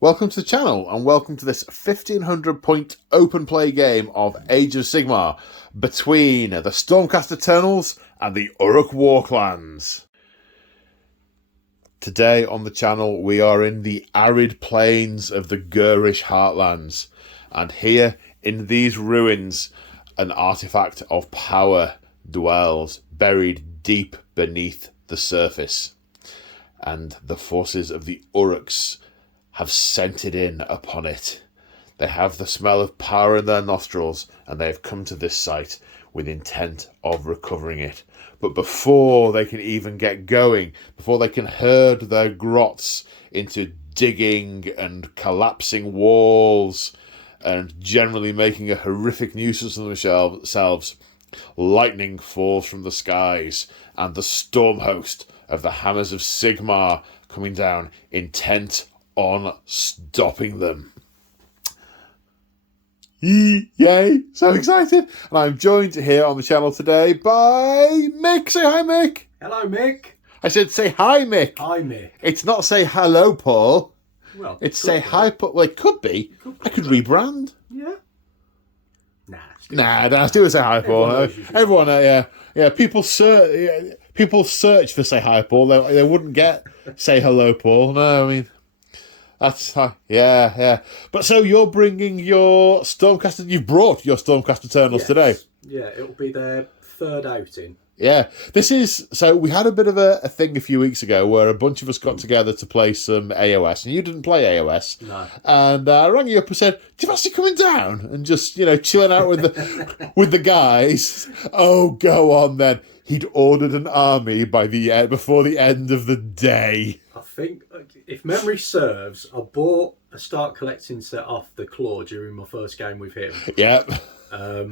Welcome to the channel and welcome to this 1500 point open play game of Age of Sigmar between the Stormcast Eternals and the Orruk Warclans. Today on the channel we are in the arid plains of the Gurish Heartlands, and here in these ruins an artefact of power dwells, buried deep beneath the surface, and the forces of the Orruks have scented in upon it. They have the smell of power in their nostrils, and they have come to this site with intent of recovering it. But before they can even get going, before they can herd their grots into digging and collapsing walls and generally making a horrific nuisance of themselves, lightning falls from the skies, and the storm host of the Hammers of Sigmar coming down, intent on stopping them. Yay! So excited! And I'm joined here on the channel today by Mick. Say hi, Mick. Hello, Mick. I said say hi, Mick. Hi, Mick. It's not say hello, Paul. Well, it's say hi, Paul. Well, it could be. I could rebrand. Yeah. Nah, still say hi, Paul. Everyone, yeah. People search for say hi, Paul. They wouldn't get say hello, Paul. No, I mean. That's yeah. But so you're bringing your Stormcast. You've brought your Stormcast Eternals today. Yeah, it'll be their third outing. Yeah, this is so. We had a bit of a thing a few weeks ago where a bunch of us got together to play some AOS, and you didn't play AOS. No. And I rang you up and said, "Do you fancy coming down and just chilling out with the with the guys?" Oh, go on then. He'd ordered an army before the end of the day. I think, if memory serves, I bought a start collecting set off the Claw during my first game with him. Yep. I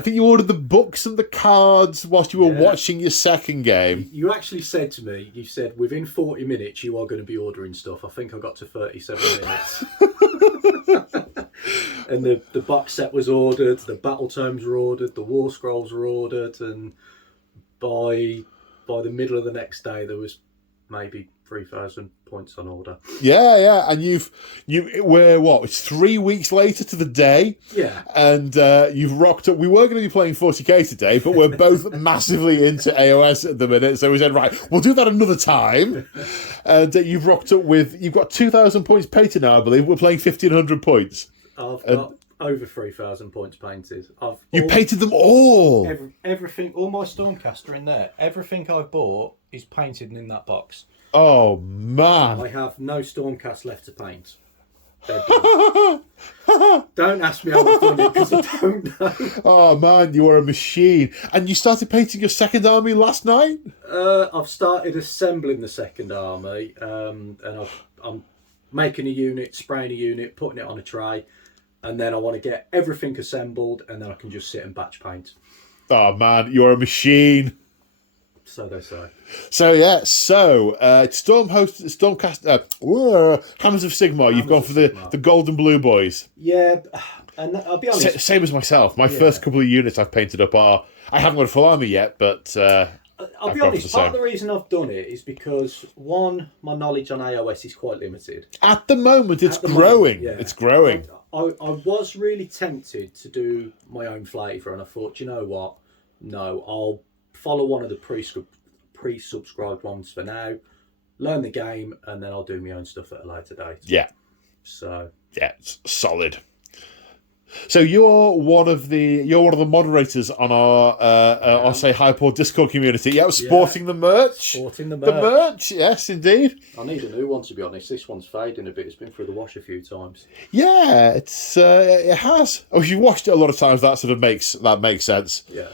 think you ordered the books and the cards whilst you were watching your second game. You actually said to me, you said, within 40 minutes you are going to be ordering stuff. I think I got to 37 minutes. And the box set was ordered, the battle tomes were ordered, the war scrolls were ordered, and by the middle of the next day there was maybe 3,000 points on order. Yeah, and it's 3 weeks later to the day. Yeah. And you've rocked up. We were going to be playing 40k today, but we're both massively into AOS at the minute, so we said, right, we'll do that another time. And you've rocked up you've got 2,000 points painted now, I believe. We're playing 1,500 points. I've got over 3,000 points painted. You painted them all? Everything, all my Stormcast are in there. Everything I've bought is painted in that box. Oh, man. I have no Stormcast left to paint. They're done. Don't ask me how I've done it, because I don't know. Oh, man, you are a machine. And you started painting your second army last night? I've started assembling the second army, and I'm making a unit, spraying a unit, putting it on a tray, and then I want to get everything assembled, and then I can just sit and batch paint. Oh, man, you're a machine. So they say. Stormcast, Hammers of Sigmar. You've gone for the gold and blue boys. Yeah, and I'll be honest. Same as myself. My first couple of units I've painted up I haven't got a full army yet, but I'll be honest. Part of the reason I've done it is because, one, my knowledge on AOS is quite limited. At the moment, it's growing. It's growing. I was really tempted to do my own flavour, and I thought, you know what? No, I'll follow one of the pre-subscribed ones for now, learn the game, and then I'll do my own stuff at a later date. Yeah. So yeah, it's solid. So you're one of the moderators on our say Hypor Discord community. Yeah, sporting the merch. Sporting the merch. The merch, yes, indeed. I need a new one, to be honest. This one's fading a bit. It's been through the wash a few times. Yeah, it has. Oh, if you watched it a lot of times, that makes sense. Yeah.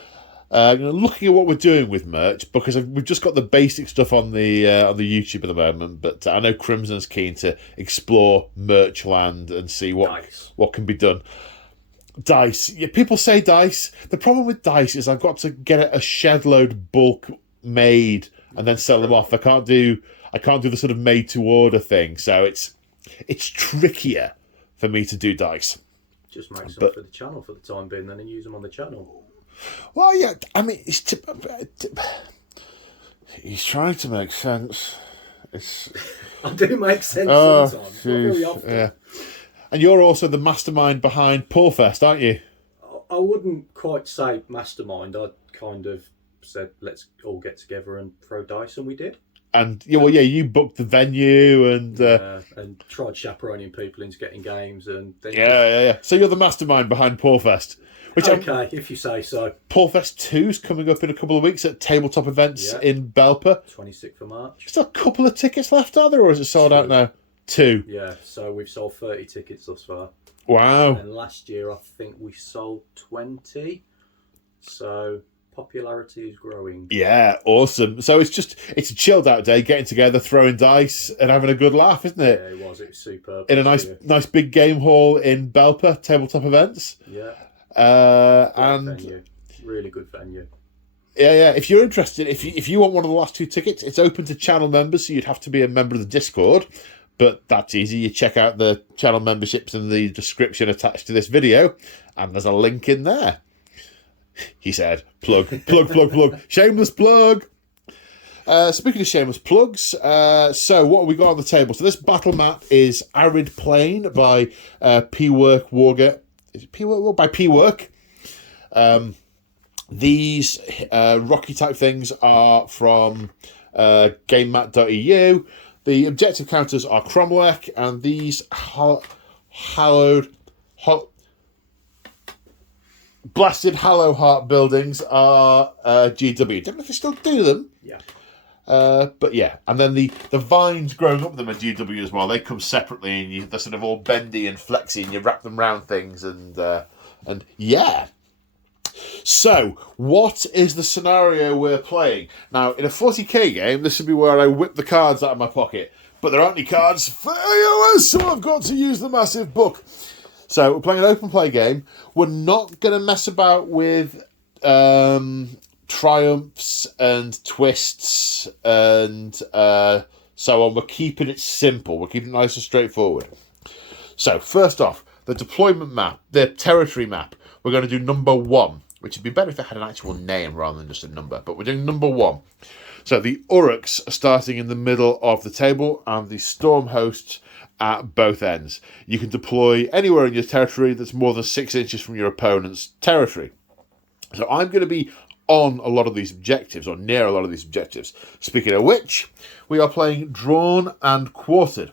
Looking at what we're doing with merch, because we've just got the basic stuff on the YouTube at the moment, but I know Crimson's keen to explore merch land and see what can be done. Dice. Yeah, people say dice. The problem with dice is I've got to get a shed load bulk made and then sell them off. I can't do the sort of made to order thing, so it's trickier for me to do dice. Just make some for the channel for the time being, then, and use them on the channel. Well, yeah, I mean, he's trying to make sense. I do make sense Oh, sometimes, not very jeez, often. yeah. And you're also the mastermind behind Porfest, aren't you? I wouldn't quite say mastermind. I kind of said, let's all get together and throw dice, and we did. And you booked the venue and And tried chaperoning people into getting games, and then yeah. So you're the mastermind behind Porfest. Which okay, if you say so. Porfest 2's coming up in a couple of weeks at tabletop events in Belper. 26th of March. Still a couple of tickets left, are there, or is it sold out now? 2. Yeah, so we've sold 30 tickets thus far. Wow. And last year, I think we sold 20. So popularity is growing. Yeah, awesome. So it's a chilled out day, getting together, throwing dice, and having a good laugh, isn't it? Yeah, it was. It was superb. In a nice big game hall in Belper, tabletop events. Yeah. And venue. Really good venue. Yeah. If you're interested, if you want one of the last 2 tickets, it's open to channel members, so you'd have to be a member of the Discord. But that's easy. You check out the channel memberships in the description attached to this video, and there's a link in there. He said, plug. Shameless plug. Speaking of shameless plugs, so what have we got on the table? So this battle map is Arid Plain by P-Work Warger. Is it P-Work? By P-Work. These rocky type things are from GameMat.eu. The objective counters are Cromwell, and these blasted Hollow Heart buildings are GW. Don't know if they still do them. Yeah. But yeah, and then the vines growing up with them are GW as well. They come separately, and they're sort of all bendy and flexy, and you wrap them round things, and yeah. So, what is the scenario we're playing? Now, in a 40k game, this would be where I whip the cards out of my pocket. But there aren't any cards for AOS, so I've got to use the massive book. So, we're playing an open play game. We're not going to mess about with triumphs and twists and so on. We're keeping it simple. We're keeping it nice and straightforward. So, first off, the deployment map, the territory map. We're going to do number 1, which would be better if it had an actual name rather than just a number. But we're doing number 1. So the Orruks are starting in the middle of the table, and the Storm hosts at both ends. You can deploy anywhere in your territory that's more than 6 inches from your opponent's territory. So I'm going to be on a lot of these objectives, or near a lot of these objectives. Speaking of which, we are playing Drawn and Quartered.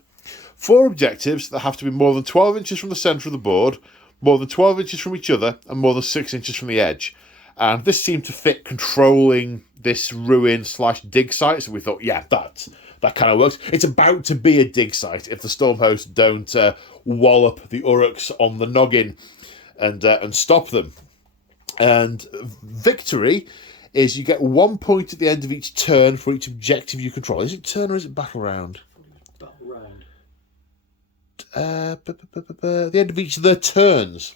4 objectives that have to be more than 12 inches from the centre of the board, more than 12 inches from each other, and more than 6 inches from the edge. And this seemed to fit controlling this ruin/dig site, so we thought, yeah, that kind of works. It's about to be a dig site if the Storm hosts don't wallop the Orruks on the noggin and stop them. And victory is you get 1 point at the end of each turn for each objective you control. Is it turn or is it battle round? Battle round. The end of each of their turns.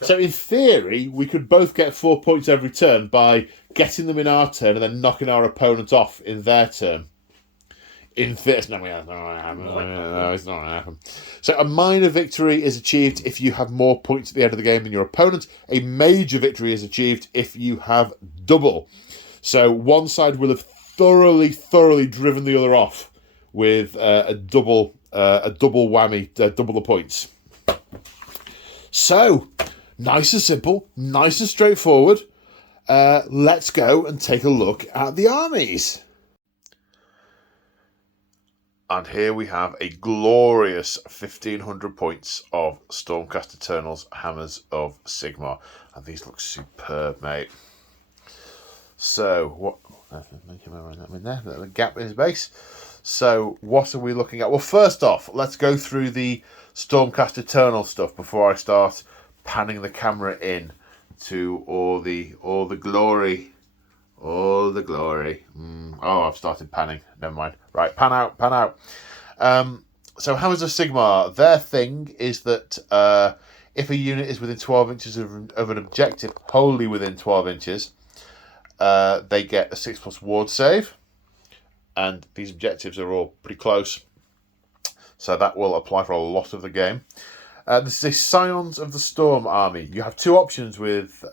So in theory, we could both get 4 points every turn by getting them in our turn and then knocking our opponent off in their turn. In theory, it's not going to happen. No, it's not going to happen. So a minor victory is achieved if you have more points at the end of the game than your opponent. A major victory is achieved if you have double. So one side will have thoroughly driven the other off with a double whammy, double the points. So, nice and simple, nice and straightforward. Let's go and take a look at the armies. And here we have a glorious 1,500 points of Stormcast Eternals Hammers of Sigmar. And these look superb, mate. So, what... Make him around that in there, a gap in his base. So, what are we looking at? Well, first off, let's go through the Stormcast Eternal stuff before I start panning the camera in to all the glory. All the glory. Oh, I've started panning. Never mind. Right, pan out. So Hammers of Sigmar, their thing is that if a unit is within 12 inches of an objective, wholly within 12 inches, they get a 6+ ward save. And these objectives are all pretty close. So that will apply for a lot of the game. This is a Scions of the Storm army. You have 2 options with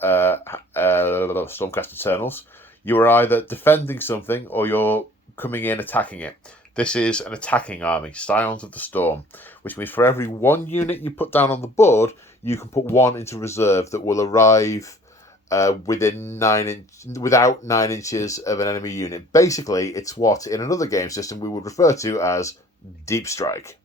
Stormcast Eternals. You are either defending something or you're coming in attacking it. This is an attacking army, Scions of the Storm, which means for every 1 unit you put down on the board, you can put 1 into reserve that will arrive without 9 inches of an enemy unit. Basically, it's what in another game system we would refer to as deep strike.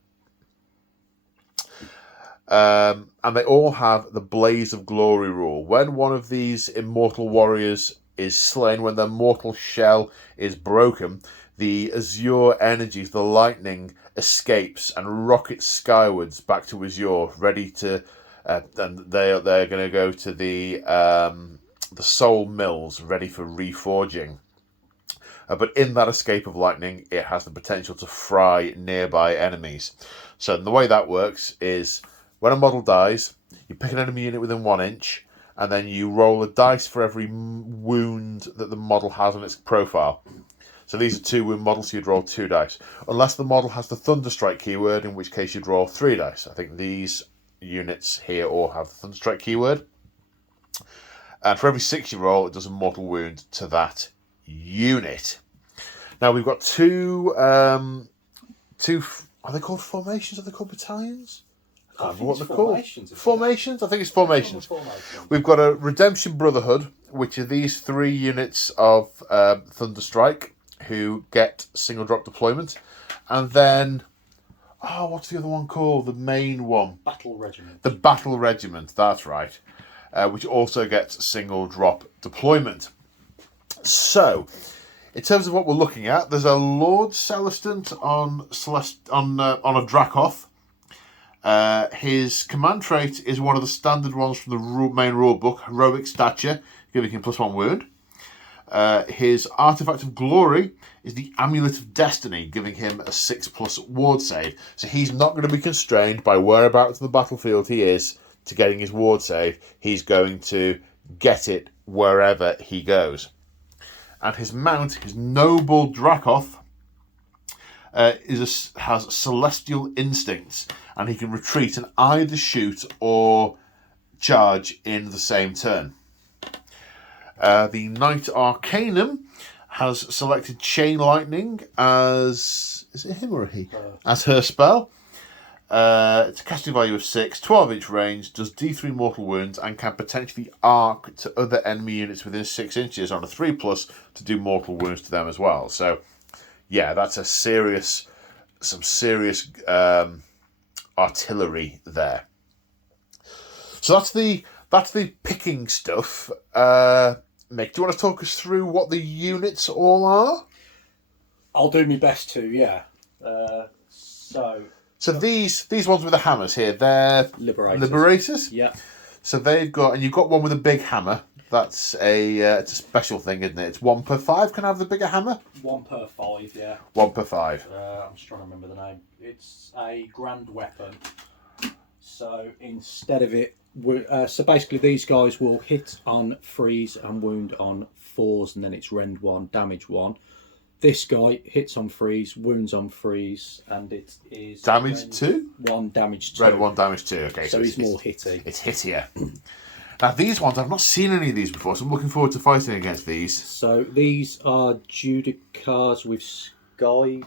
And they all have the Blaze of Glory rule. When one of these immortal warriors is slain, when their mortal shell is broken, the azure energies, the lightning, escapes and rockets skywards back to Azure, ready to. And they're going to go to the soul mills, ready for reforging. But in that escape of lightning, it has the potential to fry nearby enemies. So the way that works is when a model dies, you pick an enemy unit within 1 inch, and then you roll a dice for every wound that the model has on its profile. So these are 2 wound models, so you'd roll 2 dice. Unless the model has the Thunderstrike keyword, in which case you'd roll 3 dice. I think these units here all have the Thunderstrike keyword. And for every 6 you roll, it does a mortal wound to that unit. Now we've got two. Are they called formations? Are they called battalions? I can't remember what they're called. Formations? I think it's formations. We've got a Redemption Brotherhood, which are these 3 units of Thunderstrike who get single drop deployment. And then, what's the other one called? The main one. Battle Regiment. The Battle Regiment, that's right. Which also gets single drop deployment. So, in terms of what we're looking at, there's a Lord Celestant on a Dracoth. His command trait is one of the standard ones from the main rulebook, Heroic Stature, giving him +1 wound. His Artifact of Glory is the Amulet of Destiny, giving him a 6+ ward save. So he's not going to be constrained by whereabouts on the battlefield he is to getting his ward save. He's going to get it wherever he goes. And his mount, his Noble Dracoth, has Celestial Instincts, and he can retreat and either shoot or charge in the same turn. The Knight Arcanum has selected Chain Lightning as... Is it him or he? As her spell. It's a casting value of 6, 12-inch range, does D3 mortal wounds, and can potentially arc to other enemy units within 6 inches on a 3+ to do mortal wounds to them as well. So, yeah, that's some serious artillery there. So that's the picking stuff. Mick, do you want to talk us through what the units all are? I'll do my best to, yeah. So these ones with the hammers here, they're Liberators. Yeah. So they've got, and you've got one with a big hammer. That's it's a special thing, isn't it? It's 1 per 5. Can I have the bigger hammer? 1 per 5, yeah. 1 per 5. I'm just trying to remember the name. It's a grand weapon. So instead of it, so basically these guys will hit on freeze and wound on 4s, and then it's rend 1, damage 1. This guy hits on freeze, wounds on freeze, and it is damage 2? 1, damage 2. Rend 1, damage 2. Okay, so he's more hitty. It's hittier. Now these ones, I've not seen any of these before, so I'm looking forward to fighting against these. So these are Judicars with Sky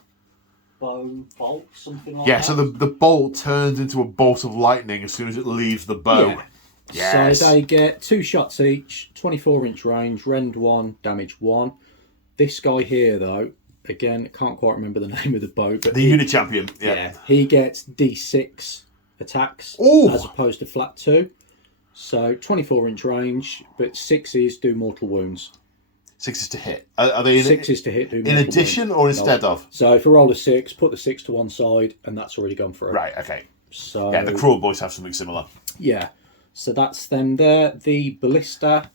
Bow bolt, something like that. Yeah, so the bolt turns into a bolt of lightning as soon as it leaves the bow. Yeah. Yes. So they get 2 shots each, 24-inch range, rend 1, damage 1. This guy here, though, again, can't quite remember the name of the bow, but the unit champion. Yeah, he gets D6 attacks as opposed to flat 2. So 24-inch range, but 6s do mortal wounds. 6s to hit. Are they 6s to hit? Do in addition wounds. or instead of? So if I roll a 6, put the 6 to one side, and that's already gone through. Right. Okay. So yeah, the Kruelboyz have something similar. Yeah. So that's them there. The ballista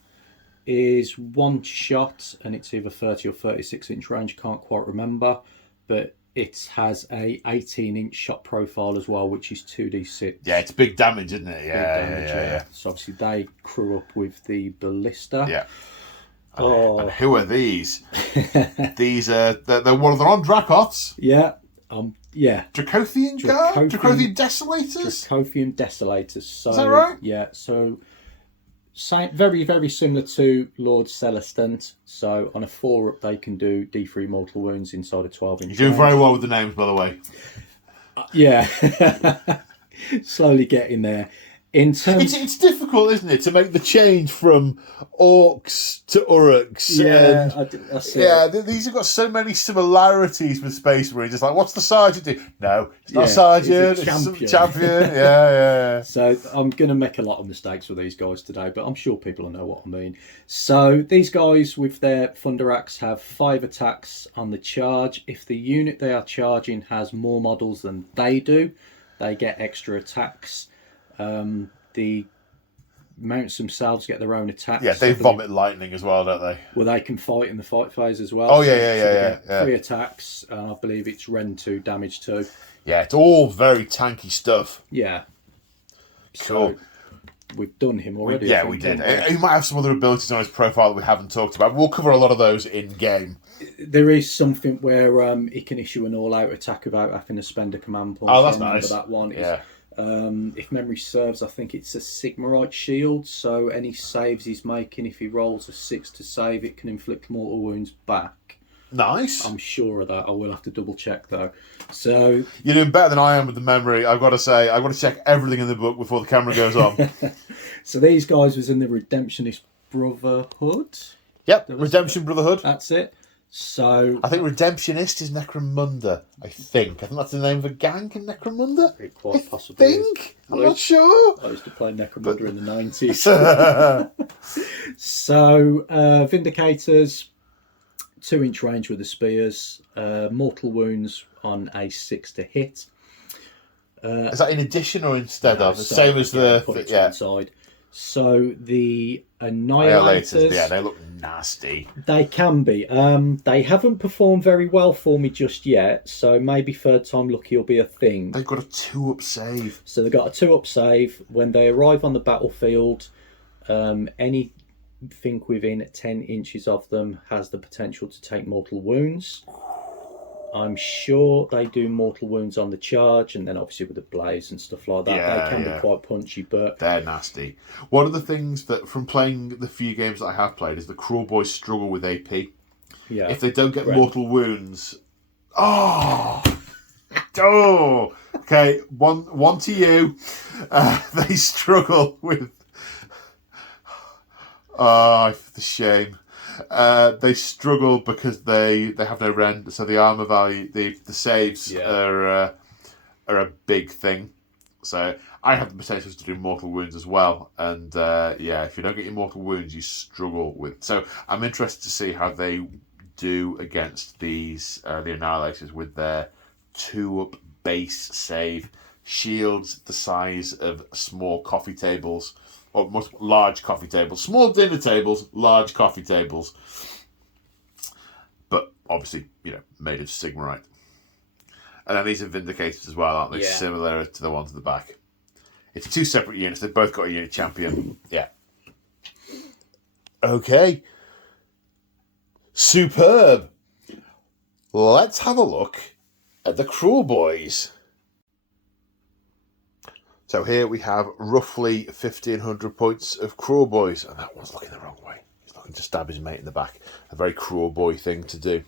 is 1 shot, and it's either 30 or 36-inch range. Can't quite remember, but it has a 18-inch shot profile as well, which is 2d6. Yeah, it's big damage, isn't it? Yeah. So obviously they crew up with the ballista. Yeah. And who are these? These are they're on Dracoths. Yeah. Yeah. Dracothian Guard? Dracothian Desolators? Dracothian Desolators. So, is that right? Yeah. So Very, very similar to Lord Celestant. So on a 4-up, they can do D3 mortal wounds inside a 12-inch. You're doing very well with the names, by the way. Yeah. Slowly getting there. In terms, it's difficult, isn't it, to make the change from orcs to Orruks? Yeah, these have got so many similarities with Space Marines. It's like, what's the sergeant do? No, it's not a sergeant, it's champion. Yeah. So I'm going to make a lot of mistakes with these guys today, but I'm sure people will know what I mean. So these guys with their Thunder Axe have 5 attacks on the charge. If the unit they are charging has more models than they do, they get extra attacks. The mounts themselves get their own attacks. Yeah, they vomit lightning as well, don't they? Well, they can fight in the fight phase as well. Oh, yeah. 3 attacks, and I believe it's Rend 2, damage 2. Yeah, it's all very tanky stuff. Yeah. Cool. So, we've done him already. We did. He might have some other abilities on his profile that we haven't talked about. We'll cover a lot of those in-game. There is something where he can issue an all-out attack without having to spend a command point. Oh, that's nice. That one is... Yeah. If memory serves, I think it's a Sigmarite shield, so any saves he's making, if he rolls a 6 to save, it can inflict mortal wounds back. Nice. I'm sure of that. I will have to double check though. So you're doing better than I am with the memory. I've got to say, I've got to check everything in the book before the camera goes on. So these guys was in the Redemptionist Brotherhood. Yep, Redemption Brotherhood. That's it. So I think Redemptionist is Necromunda. I think that's the name of a gang in Necromunda. It quite possibly. I'm not sure. I used to play Necromunda in the 90s. So Vindicators, 2-inch range with the spears, mortal wounds on a 6 to hit. Is that in addition or instead of? The So, same as inside. So the Annihilators, they look nasty. They can be. They haven't performed very well for me just yet, so maybe third time lucky will be a thing. They've got a 2-up save. So they've got a 2-up save. When they arrive on the battlefield, anything within 10 inches of them has the potential to take mortal wounds. I'm sure they do mortal wounds on the charge, and then obviously with the blaze and stuff like that, they can be quite punchy, but they're nasty. One of the things that from playing the few games that I have played is the Kruelboyz struggle with AP. Yeah. If they don't get mortal wounds, okay, one to you. They struggle with. The shame. They struggle because they have no rend, so the armor value, the saves are a big thing. So I have the potential to do mortal wounds as well, and if you don't get your mortal wounds, you struggle with. So I'm interested to see how they do against these the Annihilators with their 2-up base save, shields the size of small coffee tables. Or large coffee tables. Small dinner tables, large coffee tables. But obviously, made of Sigmarite. And then these are Vindicators as well, aren't they? Yeah. Similar to the ones at the back. It's 2 separate units. They've both got a unit champion. Yeah. Okay. Superb. Let's have a look at the Kruelboyz. So here we have roughly 1,500 points of Kruelboyz, and that one's looking the wrong way. He's looking to stab his mate in the back. A very Kruelboy thing to do.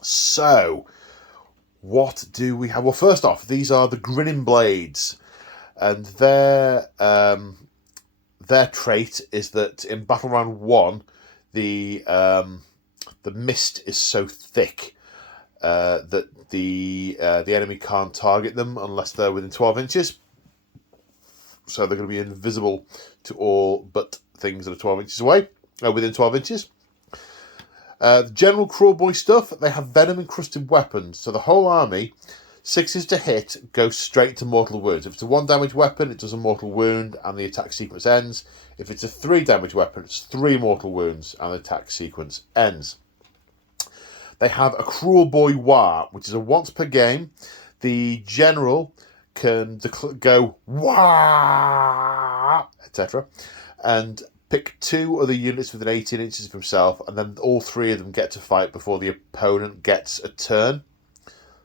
So, what do we have? Well, first off, these are the Grinning Blades, and their trait is that in Battle Round 1, the mist is so thick that the enemy can't target them unless they're within 12 inches. So they're going to be invisible to all but things that are 12 inches away, within 12 inches. The general Kruelboy stuff, they have venom-encrusted weapons. So the whole army, 6s to hit, goes straight to mortal wounds. If it's a 1 damage weapon, it does a mortal wound and the attack sequence ends. If it's a 3 damage weapon, it's 3 mortal wounds and the attack sequence ends. They have a Kruelboy War, which is a once per game. The general can go wah, etc., and pick 2 other units within 18 inches of himself, and then all 3 of them get to fight before the opponent gets a turn.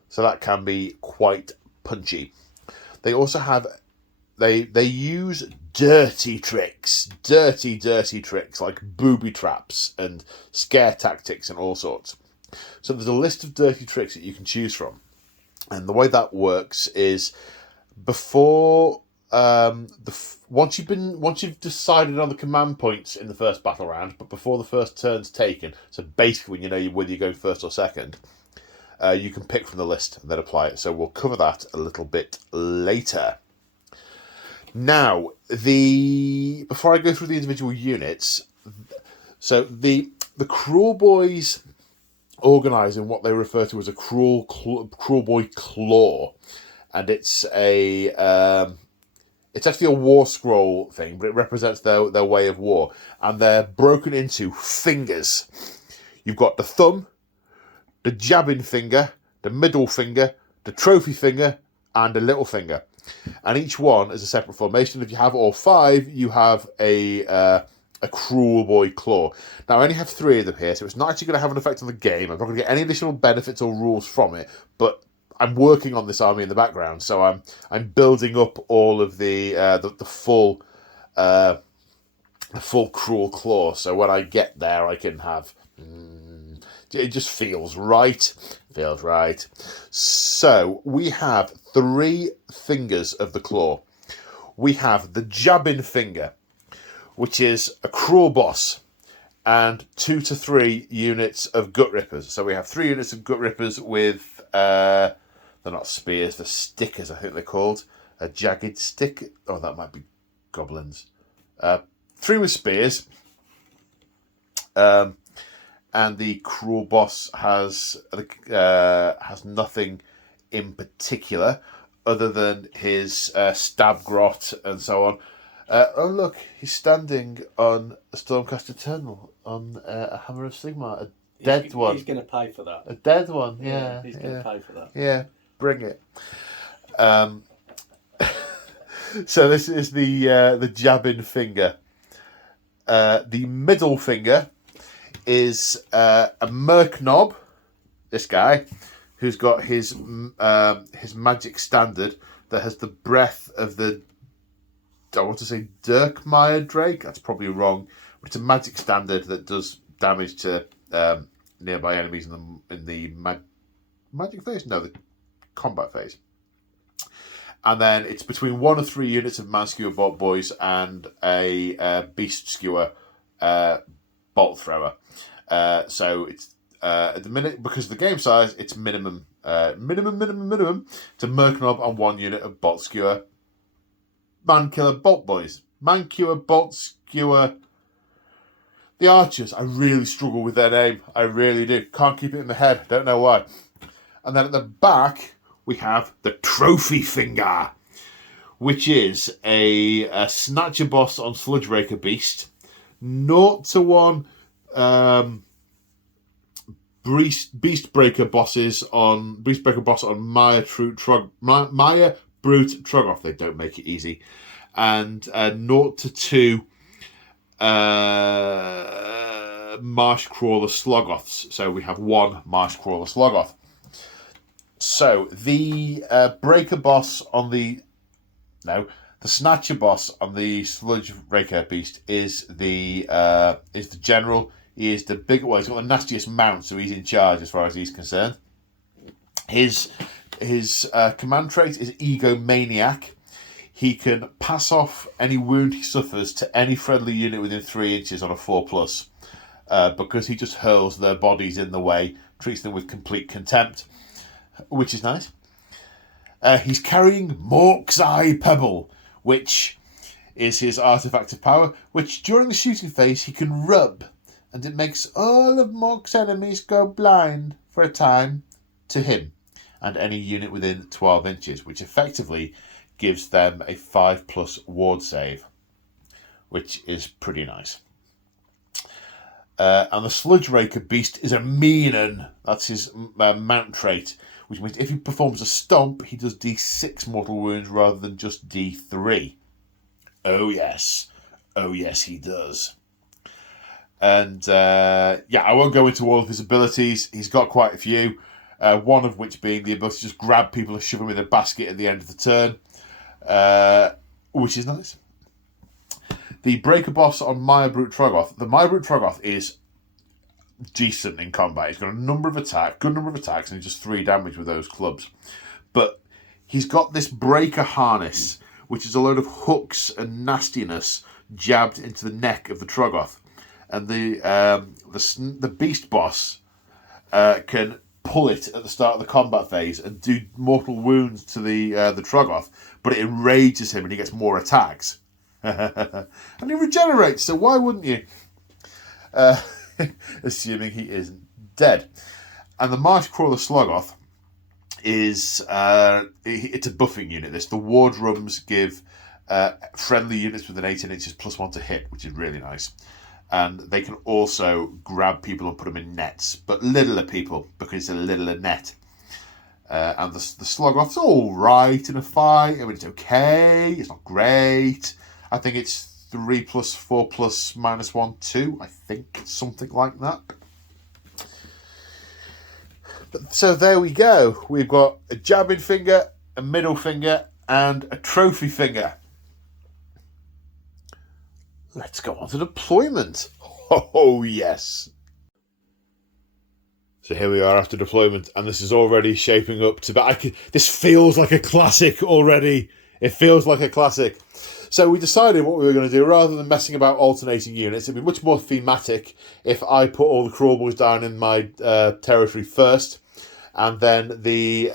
So that can be quite punchy. They also have they use dirty tricks like booby traps and scare tactics and all sorts. So there's a list of dirty tricks that you can choose from, and the way that works is before once you've decided on the command points in the first battle round, but before the first turn's taken, so basically when you know whether you're going first or second, you can pick from the list and then apply it. So we'll cover that a little bit later. Now, before I go through the individual units, so the Kruelboyz organise in what they refer to as a Kruelboy claw, and it's actually a war scroll thing, but it represents their way of war, and they're broken into fingers. You've got the thumb, the jabbing finger, the middle finger, the trophy finger, and the little finger. And each one is a separate formation. If you have all five, you have a Kruelboy claw. Now, I only have 3 of them here, so it's not actually going to have an effect on the game. I'm not going to get any additional benefits or rules from it, but I'm working on this army in the background, so I'm building up all of the full Cruel claw. So when I get there, I can have. It just feels right. Feels right. So we have 3 fingers of the claw. We have the jabbing finger, which is a cruel boss, and 2 to 3 units of gut rippers. So we have 3 units of gut rippers with they're not spears, they're stickers, I think they're called. A jagged stick. Oh, that might be goblins. 3 with spears. And the cruel boss has nothing in particular other than his stab grot and so on. Oh look, he's standing on a Stormcast Eternal on a Hammer of Sigmar, a dead one. He's going to pay for that. A dead one, yeah. He's going to pay for that. Yeah, bring it. So this is the jabbing finger. The middle finger is a merc knob, this guy, who's got his magic standard that has the breath of the, I want to say Dirkmeyer Drake, that's probably wrong, but it's a magic standard that does damage to nearby enemies in the magic phase? No, the combat phase. And then it's between 1 or 3 units of man skewer bolt boys and a beast skewer bolt thrower. So it's at the minute, because of the game size, it's minimum. It's a merc knob and 1 unit of bolt skewer man killer bolt boys. Man skewer bolt skewer. The archers. I really struggle with their name. I really do. Can't keep it in my head. Don't know why. And then at the back we have the trophy finger, which is a snatcher boss on Sludge Raker Beast. 0-1 Beast Breaker boss on Maya Brute Trogoth. They don't make it easy. And 0-2 Marsh Crawler Sloggoths. So we have 1 Marsh Crawler Sloggoth. So the Breaker boss on the Snatcher boss on the Sludge Raker Beast is the general. He is the big one. He's got the nastiest mount, so he's in charge as far as he's concerned. His command trait is Egomaniac. He can pass off any wound he suffers to any friendly unit within 3 inches on a 4+, because he just hurls their bodies in the way, treats them with complete contempt, which is nice. He's carrying Mork's Eye Pebble, which is his artefact of power, which during the shooting phase he can rub, and it makes all of Mork's enemies go blind for a time to him and any unit within 12 inches, which effectively gives them a 5+ ward save, which is pretty nice. And the Sludge Raker Beast is a mean un. That's his mount trait, which means if he performs a stomp, he does D6 mortal wounds rather than just D3. Oh yes, he does. And I won't go into all of his abilities. He's got quite a few. One of which being the ability to just grab people and shove them in a basket at the end of the turn. which is nice. The Breaker Boss on Mire-Brute Troggoth. The Mire-Brute Troggoth is decent in combat. He's got a good number of attacks, and he does 3 damage with those clubs. But he's got this Breaker Harness, which is a load of hooks and nastiness jabbed into the neck of the Troggoth. And the Beast Boss can pull it at the start of the combat phase and do mortal wounds to the Troggoth, but it enrages him and he gets more attacks. And he regenerates, so why wouldn't you? Assuming he isn't dead. And the Marsh Crawler Sloggoth is it's a buffing unit. The War Drums give friendly units within 18 inches +1 to hit, which is really nice. And they can also grab people and put them in nets, but littler people, because it's a littler net. And the Sloggoth's all right in a fight. I mean, it's okay. It's not great. I think it's 3 + 4 + -1, 2. I think something like that. So there we go. We've got a jabbing finger, a middle finger, and a trophy finger. Let's go on to deployment. Oh, yes. So here we are after deployment, and this is already shaping up to... This feels like a classic already. It feels like a classic. So we decided what we were going to do. Rather than messing about alternating units, it'd be much more thematic if I put all the Kruelboyz down in my territory first, and then the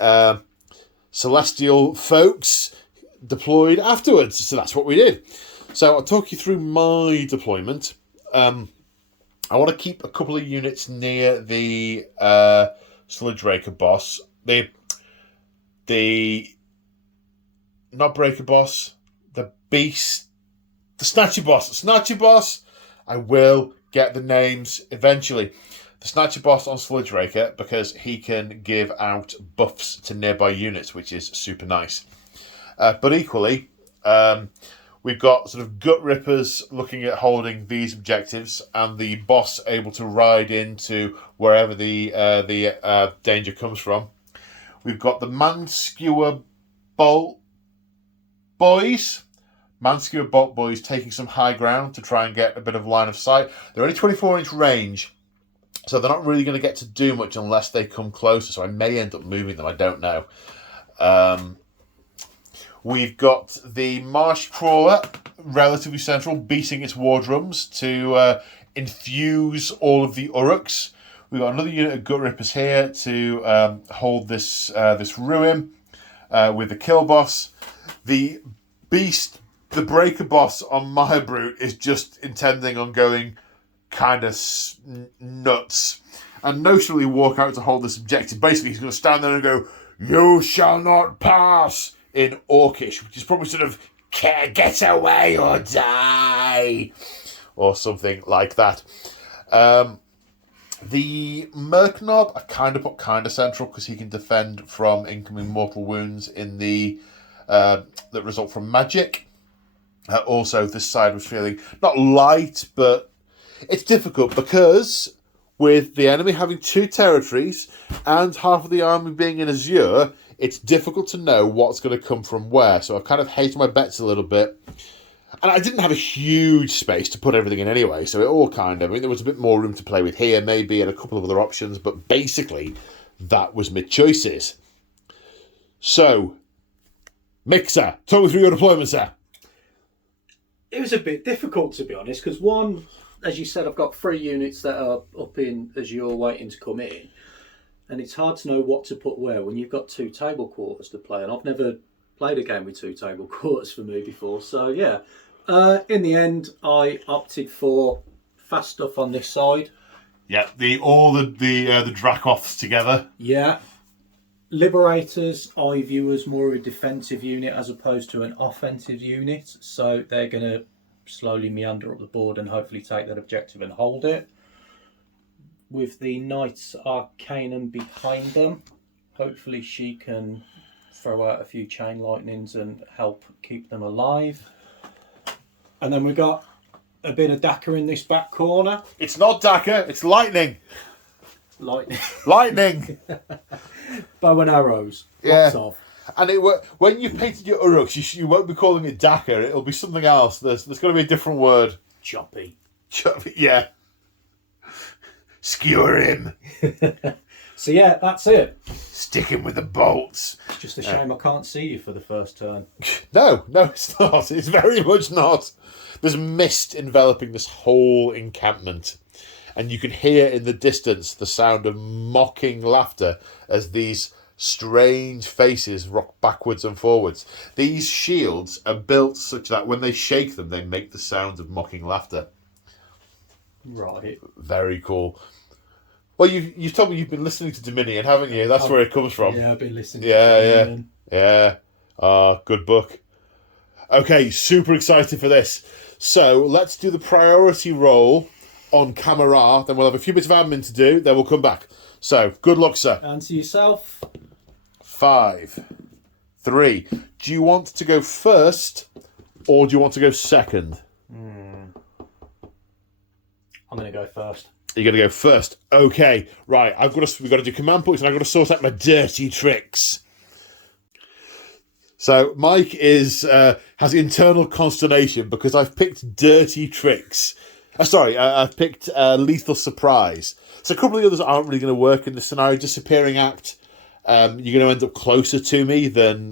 Celestial folks deployed afterwards. So that's what we did. So I'll talk you through my deployment. I want to keep a couple of units near the Sludge Raker boss. The not Breaker boss, the Beast, the Snatcher boss. Snatcher boss, I will get the names eventually. The Snatcher boss on Sludge Raker, because he can give out buffs to nearby units, which is super nice. But equally... we've got sort of gut rippers looking at holding these objectives, and the boss able to ride into wherever the danger comes from. We've got the Manskewer Bolt Boys. Manskewer Bolt Boys taking some high ground to try and get a bit of line of sight. They're only 24-inch range, so they're not really going to get to do much unless they come closer, so I may end up moving them, I don't know. We've got the Marsh Crawler, relatively central, beating its war drums to infuse all of the Orruks. We've got another unit of Gut Rippers here to hold this ruin with the Kill Boss. The Beast, the Breaker Boss on Mire-Brute is just intending on going kind of nuts and notionally walk out to hold this objective. Basically, he's going to stand there and go, "You shall not pass," in Orcish, which is probably sort of "get away or die," or something like that. The Merknob, I put central because he can defend from incoming mortal wounds in the that result from magic. Also, this side was feeling not light, but it's difficult because with the enemy having 2 territories and half of the army being in Azure, it's difficult to know what's going to come from where. So I've kind of hedged my bets a little bit. And I didn't have a huge space to put everything in anyway. So it all there was a bit more room to play with here maybe, and a couple of other options. But basically, that was my choices. So, Mixer, talk me through your deployment, sir. It was a bit difficult, to be honest, because one, as you said, I've got 3 units that are up in Azure waiting to come in. And it's hard to know what to put where when you've got 2 table quarters to play. And I've never played a game with 2 table quarters for me before. So, yeah. In the end, I opted for fast stuff on this side. Yeah, all the Dracoths together. Yeah. Liberators, I view as more of a defensive unit as opposed to an offensive unit. So they're going to slowly meander up the board and hopefully take that objective and hold it. With the Knights Arcanum behind them, hopefully she can throw out a few chain lightnings and help keep them alive. And then we've got a bit of Daka in this back corner. It's not Daka, it's lightning. Lightning. Lightning. Bow and arrows. Yeah. Lots of. And when you painted your Orruks, you won't be calling it Daka. It'll be something else. There's got to be a different word. Choppy. Yeah. Skewer him. So yeah, that's it. Stick him with the bolts. It's just a shame I can't see you for the first turn. No, it's not. It's very much not. There's mist enveloping this whole encampment. And you can hear in the distance the sound of mocking laughter as these strange faces rock backwards and forwards. These shields are built such that when they shake them, they make the sound of mocking laughter. Right. Very cool. Well, you've told me you've been listening to Dominion, haven't you? That's where it comes from. Yeah, I've been listening. Yeah. Good book. Okay, super excited for this. So let's do the priority roll on Camera. Then we'll have a few bits of admin to do. Then we'll come back. So good luck, sir. And to yourself. 5, 3. Do you want to go first, or do you want to go second? I'm going to go first. You're going to go first. Okay, right. We've got to do command points, and I've got to sort out my dirty tricks. So Mike has internal consternation because I've picked dirty tricks. I've picked lethal surprise. So a couple of the others aren't really going to work in this scenario. Disappearing act. You're going to end up closer to me than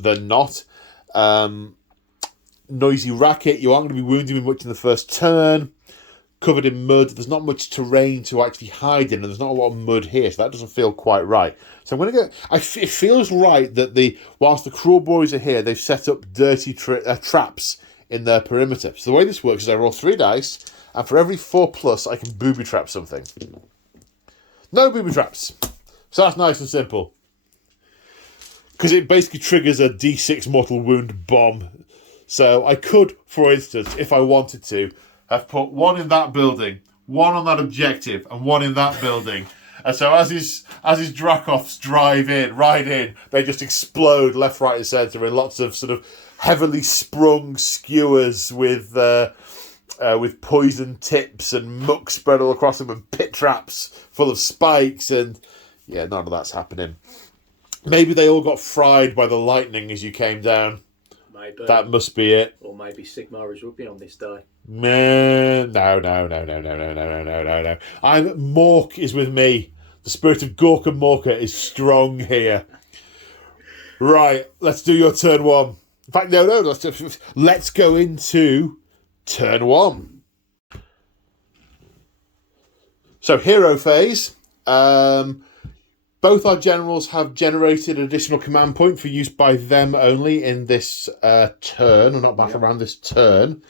not. Noisy racket. You aren't going to be wounding me much in the first turn. Covered in mud. There's not much terrain to actually hide in, and there's not a lot of mud here, so that doesn't feel quite right. So I'm going to go. It feels right that whilst the Kruelboyz are here, they've set up dirty traps in their perimeter. So the way this works is I roll 3 dice, and for every 4+, I can booby trap something. No booby traps. So that's nice and simple. Because it basically triggers a D6 mortal wound bomb. So I could, for instance, if I wanted to, have put 1 in that building, 1 on that objective, and 1 in that building. And so as his Dracoths ride in, they just explode left, right, and centre in lots of sort of heavily sprung skewers with poison tips and muck spread all across them and pit traps full of spikes, and yeah, none of that's happening. Maybe they all got fried by the lightning as you came down. Maybe. That must be it. Or maybe Sigmar is rugby on this day. Man, no. Mork is with me. The spirit of Gorka Morka is strong here. Right, let's do your turn 1. In fact, no, let's go into turn 1. So, hero phase. Both our generals have generated an additional command point for use by them only in this turn, or not battle round, this turn.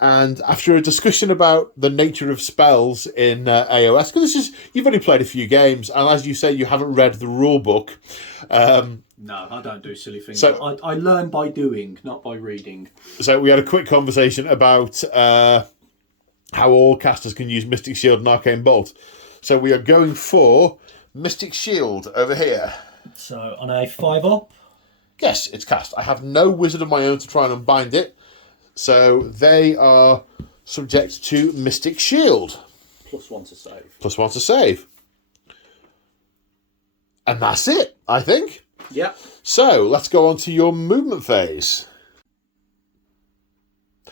And after a discussion about the nature of spells in AOS, because you've only played a few games, and as you say, you haven't read the rule book. No, I don't do silly things. So, I learn by doing, not by reading. So we had a quick conversation about how all casters can use Mystic Shield and Arcane Bolt. So we are going for Mystic Shield over here. So on a 5-up? Yes, it's cast. I have no wizard of my own to try and unbind it. So they are subject to Mystic Shield. +1 to save. +1 to save. And that's it, I think. Yeah. So let's go on to your movement phase.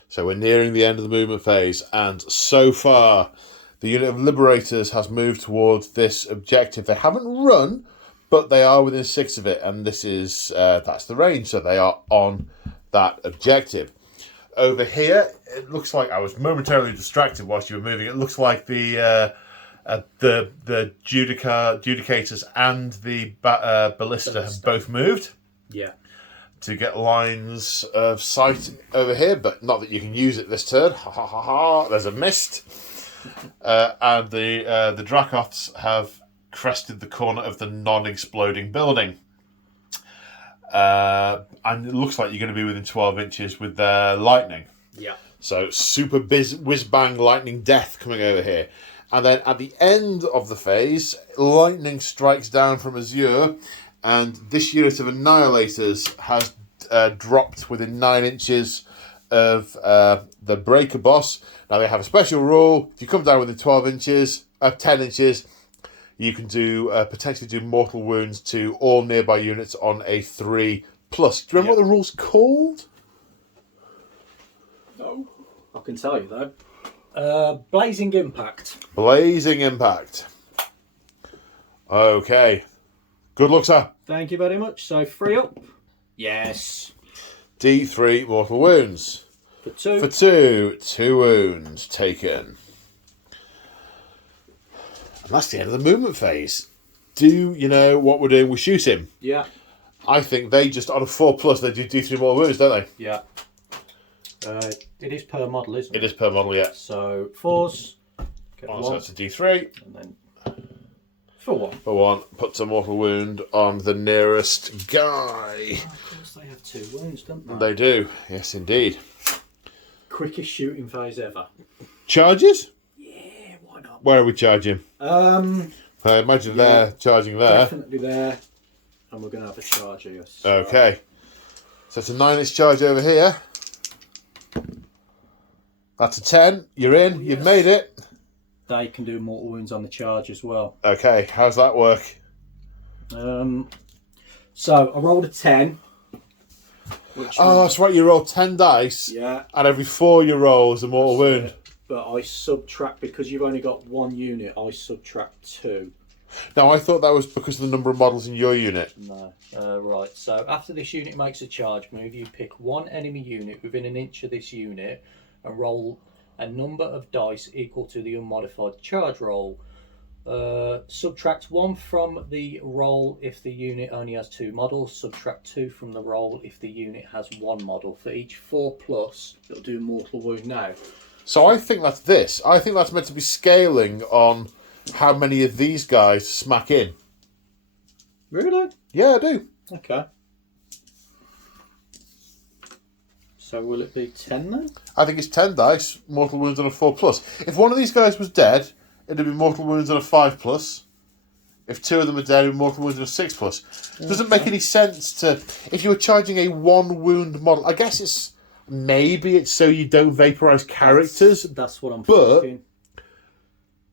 So we're nearing the end of the movement phase, and so far the unit of Liberators has moved towards this objective. They haven't run, but they are within 6 of it, and this is that's the range, so they are on that objective. Over here, it looks like I was momentarily distracted whilst you were moving. It looks like the Judicators and the Ballista have both moved. Yeah. To get lines of sight over here, but not that you can use it this turn. Ha ha ha ha! There's a mist. And the Dracoths have crested the corner of the non-exploding building. And it looks like you're going to be within 12 inches with their lightning. Yeah. So super whiz-bang lightning death coming over here. And then at the end of the phase, lightning strikes down from Azure, and this unit of Annihilators has dropped within 9 inches of the Breaker boss. Now they have a special rule. If you come down within 10 inches, you can do potentially do mortal wounds to all nearby units on a 3+. Do you remember what the rule's called? No. I can tell you though. Blazing Impact. Blazing Impact. Okay. Good luck, sir. Thank you very much. So 3 up. Yes. D3 mortal wounds. For 2. For 2. 2 wounds taken. And that's the end of the movement phase. Do you know what we're doing? We shoot him. Yeah. I think they just, on a 4+, they do D3 more wounds, don't they? Yeah. It is per model, isn't it? It is per model, yeah. So 4s. Get Oh, 1. so that's a D3. And then for 1. For 1, puts a mortal wound on the nearest guy. Oh, of course they have 2 wounds, don't they? They do, yes indeed. Quickest shooting phase ever. Charges? Yeah, why not? Where are we charging? I imagine they're charging there. Definitely there. And we're going to have a charge here. So. Okay. So it's a 9-inch charge over here. That's a 10. You're in. Oh, yes. You've made it. They can do mortal wounds on the charge as well. Okay. How's that work? So I rolled a 10. That's right. You roll 10 dice. Yeah. And every 4 you roll is a mortal wound. But I subtract, because you've only got 1 unit, I subtract 2. Now, I thought that was because of the number of models in your unit. No. Right, so after this unit makes a charge move, you pick 1 enemy unit within an inch of this unit and roll a number of dice equal to the unmodified charge roll. Subtract 1 from the roll if the unit only has 2 models. Subtract 2 from the roll if the unit has 1 model. For each 4+, it'll do mortal wound now. So I think that's this. I think that's meant to be scaling on how many of these guys smack in. Really? Yeah, I do. Okay. So will it be 10 then? I think it's 10 dice, mortal wounds on a 4+. If one of these guys was dead, it'd be mortal wounds on a 5+. If 2 of them are dead, it'd be mortal wounds on a 6+. It doesn't make any sense to... If you were charging a 1 wound model... I guess it's... Maybe it's so you don't vaporise characters. That's what I'm thinking.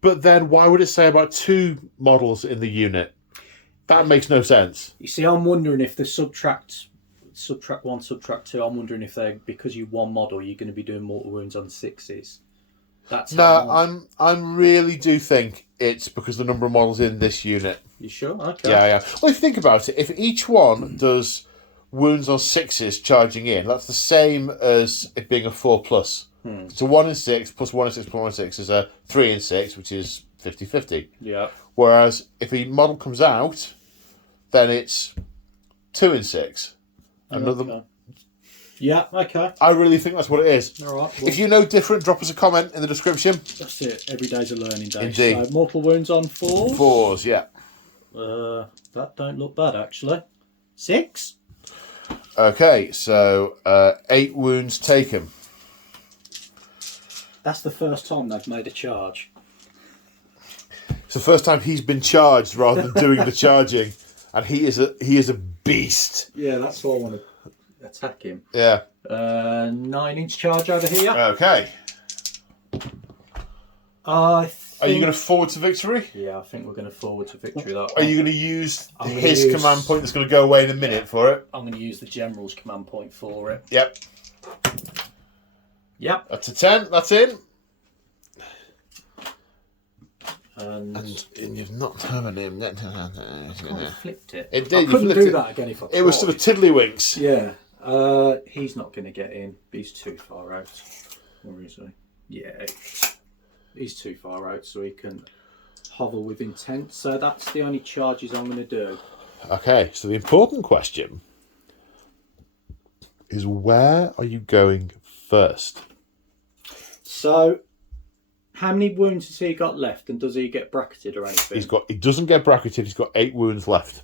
But then why would it say about 2 models in the unit? That makes no sense. You see, I'm wondering if the subtract 1, subtract 2, I'm wondering if they're, because you 1 model, you're going to be doing mortal wounds on 6s. That's No, I really do think it's because the number of models in this unit. You sure? Okay. Yeah. Well, if you think about it, if each one does wounds on 6s charging in, that's the same as it being a 4+. So 1 in 6 plus 1 in 6 plus 1 in 6 is a 3 in 6, which is 50-50. Yeah. Whereas if a model comes out, then it's 2 in 6. Another. Okay. Yeah, okay. I really think that's what it is. All right. Well, if you know different, drop us a comment in the description. that's it. Every day's a learning day. Indeed. So, mortal wounds on 4. 4s, yeah. That don't look bad, actually. 6? Okay, so 8 wounds taken. That's the first time they've made a charge. It's the first time he's been charged rather than doing the charging, and he is a beast. Yeah, that's why I want to attack him. Yeah. 9-inch charge over here. Okay. Are you going to forward to victory? Yeah, I think we're going to forward to victory. That Are you going to use his command point that's going to go away in a minute for it? I'm going to use the general's command point for it. Yep. Yep. That's a 10. That's in. And you've not having him. I flipped it. It did. I couldn't do that again if I tried. It was sort of tiddlywinks. Yeah. He's not going to get in. He's too far out. Where is he? Yeah. He's too far out, so he can hover with intent. So that's the only charges I'm going to do. Okay, so the important question is, where are you going first? So, how many wounds has he got left, and does he get bracketed or anything? He doesn't get bracketed. He's got 8 wounds left.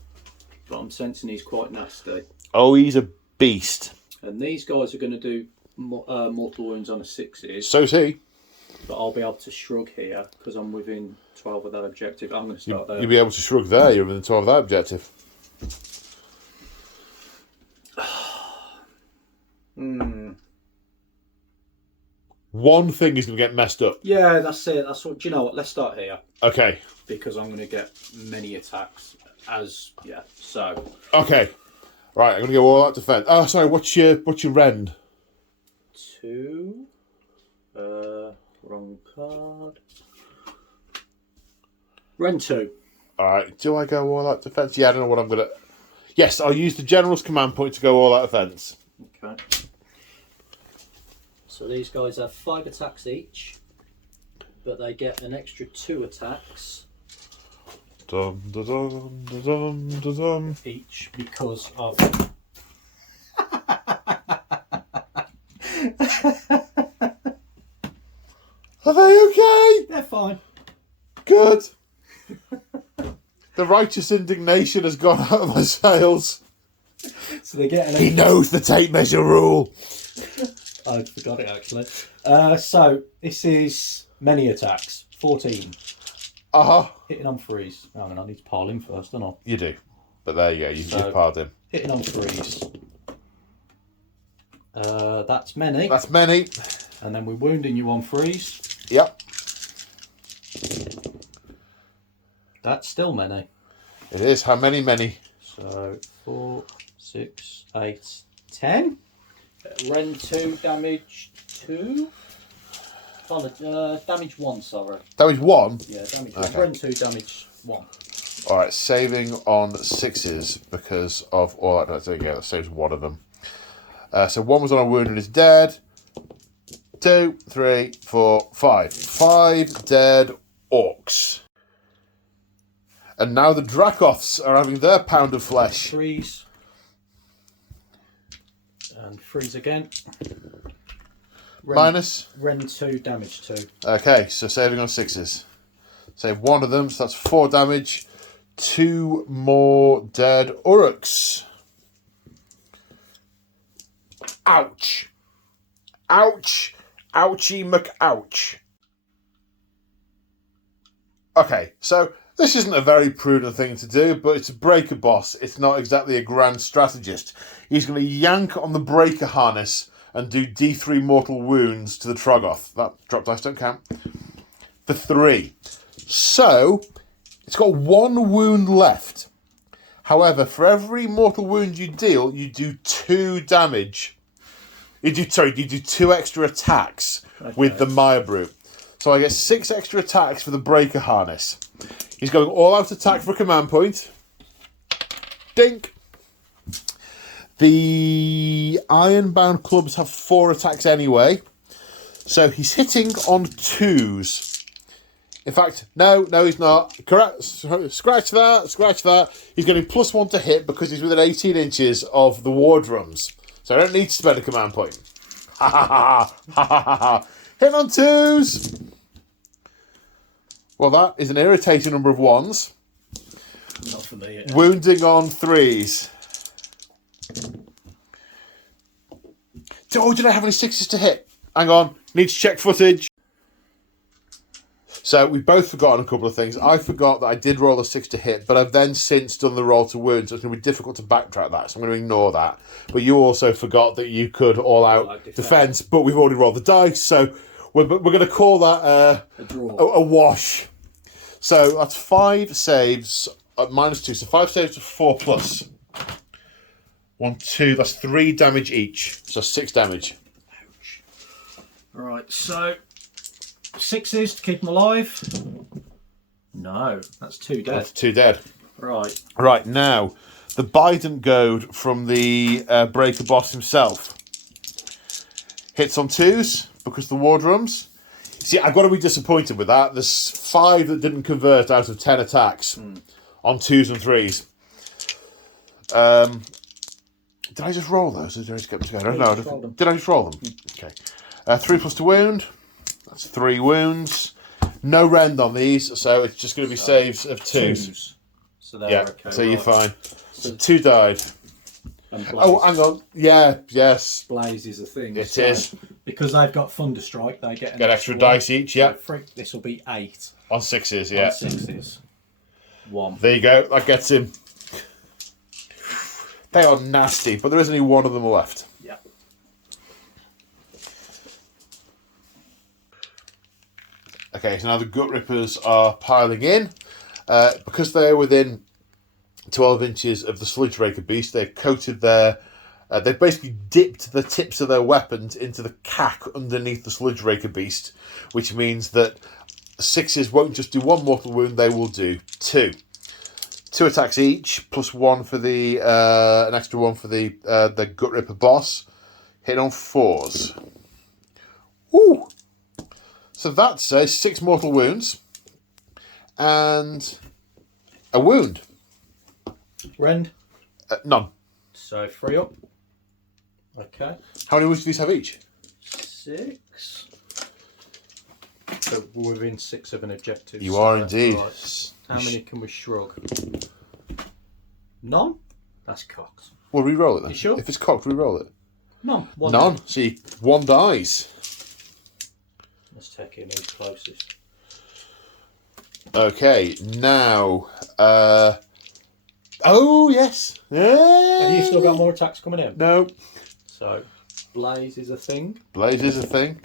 But I'm sensing he's quite nasty. Oh, he's a beast. And these guys are going to do mortal wounds on a 6s. So's he. But I'll be able to shrug here because I'm within 12 of that objective. I'm going to start there. You'll be able to shrug there. You're within 12 of that objective. one thing is going to get messed up. Yeah, that's it. That's what. Do you know what? Let's start here. Okay. Because I'm going to get many attacks. So. Okay. Right, I'm going to go all out defense. Oh, sorry. What's your rend? 2. Wrong card. Rend 2. All right. Do I go all out defense? Yeah, I don't know what I'm going to. Yes, I'll use the general's command point to go all out defense. Okay. So these guys have 5 attacks each, but they get an extra 2 attacks Dum, da, dum, da, dum, da, dum. each because of. Are they okay? They're fine. Good. The righteous indignation has gone out of my sails. So they get an. He knows the tape measure rule. I forgot it actually. So this is many attacks. 14. Hitting on threes. Oh, I need to pile in first, don't I? You do. But there you go. You've piled him. Hitting on threes. That's many. That's many. And then we're wounding you on threes. Yep. That's still many. It is. How many? Many. So 4, 6, 8, 10. Rend 2, damage 2. Damage 1, sorry. Damage 1? Yeah, damage 1. Okay. Rend 2, damage 1. Alright, saving on 6s because of all that. There you go, that saves one of them. So 1 was on a wound and is dead. 2, 3, 4, 5. 5 dead orcs. And now the Dracoths are having their pound of flesh. Threes. And threes again. Minus? Rend 2, damage 2. Okay, so saving on 6s. Save one of them, so that's 4 damage. 2 more dead Orruks. Ouch. Ouch. Ouchie McOuch. Okay, so this isn't a very prudent thing to do, but it's a breaker boss. It's not exactly a grand strategist. He's going to yank on the breaker harness and do D3 mortal wounds to the Troggoth. That drop dice don't count. For 3. So, it's got 1 wound left. However, for every mortal wound you deal, you do 2 damage. You do 2 extra attacks with the Maya Brute. So I get 6 extra attacks for the breaker harness. He's going all out attack for a command point. Dink. The Ironbound clubs have 4 attacks anyway. So he's hitting on 2s. In fact, no, he's not. Correct. Scratch that. He's getting +1 to hit because he's within 18 inches of the war drums. So I don't need to spend a command point. Ha ha ha ha ha ha ha. Hitting on 2s. Well, that is an irritating number of 1s. Not for me. Wounding on 3s. Oh, did I have any 6s to hit? Hang on. Need to check footage. So we've both forgotten a couple of things. I forgot that I did roll a 6 to hit, but I've then since done the roll to wound, so it's going to be difficult to backtrack that, so I'm going to ignore that. But you also forgot that you could all-out defense, but we've already rolled the dice, so we're going to call that a wash. So that's 5 saves at -2, so 5 saves to 4 plus. 1, 2, that's 3 damage each, so 6 damage. Ouch. Right, so 6s to keep them alive. No, that's 2 dead. That's 2 dead. Right. Right, now, the Bident Goad from the Breaker boss himself. Hits on 2s, because the war drums. See, I've got to be disappointed with that. There's 5 that didn't convert out of 10 attacks on 2s and 3s. Did I just roll those? Or did I just get them together? No, did I just roll them? Okay. 3 plus to wound. That's 3 wounds. No rend on these, so it's just going to be saves of 2s. So they're okay. So you're fine. So 2 died. Oh, hang on. Yeah, yes. Blaze is a thing. It is. Because they've got Thunderstrike, they get extra dice each, yeah. So this will be 8. On 6s, yeah. On 6s. 1. There you go. That gets him. They are nasty, but there is only 1 of them left. Yeah. Okay, so now the Gut Rippers are piling in. Because they're within 12 inches of the Sludge Raker beast, they've coated their... they've basically dipped the tips of their weapons into the cack underneath the Sludge Raker beast, which means that 6s won't just do 1 mortal wound, they will do 2. 2 attacks each, plus 1 for the... an extra 1 for the Gut Ripper boss. Hit on 4s. Woo! So that says 6 mortal wounds and a wound. Rend? None. So 3 up. Okay. How many wounds do these have each? 6. So we're within 6 of an objective. You so are indeed. Right. How many can we shrug? None? That's cocked. We'll re-roll it then. You sure? If it's cocked, re-roll it. None. None. See, 1 dies. Let's take him who's closest. Okay, now... oh, yes. Have you still got more attacks coming in? No. So, Blaze is a thing. Blaze is a thing.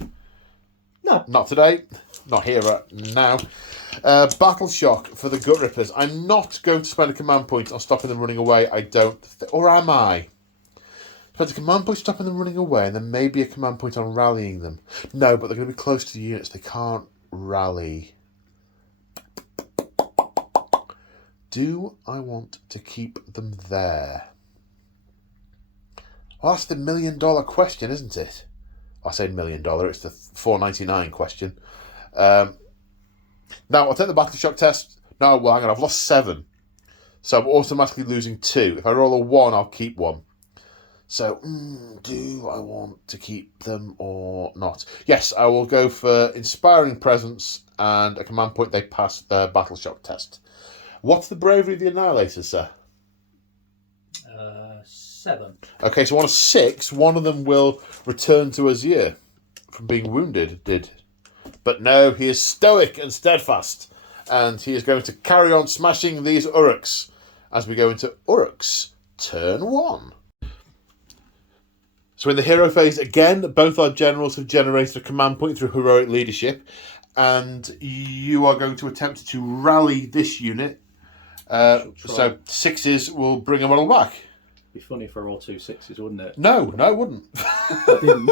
No. Not today. Not here right now. Battle Shock for the Gut Rippers. I'm not going to spend a command point on stopping them running away, I don't... or am I? Spend a command point stopping them running away, and then maybe a command point on rallying them. No, but they're going to be close to the units. They can't rally. Do I want to keep them there? Well, that's the $1 million question, isn't it? I say $1 million. It's the $4.99 question. Now, I'll take the Battle Shock test. No, well, hang on. I've lost 7. So I'm automatically losing 2. If I roll a 1, I'll keep 1. So, do I want to keep them or not? Yes, I will go for Inspiring Presence and a command point they pass the Battle Shock test. What's the bravery of the Annihilators, sir? 7. Okay, so on a 6, one of them will return to Azir from being wounded, But no, he is stoic and steadfast, and he is going to carry on smashing these Orruks as we go into Orruks turn 1. So in the hero phase, again, both our generals have generated a command point through heroic leadership, and you are going to attempt to rally this unit. So 6s will bring them all back. Be funny for all 2 6s, wouldn't it? No, it wouldn't. I didn't.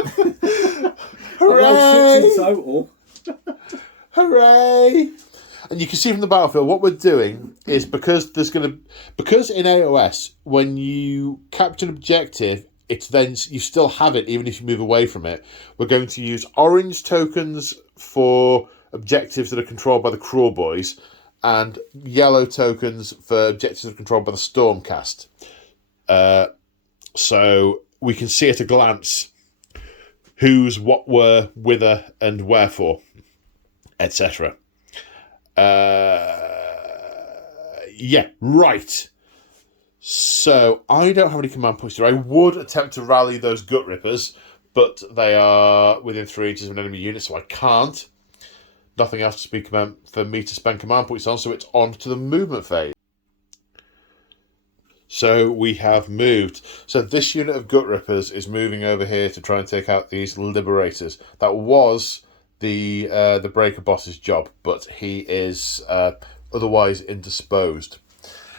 Hooray! I rolled 6 in total. Hooray! And you can see from the battlefield what we're doing is because in AOS when you capture an objective, it's then you still have it even if you move away from it. We're going to use orange tokens for objectives that are controlled by the Kruelboyz and yellow tokens for objectives that are controlled by the Stormcast. So we can see at a glance who's what, were, whither, and wherefore, etc. Yeah, right. So I don't have any command points here. I would attempt to rally those Gut Rippers, but they are within 3 inches of an enemy unit, so I can't. Nothing else to speak about for me to spend command points on, so it's on to the movement phase. So we have moved. So this unit of Gut Rippers is moving over here to try and take out these Liberators. That was the Breaker boss's job, but he is otherwise indisposed.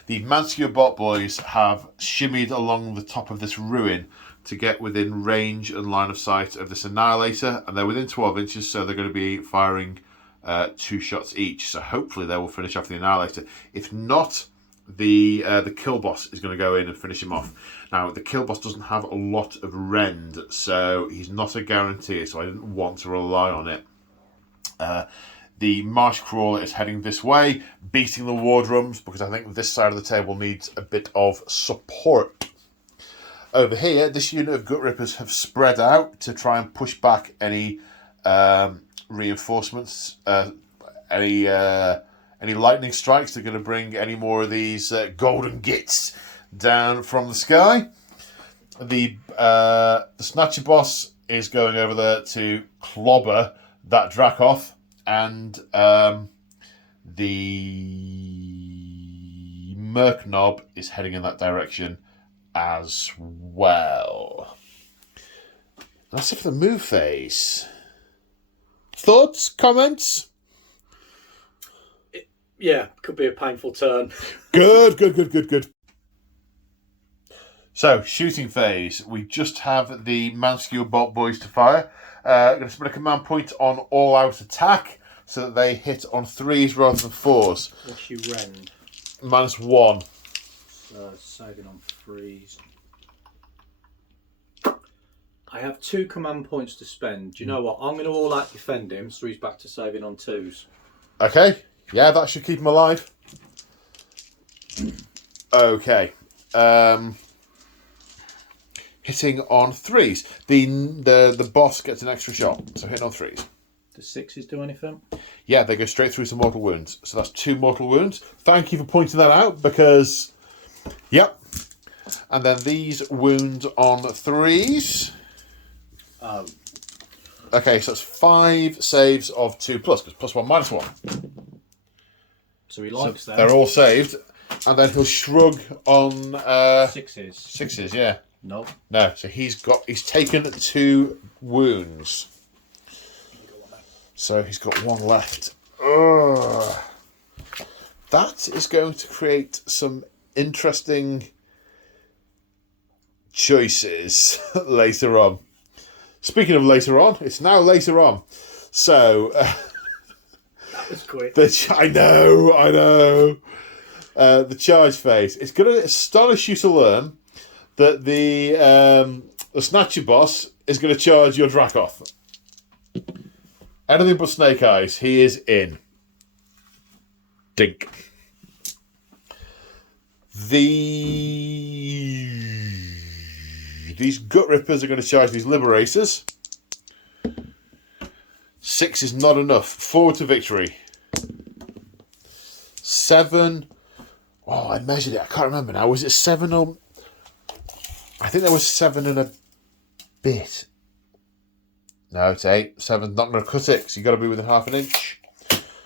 The Manscure Bot Boys have shimmied along the top of this ruin to get within range and line of sight of this Annihilator, and they're within 12 inches, so they're going to be firing 2 shots each. So hopefully they will finish off the Annihilator. If not, the Kill Boss is going to go in and finish him off. Now, the Kill Boss doesn't have a lot of rend, so he's not a guarantee, so I didn't want to rely on it. The Marsh Crawler is heading this way, beating the War Drums, because I think this side of the table needs a bit of support. Over here, this unit of Gut Rippers have spread out to try and push back any reinforcements, any lightning strikes. They're going to bring any more of these golden gits down from the sky. The Snatcher Boss is going over there to clobber that Dracoth, and the Merc Knob is heading in that direction as well. That's it for the move phase. Thoughts? Comments? Yeah, could be a painful turn. Good. So, shooting phase. We just have the Manskew Bolt Boys to fire. Going to spend a command point on all-out attack so that they hit on 3s rather than 4s. What's your rend? -1. Saving on 3s. I have 2 command points to spend. Do you know what? I'm going to all-out defend him, so he's back to saving on 2s. Okay. Yeah, that should keep him alive. Okay. Hitting on 3s. The boss gets an extra shot, so hitting on 3s. Does 6s do anything? Yeah, they go straight through some mortal wounds. So that's 2 mortal wounds. Thank you for pointing that out, because... Yep. And then these wounds on 3s. Oh. Okay, so that's 5 saves of 2+, because +1, -1. So he likes them. They're all saved. And then he'll shrug on... 6s. 6s, yeah. Nope. No, so he's taken 2 wounds. So he's got 1 left. Ugh. That is going to create some interesting choices later on. Speaking of later on, it's now later on. So... that was quick. I know. The charge phase. It's going to astonish you to learn that the Snatcher boss is going to charge your Dracoth. Anything but Snake Eyes, he is in. Dink. These Gut Rippers are going to charge these Liberators. 6 is not enough. 4 to victory. 7. Oh, I measured it. I can't remember now. Was it 7 or... I think there was 7 and a bit. No, it's 8. 7's not going to cut it, because you've got to be within half an inch.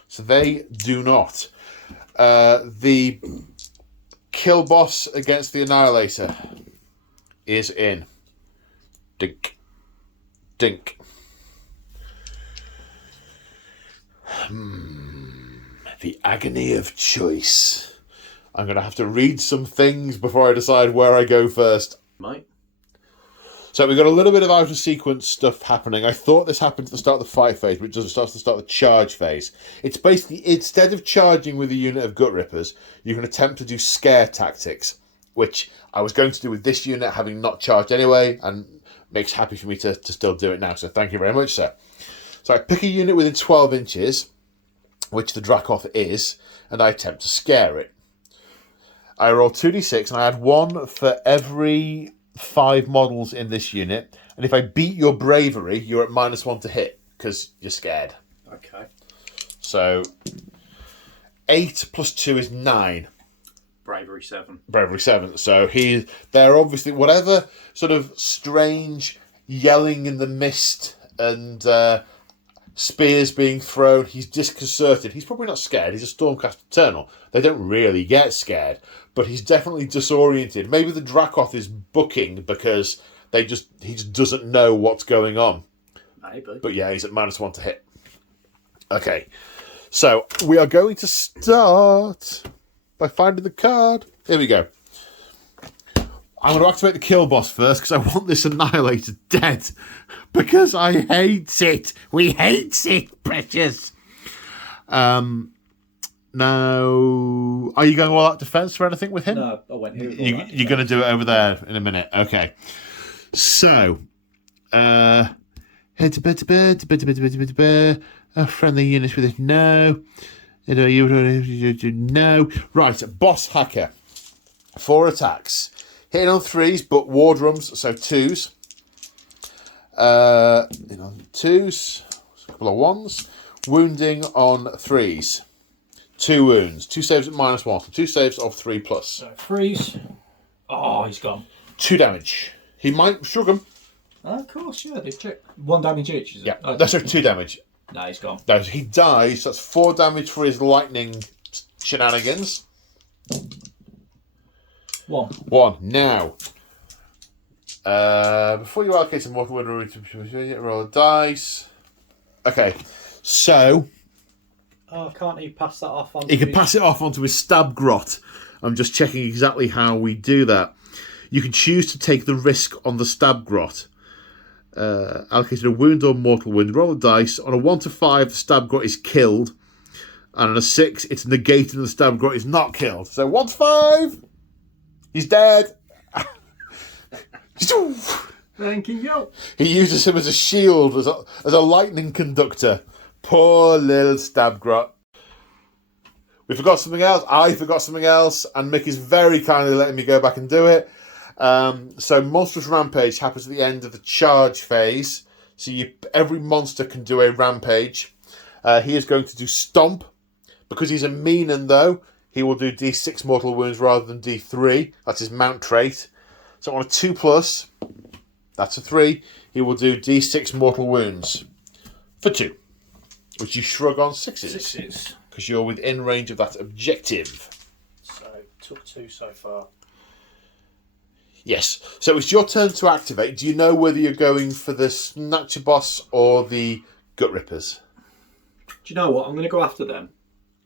So they do not. The kill boss against the Annihilator is in. Dink. The agony of choice. I'm going to have to read some things before I decide where I go first. Mate. So we've got a little bit of out of sequence stuff happening. I thought this happened at the start of the fight phase, but it doesn't start to the charge phase. It's basically, instead of charging with a unit of Gut Rippers, you can attempt to do scare tactics, which I was going to do with this unit, having not charged anyway, and makes happy for me to still do it now. So thank you very much, sir. So I pick a unit within 12 inches, which the Dracoth is, and I attempt to scare it. I roll 2d6, and I add 1 for every 5 models in this unit. And if I beat your bravery, you're at -1 to hit, because you're scared. Okay. So 8 plus 2 is 9. Bravery 7. Bravery 7. So they're obviously, whatever sort of strange yelling in the mist and spears being thrown, he's disconcerted. He's probably not scared. He's a Stormcast Eternal. They don't really get scared, but he's definitely disoriented. Maybe the Dracoth is booking because he just doesn't know what's going on. Maybe. But yeah, he's at -1 to hit. Okay, so we are going to start by finding the card. Here we go. I'm going to activate the kill boss first because I want this Annihilator dead. Because I hate it. We hate it, precious. Now, are you going all out defense or anything with him? No, I went here. You're going to do it over there in a minute. Okay. So, friendly units with it. No. No. Right, boss hacker. 4 attacks. Hitting on 3s, but war drums, so 2s. Hitting on 2s, a couple of 1s. Wounding on 3s. 2 wounds. 2 saves at -1, so 2 saves of 3+. So freeze. Oh, he's gone. 2 damage. He might shrug him. Oh, of course, yeah, they check. 1 damage each, is it? Yeah, Oh, that's 2 damage. No, he's gone. No, he dies, that's 4 damage for his lightning shenanigans. 1. Now, before you allocate a mortal wound, roll a dice. Okay, so Oh, can't he pass that off on? He can pass it off onto his stab grot. I'm just checking exactly how we do that. You can choose to take the risk on the stab grot. Allocated a wound or mortal wound. Roll a dice. On a 1 to 5, the stab grot is killed. And on a 6, it's negated and the stab grot is not killed. So 1 to 5, he's dead. Thank you. He uses him as a shield, as a lightning conductor. Poor little stab grot. We forgot something else. I forgot something else. And Mick is very kindly letting me go back and do it. So Monstrous Rampage happens at the end of the charge phase. So every monster can do a rampage. He is going to do Stomp. Because he's a meanin though, he will do D6 mortal wounds rather than D3. That's his mount trait. So on a 2+, that's a 3, he will do D6 mortal wounds for 2. Which you shrug on 6s. Because you're within range of that objective. So, took 2 so far. Yes. So it's your turn to activate. Do you know whether you're going for the Snatcher Boss or the Gut Rippers? Do you know what? I'm going to go after them.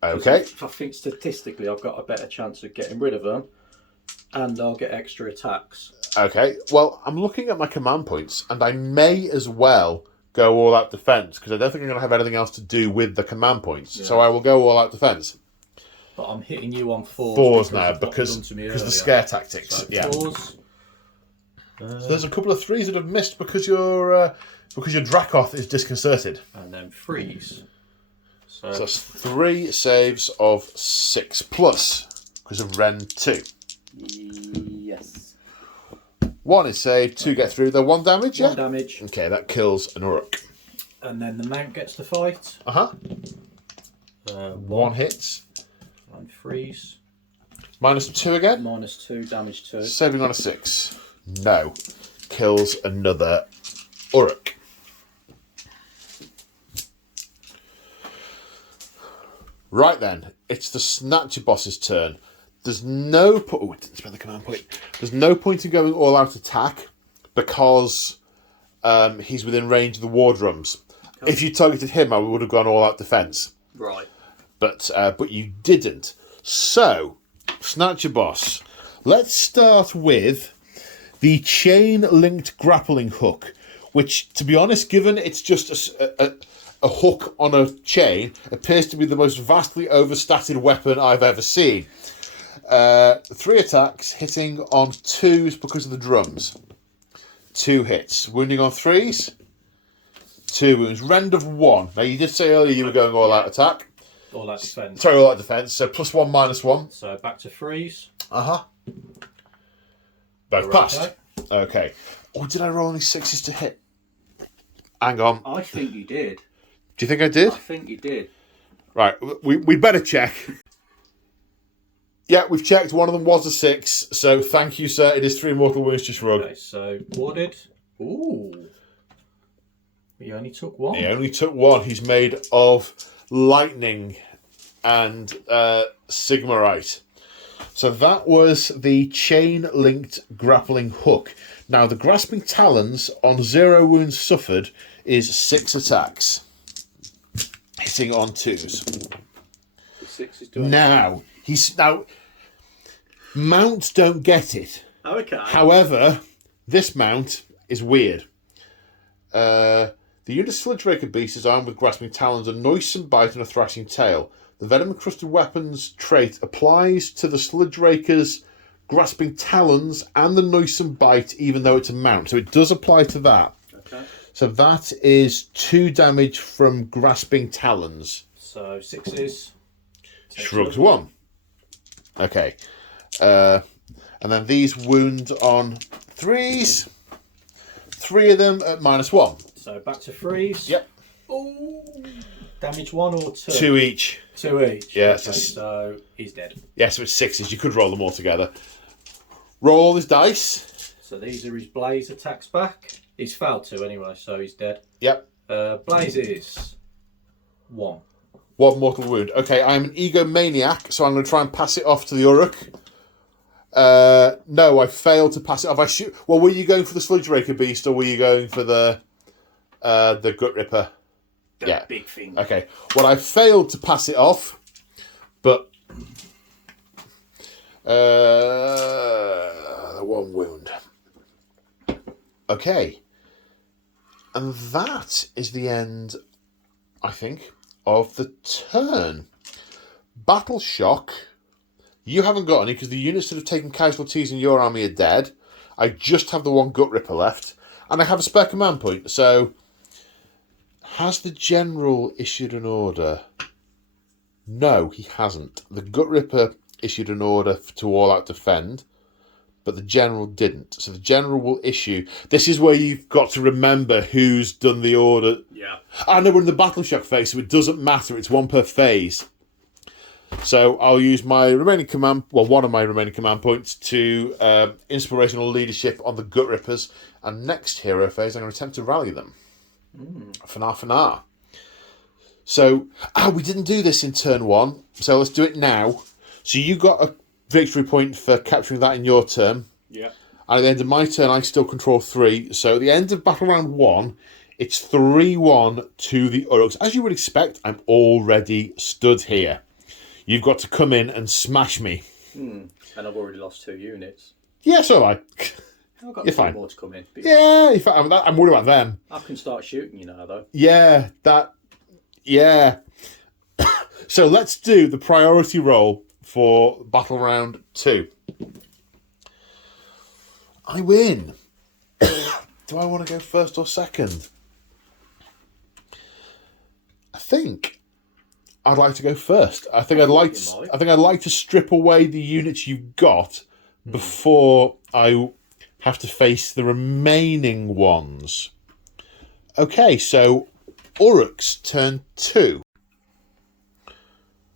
Okay. I think statistically I've got a better chance of getting rid of them. And I'll get extra attacks. Okay. Well, I'm looking at my command points, and I may as well go all out defense, because I don't think I'm going to have anything else to do with the command points. Yeah. So I will go all out defense. But I'm hitting you on 4s. 4s now, because the scare tactics. So yeah. 4s. So there's a couple of 3s that have missed because your Dracoth is disconcerted. And then 3s. So that's 3 saves of 6+, because of Ren 2. Yes. 1 is saved, 2 get through. They're 1 damage, yeah? 1 damage. Okay, that kills an Orruk. And then the mount gets to fight. 1 hits. And 3s. -2 again? -2, damage 2. Saving on a 6. No. Kills another Orruk. Right then, it's the Snatcher Boss's turn. There's no point. Oh, I didn't spend the command point. There's no point in going all out attack because he's within range of the war drums. Okay. If you targeted him, I would have gone all out defense. Right. But you didn't. So, Snatcher Boss. Let's start with the chain-linked grappling hook, which, to be honest, given it's just a hook on a chain, appears to be the most vastly overstated weapon I've ever seen. 3 attacks, hitting on 2s because of the drums. 2 hits. Wounding on 3s. 2 wounds. Rend of 1. Now, you did say earlier you were going all out attack. All out defense. Sorry, all out defense. So +1, -1. So back to 3s. Both passed. Okay. Oh, did I roll any 6s to hit? Hang on. I think you did. Do you think I did? I think you did. Right, we'd better check. Yeah, we've checked. One of them was a 6, so thank you, sir. It is 3 mortal wounds to Shrug. Okay, so warded. Ooh. He only took 1. He only took 1. He's made of lightning and Sigmarite. So that was the chain-linked grappling hook. Now, the grasping talons on 0 wounds suffered is 6 attacks. Hitting on 2s. The 6 is doing now, mounts don't get it. Okay. However, this mount is weird. The unit Sludgebreaker Beast is armed with grasping talons, a noisome bite, and a thrashing tail. The venom-encrusted weapons trait applies to the Sludgebreaker's grasping talons and the noisome bite, even though it's a mount. So it does apply to that. Okay. So that is 2 damage from grasping talons. So 6s. Shrugs 1. Okay. And then these wound on 3s. 3 of them at -1. So back to 3s. Yep. Ooh. Damage 1 or 2? 2 each. 2 each. Yeah. Okay, so he's dead. Yeah, so it's 6s. You could roll them all together. Roll all his dice. So these are his blaze attacks back. He's failed 2 anyway, so he's dead. Yep. Blaze is 1. 1 mortal wound. Okay, I'm an egomaniac, so I'm going to try and pass it off to the Orruk. No, I failed to pass it off. Well, were you going for the Sludgebreaker Beast, or were you going for the Gut Ripper? The big thing. Okay. Well, I failed to pass it off, but one wound. Okay. And that is the end, I think, of the turn. Battle shock. You haven't got any because the units that have taken casualties in your army are dead. I just have the one Gut Ripper left. And I have a spare command point. So, has the general issued an order? No, he hasn't. The Gut Ripper issued an order to all out defend, but the general didn't. So the general will issue. This is where you've got to remember who's done the order. Yeah. I know we're in the battle shock phase, so it doesn't matter. It's one per phase. So I'll use my remaining command, well, one of my remaining command points to inspirational leadership on the Gut Rippers. And next hero phase, I'm going to attempt to rally them. Fanar. So, we didn't do this in turn one, so let's do it now. So you got a victory point for capturing that in your turn. Yeah. And at the end of my turn, I still control 3. So at the end of battle round 1, it's 3-1 to the Orruks. As you would expect, I'm already stood here. You've got to come in and smash me. And I've already lost 2 units. Yeah, so have I. I've got You're 2 fine. more to come in. Yeah, I'm worried about them. I can start shooting you now, though. Yeah. So let's do the priority roll for battle round 2. I win. Do I want to go first or second? I think I'd like to go first. I think I'd like to strip away the units you've got before I have to face the remaining ones. Okay, so Orruks turn 2.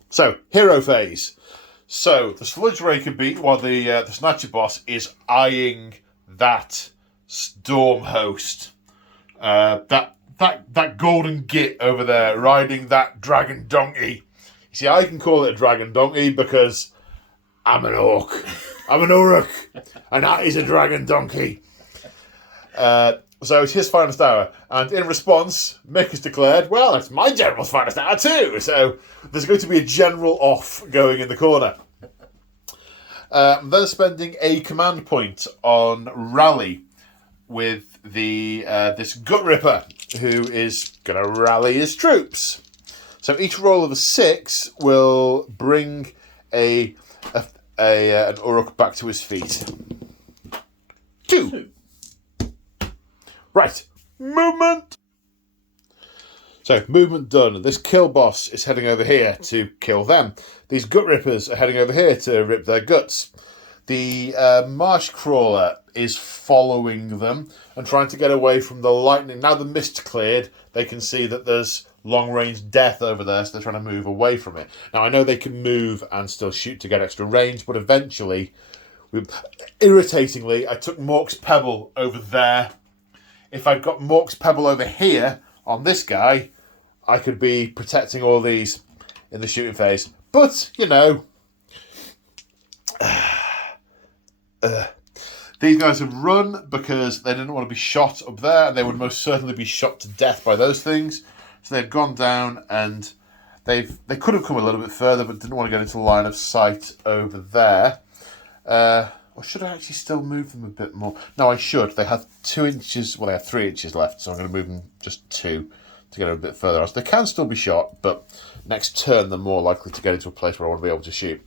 So hero phase. So the Sludge Raker beat while the Snatcher boss is eyeing that Storm host, that golden git over there riding that dragon donkey. You see, I can call it a dragon donkey because I'm an orc. I'm an Orruk, and that is a dragon donkey. So it's his finest hour, and in response, Mick has declared, well, it's my general's finest hour too. So there's going to be a general off going in the corner. Then spending a command point on rally with this Gut Ripper, who is going to rally his troops. So each roll of a 6 will bring an Orruk back to his feet. 2. Right, movement. So movement done. This kill boss is heading over here to kill them. These Gut Rippers are heading over here to rip their guts. The Marsh Crawler is following them and trying to get away from the lightning. Now the mist cleared, they can see that there's long-range death over there, so they're trying to move away from it. Now, I know they can move and still shoot to get extra range, but eventually, irritatingly, I took Mork's Pebble over there. If I'd got Mork's Pebble over here on this guy, I could be protecting all these in the shooting phase. But, you know, these guys have run because they didn't want to be shot up there, and they would most certainly be shot to death by those things. So they've gone down, and they could have come a little bit further, but didn't want to get into the line of sight over there. Or should I actually still move them a bit more? No, I should. They have 2 inches. Well, they have 3 inches left, so I'm going to move them just 2 to get a bit further out. So they can still be shot, but next turn they're more likely to get into a place where I want to be able to shoot.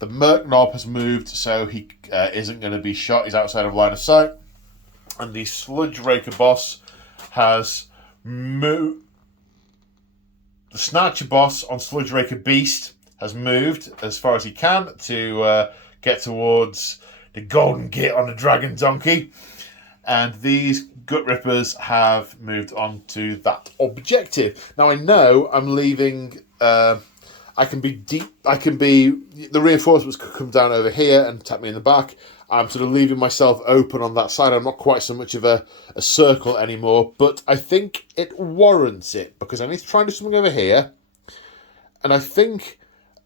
The Merc Knob has moved, so he isn't going to be shot. He's outside of line of sight. And the Sludge Raker boss has moved. The Snatcher boss on Sludge Raker Beast has moved as far as he can to get towards the Golden Gate on the Dragon Donkey. And these Gut Rippers have moved on to that objective. Now I know I'm leaving... I can be deep. The reinforcements could come down over here and tap me in the back. I'm sort of leaving myself open on that side. I'm not quite so much of a circle anymore, but I think it warrants it because I need to try and do something over here. And I think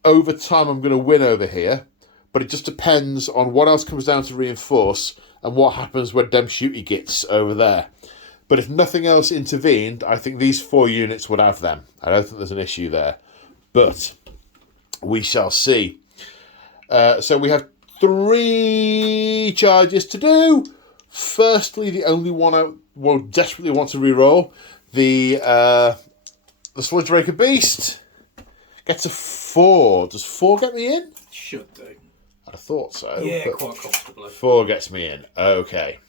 over time I'm going to win over here, but it just depends on what else comes down to reinforce and what happens when them shooty gets over there. But if nothing else intervened, I think these 4 units would have them. I don't think there's an issue there. But we shall see. So we have 3 charges to do. Firstly, the only one I will desperately want to reroll, the Sludge Raker Beast gets a 4. Does 4 get me in? Should do. I thought so. Yeah, quite comfortably. 4 gets me in. Okay.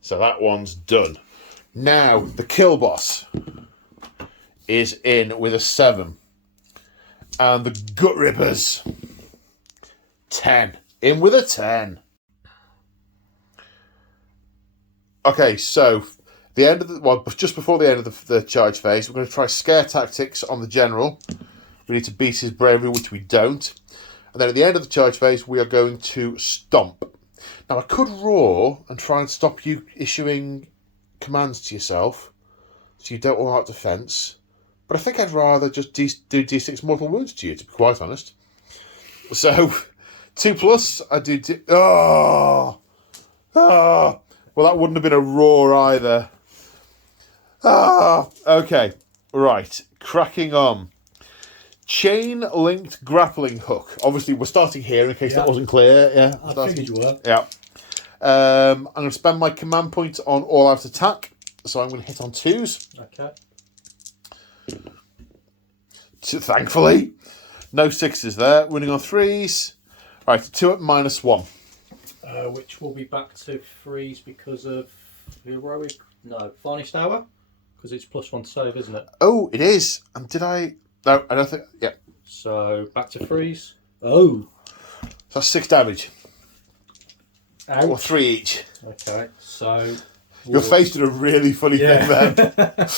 So that one's done. Now, the kill boss is in with a 7. And the Gut Rippers, 10. In with a 10. Okay, so the end of just before the end of the charge phase, we're going to try scare tactics on the general. We need to beat his bravery, which we don't. And then at the end of the charge phase, we are going to stomp. Now, I could roar and try and stop you issuing commands to yourself, so you don't all out defense. But I think I'd rather just do D6 mortal wounds to you, to be quite honest. So, 2+, I do... Well, that wouldn't have been a roar either. Okay. Right. Cracking on. Chain-linked grappling hook. Obviously, we're starting here in case that wasn't clear. Yeah, I figured you were. Yeah. I'm going to spend my command point on all-out attack, so I'm going to hit on 2s. Okay. Thankfully. No 6s there. Winning on 3s. Right, 2 at -1. Which will be back to 3s because of heroic... No, Varnished Hour? Because it's +1 to save, isn't it? Oh, it is. And did I... No, I don't think... Yeah. So, back to 3s. Oh. So that's 6 damage. Ouch. Or 3 each. Okay, so... Your face did a really funny thing there.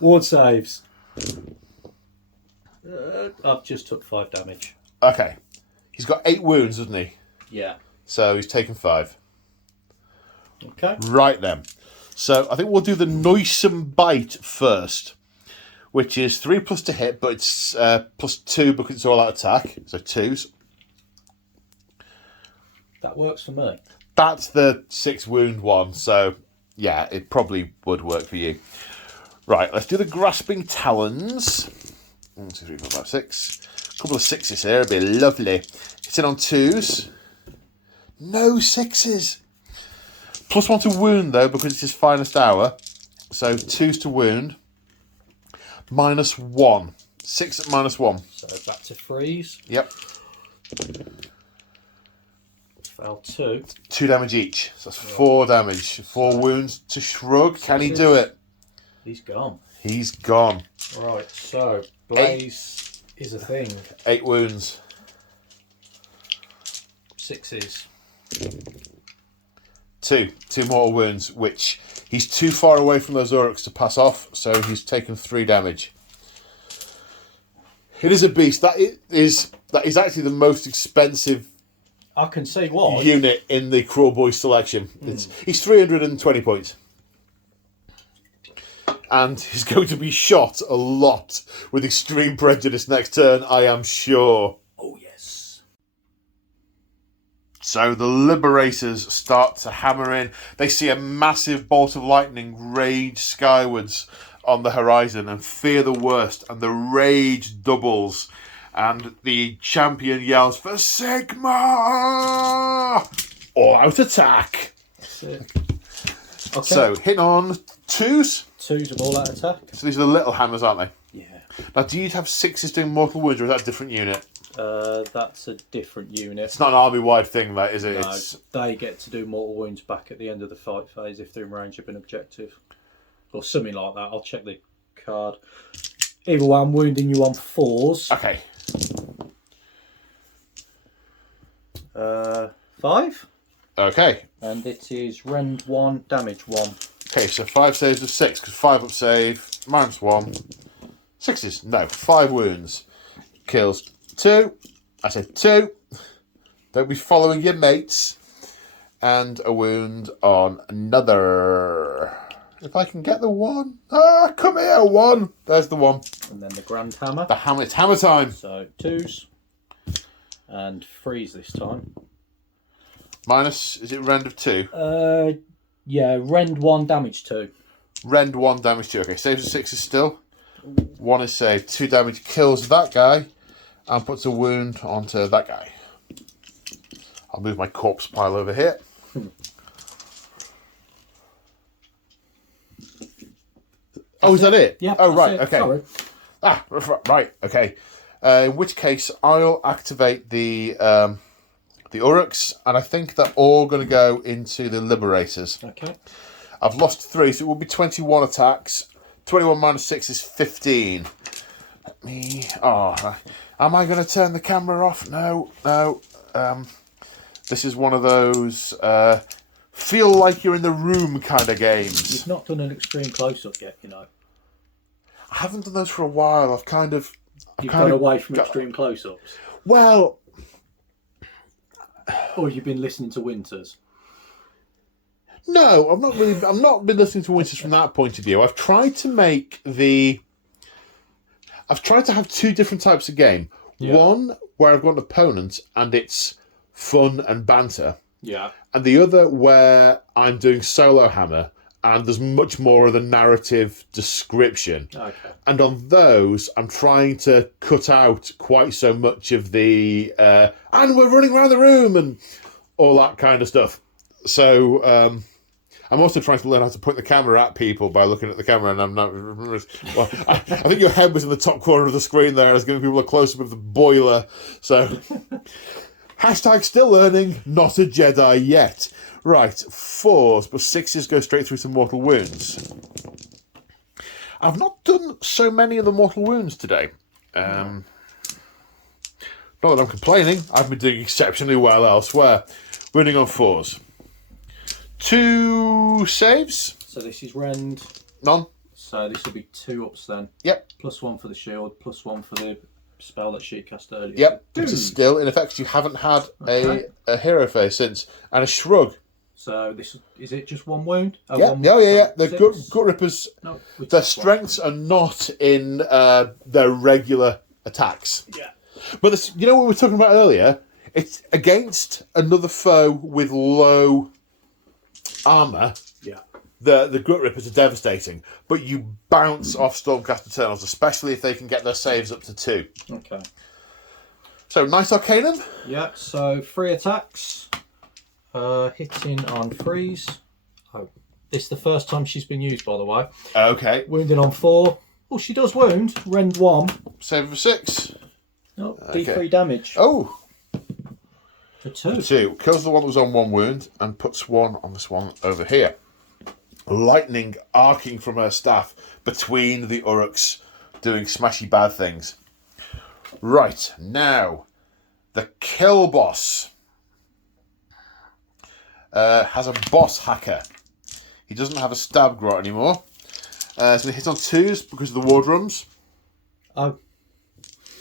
Ward saves. I've just took 5 damage. Okay. He's got 8 wounds, doesn't he? Yeah. So he's taken 5. Okay. Right then. So I think we'll do the Noisome Bite first, which is 3+ to hit, but it's +2 because it's all out attack. So 2s. That works for me. That's the 6 wound one. So yeah, it probably would work for you. Right, let's do the Grasping Talons. 1, 2, 3, 4, 5, 6. A couple of 6s here, it'd be lovely. Hit it on 2s. No 6s. +1 to wound though, because it's his finest hour. So 2s to wound. -1. 6 at -1. So back to 3s. Yep. Fell 2. 2 damage each. So that's 4 damage. 4 wounds to Shrug. Can he do it? He's gone. He's gone. Right, so Blaze is a thing. 8 wounds. 6s. 2 mortal wounds, which he's too far away from those Orruks to pass off, so he's taken 3 damage. It is a beast. That is actually the most expensive I can see why. unit in the Kruelboyz selection. He's 320 points. And he's going to be shot a lot with extreme prejudice next turn, I am sure. Oh, yes. So the Liberators start to hammer in. They see a massive bolt of lightning rage skywards on the horizon and fear the worst. And the rage doubles. And the champion yells for Sigmar! All out attack. Sick. Okay. So hit on 2s. 2s of all out attack. So these are the little hammers, aren't they? Yeah. Now, do you have 6s doing mortal wounds, or is that a different unit? That's a different unit. It's not an army-wide thing, that is it? No, they get to do mortal wounds back at the end of the fight phase if they're in range of an objective. Or something like that. I'll check the card. Either way, I'm wounding you on 4s. Okay. 5. Okay. And it is rend 1, damage 1. Okay, so 5 saves of 6, because 5 up save, -1. 6s, no, 5 wounds. Kills 2. I said 2. Don't be following your mates. And a wound on another. If I can get the 1. Ah, come here, 1. There's the 1. And then the Grand Hammer. The hammer, it's hammer time. So 2s. And 3s this time. Minus, is it rend of 2? Yeah, rend 1, damage 2. Rend 1, damage 2. Okay, saves of 6 is still. 1 is saved. 2 damage kills that guy and puts a wound onto that guy. I'll move my corpse pile over here. Oh, is that it? Yeah. Oh, right, it. okay. Sorry. Ah, right, okay. In which case, I'll activate the Orruks, and I think they're all going to go into the Liberators. Okay. I've lost 3, so it will be 21 attacks. 21 minus 6 is 15. Let me... Oh, am I going to turn the camera off? No. This is one of those feel like you're in the room kind of games. You've not done an extreme close-up yet, you know. I haven't done those for a while. You've gone away from extreme close-ups? Well... Or you've been listening to Winters? No, I've not been listening to Winters from that point of view. I've tried to have 2 different types of game. Yeah. One where I've got an opponent and it's fun and banter. Yeah. And the other where I'm doing solo hammer and there's much more of the narrative description. Okay. And on those, I'm trying to cut out quite so much of the and we're running around the room and all that kind of stuff. So I'm also trying to learn how to point the camera at people by looking at the camera, and I'm not... Well, I think your head was in the top corner of the screen there. I was giving people a close-up of the boiler. So, hashtag still learning, not a Jedi yet. Right, 4s, but 6s go straight through to mortal wounds. I've not done so many of the mortal wounds today. Not that I'm complaining. I've been doing exceptionally well elsewhere. Wounding on 4s. 2 saves. So this is Rend. None. So this will be 2 ups then. Yep. +1 for the shield, +1 for the spell that she cast earlier. Yep. Which is still in effect. You haven't had a hero phase since. And a shrug. So this is it just 1 wound? Oh, Yeah. 1, Yeah. The 6? gut rippers. No, Their strengths are not in their regular attacks. Yeah. But this, you know what we were talking about earlier? It's against another foe with low armour. Yeah. The gut rippers are devastating, but you bounce off Stormcast Eternals, especially if they can get their saves up to 2. Okay. So nice Arcanum. Yeah. So 3 attacks, hitting on 3s. Oh, this is the first time she's been used, by the way. Okay. Wounding on 4. Oh, she does wound. Rend 1. Save of 6. Oh, D3 damage. Oh. For 2. 2. Kills the one that was on 1 wound and puts 1 on this one over here. Lightning arcing from her staff between the Orruks, doing smashy bad things. Right, now, the kill boss has a boss hacker. He doesn't have a stab grot anymore. So he hits on 2s because of the war drums. Oh.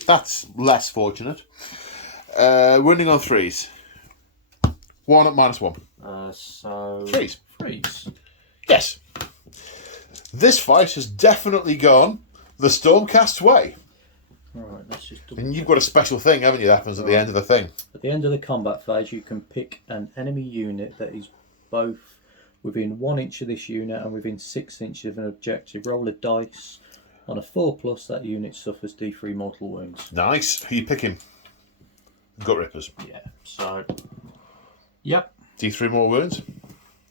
That's less fortunate. Wounding on 3s. 1 at -1. So 3s. 3s. Yes. This fight has definitely gone the Stormcast way. Alright, let's just double And you've got a special thing, haven't you, that happens at the end of the thing. At the end of the combat phase, you can pick an enemy unit that is both within 1 inch of this unit and within 6 inches of an objective. Roll a dice. On a 4+, that unit suffers D3 mortal wounds. Nice. Who are you picking? Gut rippers. Yeah, so... Yep. D3 more wounds.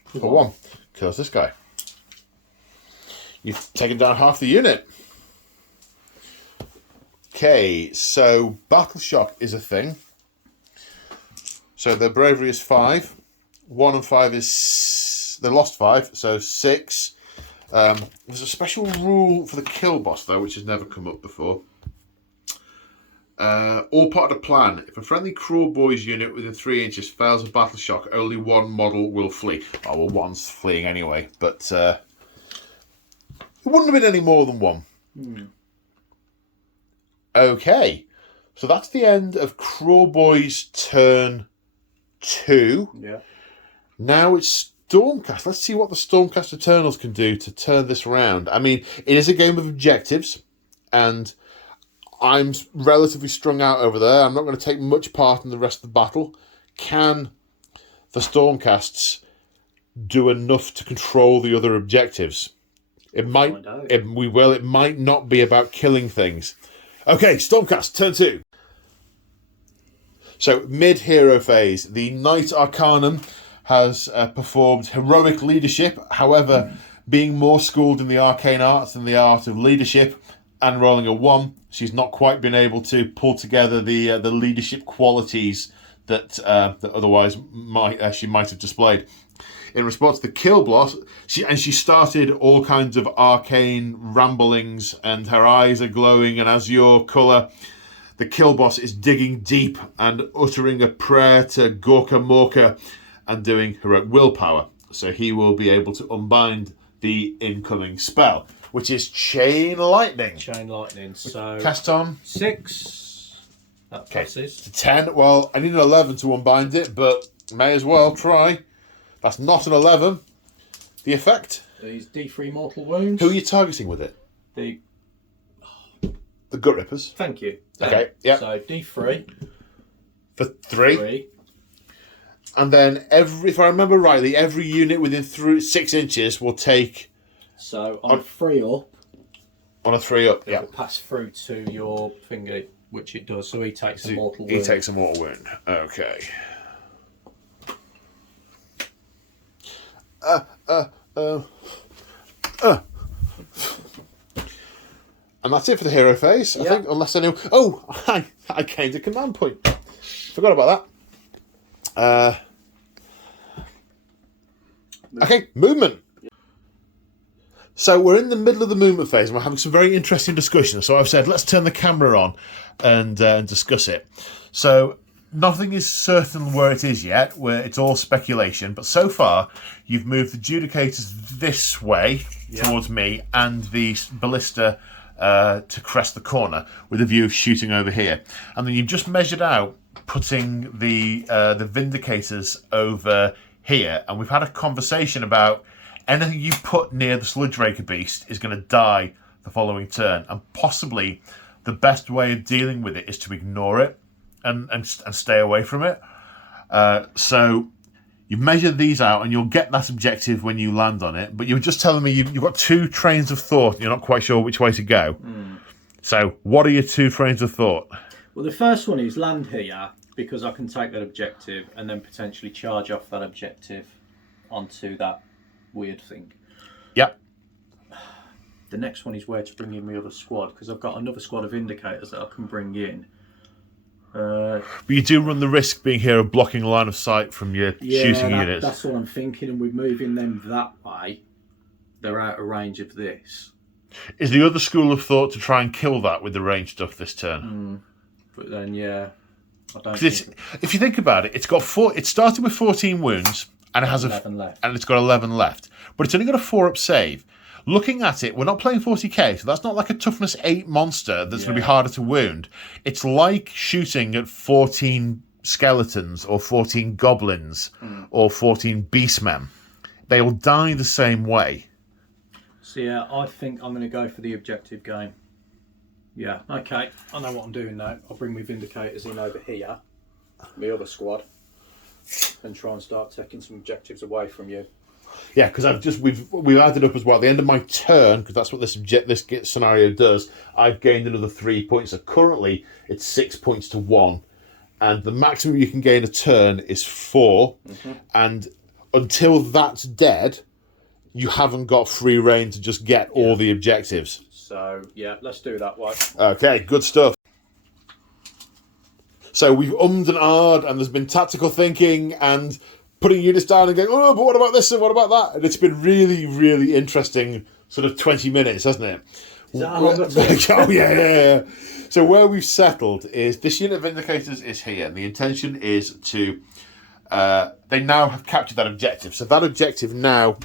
For 1. Kills this guy. You've taken down half the unit. Okay, so Battle Shock is a thing. So their bravery is 5. 1 and 5 is... They lost 5, so 6. There's a special rule for the kill boss, though, which has never come up before. All part of the plan. If a friendly Kruelboyz unit within 3 inches fails a battle shock, only 1 model will flee. Oh, well, 1's fleeing anyway, but it wouldn't have been any more than 1. Okay, so that's the end of Kruelboyz turn 2. Yeah. Now it's Stormcast. Let's see what the Stormcast Eternals can do to turn this around. I mean, it is a game of objectives, and I'm relatively strung out over there. I'm not going to take much part in the rest of the battle. Can the Stormcasts do enough to control the other objectives? It We'll might. find out. We will. It might not be about killing things. Okay, Stormcast, turn 2. So, mid-hero phase, the Knight Arcanum has performed heroic leadership. However, being more schooled in the arcane arts than the art of leadership, and rolling a 1, she's not quite been able to pull together the leadership qualities that otherwise she might have displayed. In response to the kill block, she started all kinds of arcane ramblings, and her eyes are glowing an azure colour. The kill boss is digging deep and uttering a prayer to Gorka Morka and doing heroic willpower. So he will be able to unbind the incoming spell, which is Chain Lightning. Chain Lightning. So Cast on 6. That passes. To 10. Well, I need an 11 to unbind it, but may as well try. That's not an 11. The effect? These D3 mortal wounds. Who are you targeting with it? The Gut Rippers. Thank you. Okay, yeah. So D3. For 3. 3. And then, if I remember rightly, every unit within 6 inches will take... So on a 3 up... On a 3 up, it will pass through to your finger, which it does. So he takes a mortal wound. He takes a mortal wound. Okay. And that's it for the hero phase, I think, unless anyone... Oh, I gained a command point. Forgot about that. Okay, movement. So we're in the middle of the movement phase, and we're having some very interesting discussions. So I've said, let's turn the camera on and discuss it. So nothing is certain where it is yet, where it's all speculation. But so far, you've moved the Judicators this way towards me, and the Ballista to crest the corner with a view of shooting over here. And then you've just measured out putting the Vindicators over here, and we've had a conversation about anything you put near the Sludge Raker Beast is going to die the following turn, and possibly the best way of dealing with it is to ignore it and stay away from it. So you've measured these out, and you'll get that objective when you land on it. But you were just telling me you've got 2 trains of thought, and you're not quite sure which way to go. So what are your 2 trains of thought? Well, the first one is land here, because I can take that objective and then potentially charge off that objective onto that weird thing. Yep. The next one is where to bring in my other squad, because I've got another squad of Indicators that I can bring in. But you do run the risk being here of blocking line of sight from your shooting units. That's what I'm thinking, and we're moving them that way. They're out of range of this. Is the other school of thought to try and kill that with the range stuff this turn? But then, I don't if you think about it, it's got 4. It started with 14 wounds, and it has 11 left. And it's got 11 left. But it's only got a 4-up save. Looking at it, we're not playing 40k, so that's not like a toughness 8 monster that's going to be harder to wound. It's like shooting at 14 skeletons or 14 goblins or 14 beastmen. They will die the same way. So I think I'm going to go for the objective game. Yeah, okay. I know what I'm doing now. I'll bring my Vindicators in over here, my other squad, and try and start taking some objectives away from you. Yeah, because we've added up as well. At the end of my turn, because that's what this scenario does, I've gained another 3 points. So currently, it's 6 points to 1, and the maximum you can gain a turn is 4. And until that's dead, you haven't got free reign to just get all the objectives. So let's do that way. Okay, good stuff. So we've ummed and ahed, and there's been tactical thinking and putting units down and going, oh, but what about this and what about that? And it's been really, really interesting sort of 20 minutes, hasn't it? Is that how long it took? Oh, yeah. So where we've settled is this unit of Vindicators is here, and the intention is to... they now have captured that objective. So that objective now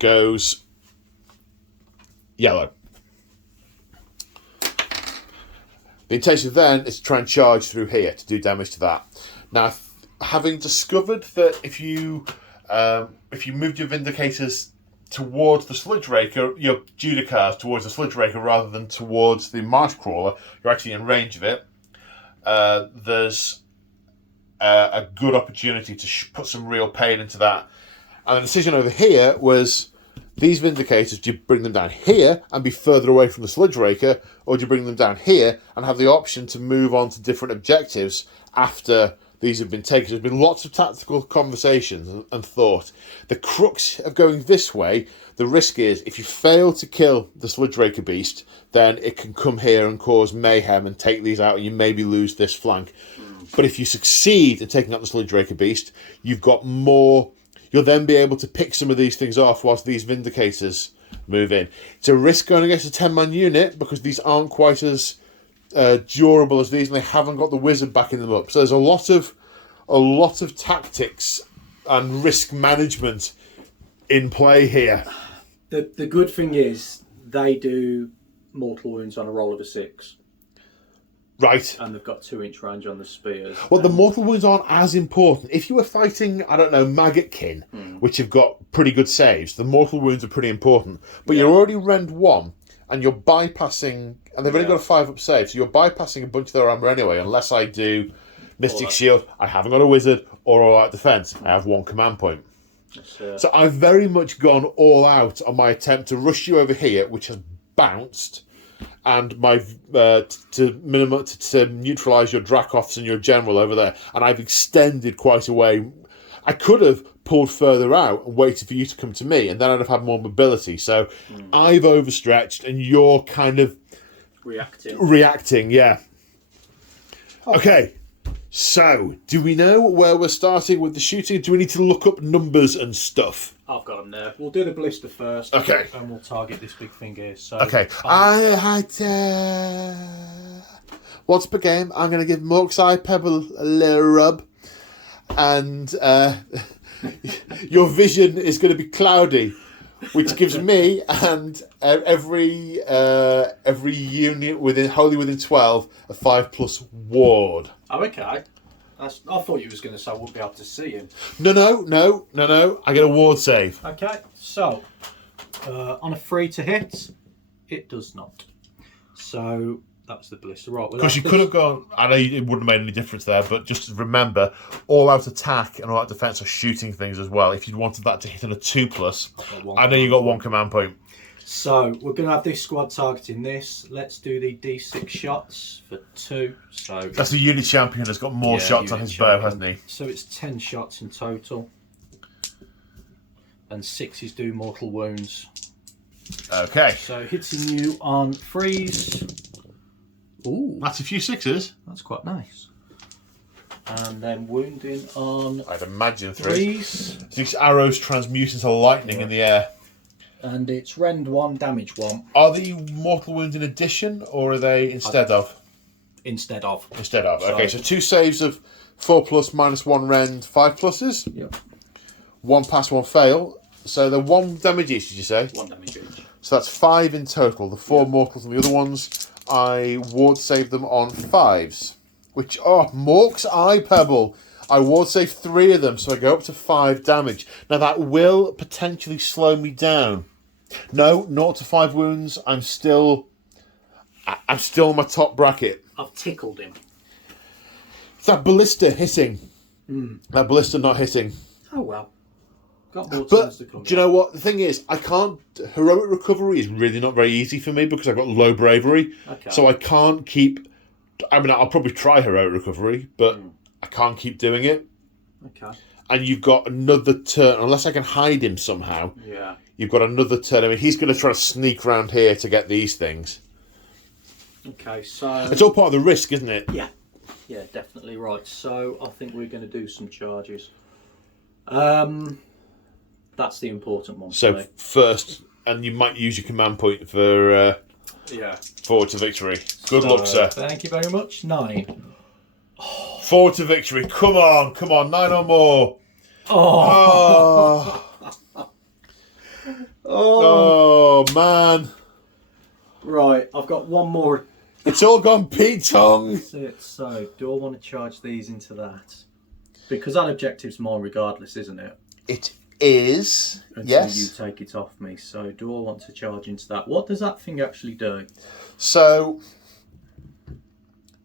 goes yellow. The intention then is to try and charge through here to do damage to that. Now, having discovered that if you moved your Vindicators towards the Sludge Raker, your Judicars towards the Sludge Raker rather than towards the Marsh Crawler, you're actually in range of it. There's a good opportunity to put some real pain into that. And the decision over here was these Vindicators, do you bring them down here and be further away from the Sludge Raker, or do you bring them down here and have the option to move on to different objectives after these have been taken? There's been lots of tactical conversations and thought. The crux of going this way, the risk is if you fail to kill the Sludge Raker beast, then it can come here and cause mayhem and take these out, and you maybe lose this flank. But if you succeed in taking out the Sludge Raker beast, you've got more. You'll then be able to pick some of these things off whilst these Vindicators move in. It's a risk going against a 10-man unit because these aren't quite as durable as these, and they haven't got the wizard backing them up. So there's a lot of tactics and risk management in play here. The good thing is they do mortal wounds on a roll of a 6. Right. And they've got 2-inch range on the spears. Well, the mortal wounds aren't as important. If you were fighting, I don't know, Maggotkin, which have got pretty good saves, the mortal wounds are pretty important. But you're already Rend 1, and you're bypassing, and they've only got a 5-up save, so you're bypassing a bunch of their armour anyway, unless I do Mystic Shield. I haven't got a wizard or all-out defence. I have 1 command point. So I've very much gone all out on my attempt to rush you over here, which has bounced, and my to neutralise your Dracoths and your general over there, and I've extended quite a way. I could have pulled further out and waited for you to come to me, and then I'd have had more mobility. So I've overstretched, and you're kind of reacting. Yeah. Okay. So, do we know where we're starting with the shooting? Do we need to look up numbers and stuff? I've got them there. We'll do the ballista first. Okay. And we'll target this big thing here. So okay. I had... once per game, I'm going to give Mork's Eye Pebble a little rub. And your vision is going to be cloudy, which gives me and every unit within 12 a 5+ ward. Oh, okay. I thought you was going to say I wouldn't be able to see him. No. I get a ward save. Okay, so on a 3 to hit, it does not. So that's the ballista. Right. Because you could have gone. I know it wouldn't have made any difference there, but just remember, all-out attack and all-out defense are shooting things as well. If you wanted that to hit on a 2+, I know you got 1 command point. So we're going to have this squad targeting this. Let's do the D6 shots for 2. So that's the unit champion that's got more shots on his bow, hasn't he? So it's 10 shots in total, and 6 is do mortal wounds. Okay. So hitting you on 3s. Ooh, that's a few 6s. That's quite nice. And then wounding on, I'd imagine 3s. These arrows transmute into lightning in the air. And it's Rend 1, damage 1. Are the mortal wounds in addition, or are they instead of? Instead of. Instead of. Okay, so 2 saves of 4+ -1 Rend, 5+. Yep. 1 pass, 1 fail. So they're 1 damage each, did you say? 1 damage each. So that's 5 in total. The 4 mortals and the other ones, I ward save them on 5s. Which, Mork's Eye Pebble. I ward save 3 of them, so I go up to 5 damage. Now that will potentially slow me down. No, 0 to 5 wounds. I'm still in my top bracket. I've tickled him. It's that ballista hitting. That ballista not hitting. Oh well. Got more but turns to come. Do you know what? The thing is, I can't... Heroic recovery is really not very easy for me because I've got low bravery. Okay. So I can't keep... I mean, I'll probably try heroic recovery, but... I can't keep doing it. Okay. And you've got another turn, unless I can hide him somehow. Yeah. You've got another turn. I mean, he's going to try to sneak around here to get these things. Okay, so... It's all part of the risk, isn't it? Yeah. Yeah, definitely right. So I think we're going to do some charges. That's the important one. So first, and you might use your command point for forward to victory. Good luck, sir. Thank you very much. 9. Forward to victory. Come on, 9 or more. Oh, man. Right, I've got one more. It's all gone Pete Tong. That's it. So, do I want to charge these into that? Because that objective's mine regardless, isn't it? It is. Until yes. you take it off me. So, do I want to charge into that? What does that thing actually do? So,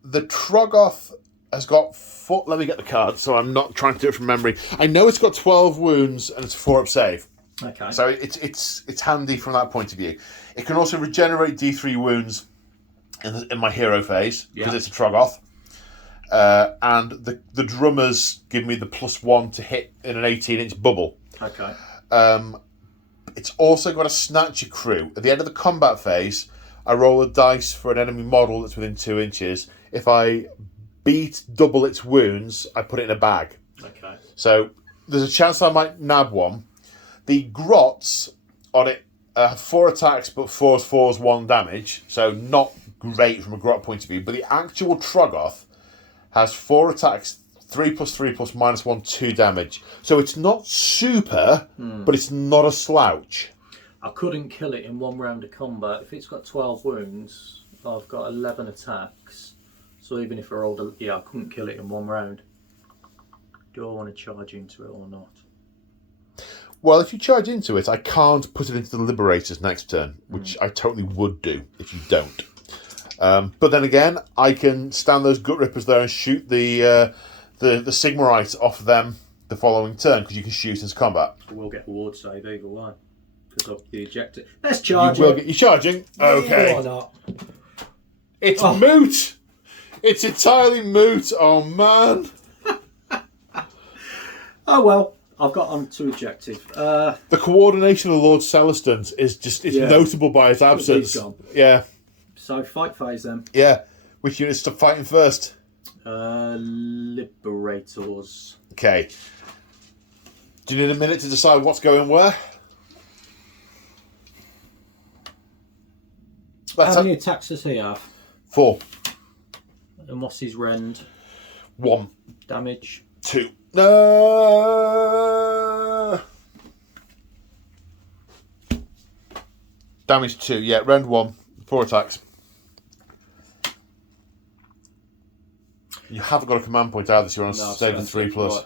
the Troggoth has got... Let me get the card, so I'm not trying to do it from memory. I know it's got 12 wounds and it's a 4-up save. Okay. So it's handy from that point of view. It can also regenerate D3 wounds in my hero phase because it's a Troggoth. And the drummers give me the +1 to hit in an 18-inch bubble. Okay. It's also got a Snatcher crew. At the end of the combat phase, I roll a dice for an enemy model that's within 2 inches. If I beat double its wounds, I put it in a bag. Okay. So there's a chance I might nab one. The grots on it have 4 attacks, but 4's 1 damage. So not great from a grot point of view. But the actual Troggoth has 4 attacks, 3+3 plus -1, 2 damage. So it's not super, but it's not a slouch. I couldn't kill it in 1 round of combat. If it's got 12 wounds, I've got 11 attacks. So even if I rolled I couldn't kill it in 1 round. Do I want to charge into it or not? Well, if you charge into it, I can't put it into the Liberators next turn, which I totally would do if you don't. But then again, I can stand those Gut Rippers there and shoot the Sigmarite off them the following turn, because you can shoot into combat. We'll get a ward save either way, because of the ejector. Let's charge You will it. get, you're charging? Okay. Or not. It's moot! It's entirely moot, oh man! Oh well. I've got on to objective. The coordination of Lord Celestin is just notable by its absence. He's gone. Yeah. So fight phase then. Yeah. Which units to fighting first? Liberators. Okay. Do you need a minute to decide what's going where? How many attacks does he have? 4. And what's his rend? 1. Damage? 2. No. Damage 2. Yeah, rend 1. 4 attacks. You haven't got a command point either, so you're on saving 3+. Right.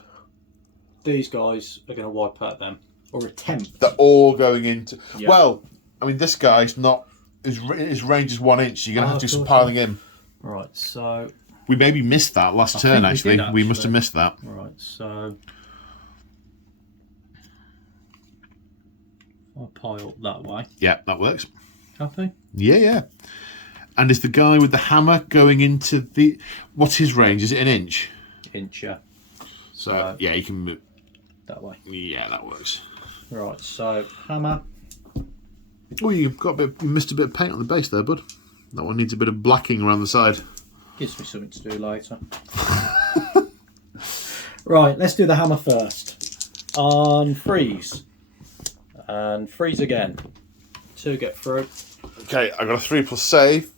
These guys are going to wipe out them. Or attempt. They're all going into... Yeah. Well, I mean, this guy's not... His range is 1 inch. You're going to have to do some piling in. Right, so... We maybe missed that last turn, actually. We must have missed that. Right, so... I'll pile that way. Yeah, that works. Happy? Yeah. And is the guy with the hammer going into the... What's his range? Is it an inch? Inch, yeah. So, yeah, you can move... That way. Yeah, that works. Right, so hammer. Oh, you missed a bit of paint on the base there, bud. That one needs a bit of blacking around the side. Gives me something to do later. Right, let's do the hammer first. On freeze. And freeze again. 2 get through. Okay, I got a 3+ save.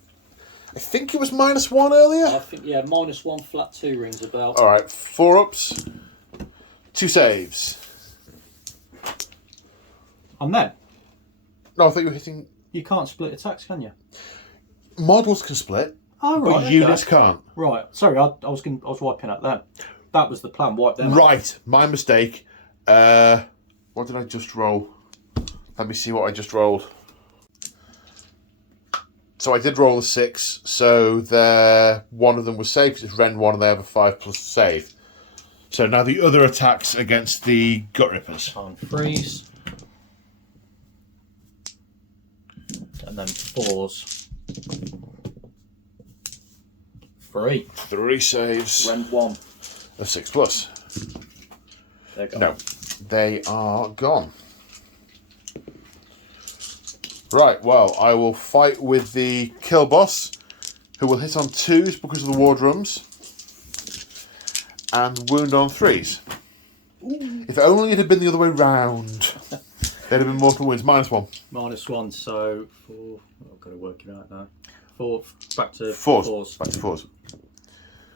I think it was -1 earlier. I think, yeah, -1 flat 2 rings a bell. Alright, 4 ups. 2 saves. And then, No, I thought you were hitting... you can't split attacks, can you? Models can split, Oh, right. but units can't. Right, sorry, I was wiping out them. That was the plan, wipe them out. Right, my mistake. What did I just roll? Let me see what I just rolled. So I did roll a 6, so one of them was safe because it's Rend 1 and they have a 5+ save. So now the other attacks against the Gut Rippers. On freeze. And then 4s. 3. 3 saves. Rend 1. A 6+. They're gone. No, they are gone. Right, well, I will fight with the kill boss, who will hit on 2s because of the war drums, and wound on 3s. Ooh. If only it had been the other way round, there'd have been mortal wounds. -1. -1, so 4. I've got to work it out now. 4, back to 4s. 4s. Back to 4s.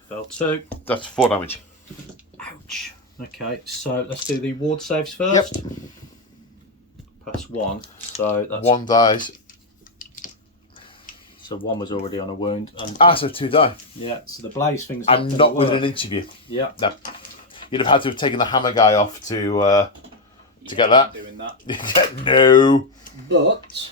Fell 2. That's 4 damage. Ouch. Okay, so let's do the ward saves first. Yep. Pass 1, so that's 1 dies. So 1 was already on a wound. And So 2 die. yeah, so the blaze thing's I'm gonna not work. within an inch of you. Yeah. No. You'd have had to have taken the hammer guy off to get that. Doing that. No. But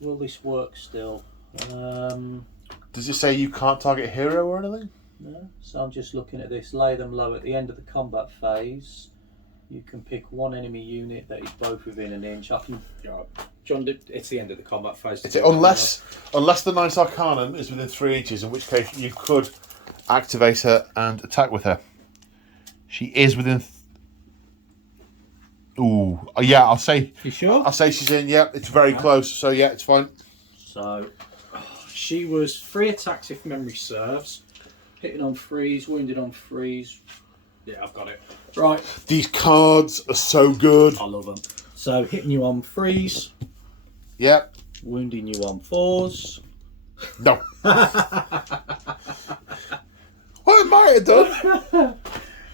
will this work still? Does it say you can't target a hero or anything? No. So I'm just looking at this. Lay them low at the end of the combat phase. You can pick one enemy unit that is both within an inch. I can. John, it's the end of the combat phase. Unless the Ninth Arcanum is within 3 inches, in which case you could activate her and attack with her. She is within. Ooh, yeah. I'll say. You sure? I'll say she's in. Yeah, it's very close. So yeah, it's fine. So she was 3 attacks if memory serves. Hitting on 3s, wounded on 3s. Yeah, I've got it. Right. These cards are so good. I love them. So hitting you on 3s. Yep. Wounding you on 4s. No. What might have done?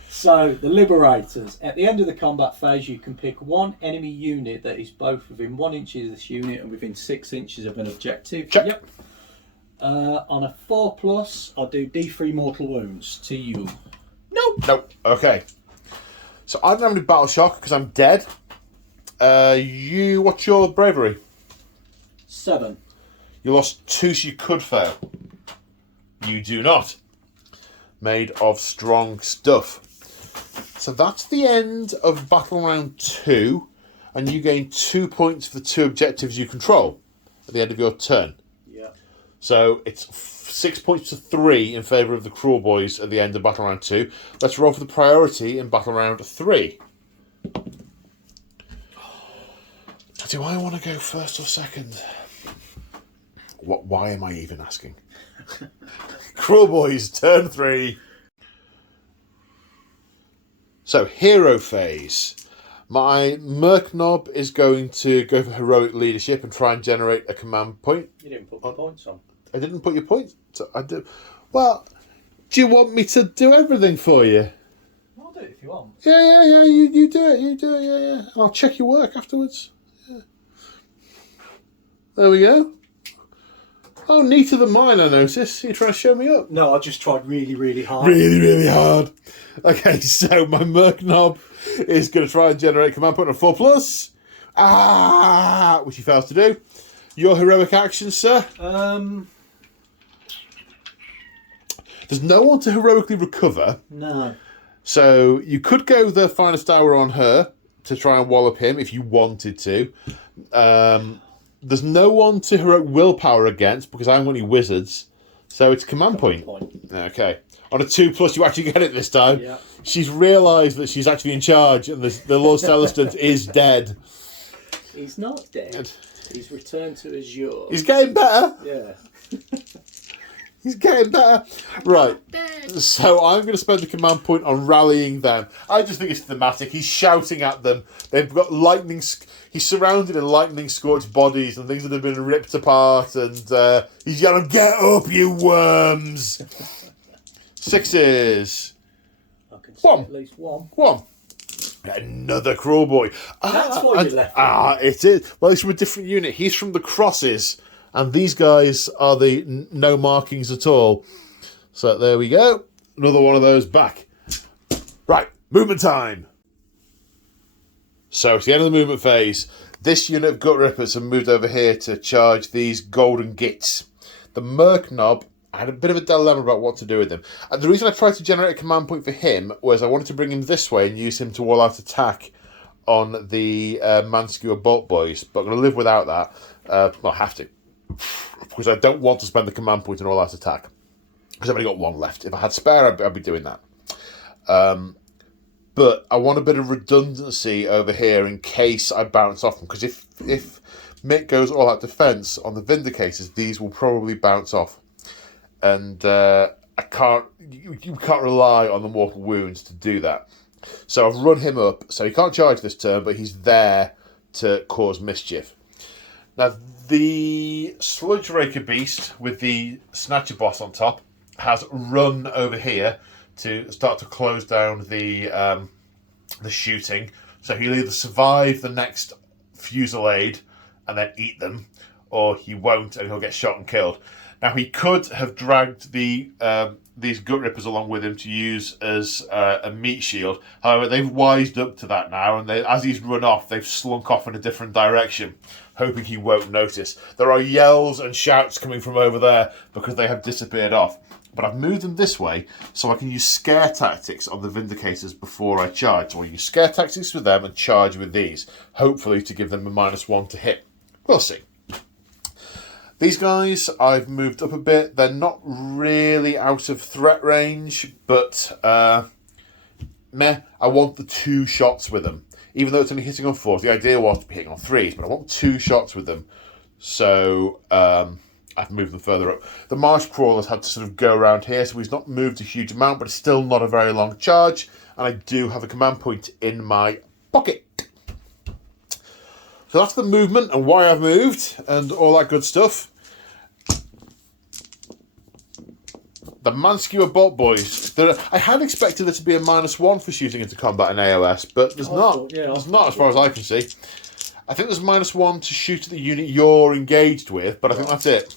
So, the Liberators. At the end of the combat phase, you can pick one enemy unit that is both within 1 inch of this unit and within 6 inches of an objective. Check. Yep. On a 4+, I'll do D3 mortal wounds to you. Nope. Okay. So I don't have any battle shock because I'm dead. What's your bravery? 7. You lost 2, so you could fail. You do not. Made of strong stuff. So that's the end of battle round 2, and you gain 2 points for the 2 objectives you control at the end of your turn. Yeah. So it's 6 points to 3 in favour of the Kruelboyz at the end of battle round 2. Let's roll for the priority in battle round 3. Do I want to go first or second? Why am I even asking? Kruelboyz, turn 3. So, hero phase. My Merc Knob is going to go for heroic leadership and try and generate a command point. You didn't put the points on. I didn't put your points. So I do. Well, do you want me to do everything for you? I'll do it if you want. Yeah. You do it. Yeah. I'll check your work afterwards. Yeah. There we go. Oh, neater than mine, I notice. You're trying to show me up. No, I just tried really, really hard. Really hard. Okay, so my Merc Knob is going to try and generate command point of 4+. Which he fails to do. Your heroic action, sir? There's no one to heroically recover. No. So you could go the finest hour on her to try and wallop him if you wanted to. There's no one to heroic willpower against because I haven't got any wizards. So it's command point. Okay. On a 2+, you actually get it this time. Yeah. She's realised that she's actually in charge and the Lord Celestant is dead. He's not dead. He's returned to Azure. He's getting better. Yeah. He's getting better. Right. So I'm going to spend the command point on rallying them. I just think it's thematic. He's shouting at them. They've got lightning. He's surrounded in lightning scorched bodies and things that have been ripped apart. And he's yelling, "Get up, you worms!" 6s. I can see at least one. Another Kruelboy. That's what you left. It is. Well, he's from a different unit. He's from the Crosses. And these guys are the no markings at all. So there we go. Another one of those back. Right, movement time. So it's the end of the movement phase. This unit of Gut Rippers have moved over here to charge these golden gits. The Merc Knob, I had a bit of a dilemma about what to do with him. And the reason I tried to generate a command point for him was I wanted to bring him this way and use him to wall out attack on the Manskewer Bolt Boys. But I'm going to live without that. I have to. Because I don't want to spend the command point on all out attack. Because I've only got one left. If I had spare, I'd be doing that. But I want a bit of redundancy over here in case I bounce off them. Because if Mick goes all out defense on the Vindicators, these will probably bounce off. And I can't. You can't rely on the mortal wounds to do that. So I've run him up. So he can't charge this turn, but he's there to cause mischief. Now, the Sludge Raker Beast with the Snatcher Boss on top has run over here to start to close down the shooting. So he'll either survive the next fusillade and then eat them, or he won't and he'll get shot and killed. Now, he could have dragged these Gut Rippers along with him to use as a meat shield. However, they've wised up to that now, and as he's run off, they've slunk off in a different direction, hoping he won't notice. There are yells and shouts coming from over there because they have disappeared off. But I've moved them this way so I can use scare tactics on the Vindicators before I charge. So I'll use scare tactics with them and charge with these, hopefully to give them a -1 to hit. We'll see. These guys I've moved up a bit. They're not really out of threat range, but meh, I want the 2 shots with them. Even though it's only hitting on 4s, the idea was to be hitting on 3s, but I want 2 shots with them. So I've moved them further up. The Marsh Crawlers had to sort of go around here, so he's not moved a huge amount, but it's still not a very long charge. And I do have a command point in my pocket. So that's the movement and why I've moved and all that good stuff. The Manskewer Bolt Boys. I had expected there to be a -1 for shooting into combat in AOS, but there's not. There's not as far as I can see. I think there's -1 to shoot at the unit you're engaged with, but I think that's it.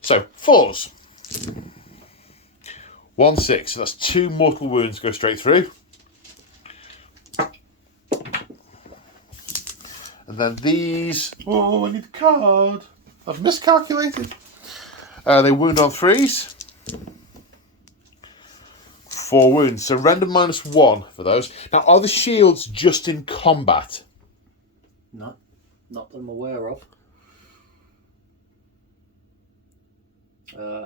So, 4s. 1/6, so that's 2 mortal wounds go straight through. And then these... Oh, I need a card. I've miscalculated. They wound on 3s. 4 wounds, so render -1 for those. Now, are the shields just in combat? No, not that I'm aware of.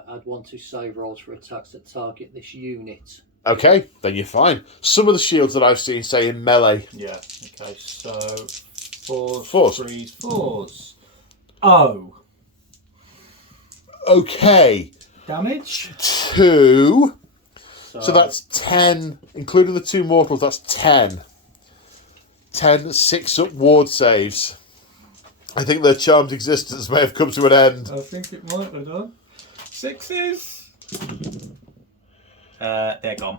Add 1 to save rolls for attacks that target this unit. Okay, then you're fine. Some of the shields that I've seen say in melee. Yeah, okay, so 4s, 4s. 3s, 4s. Oh. Okay. Damage? 2. So that's 10, including the 2 mortals, that's 10. 10 6-up ward saves. I think their charmed existence may have come to an end. I think it might have done. 6s. They're gone.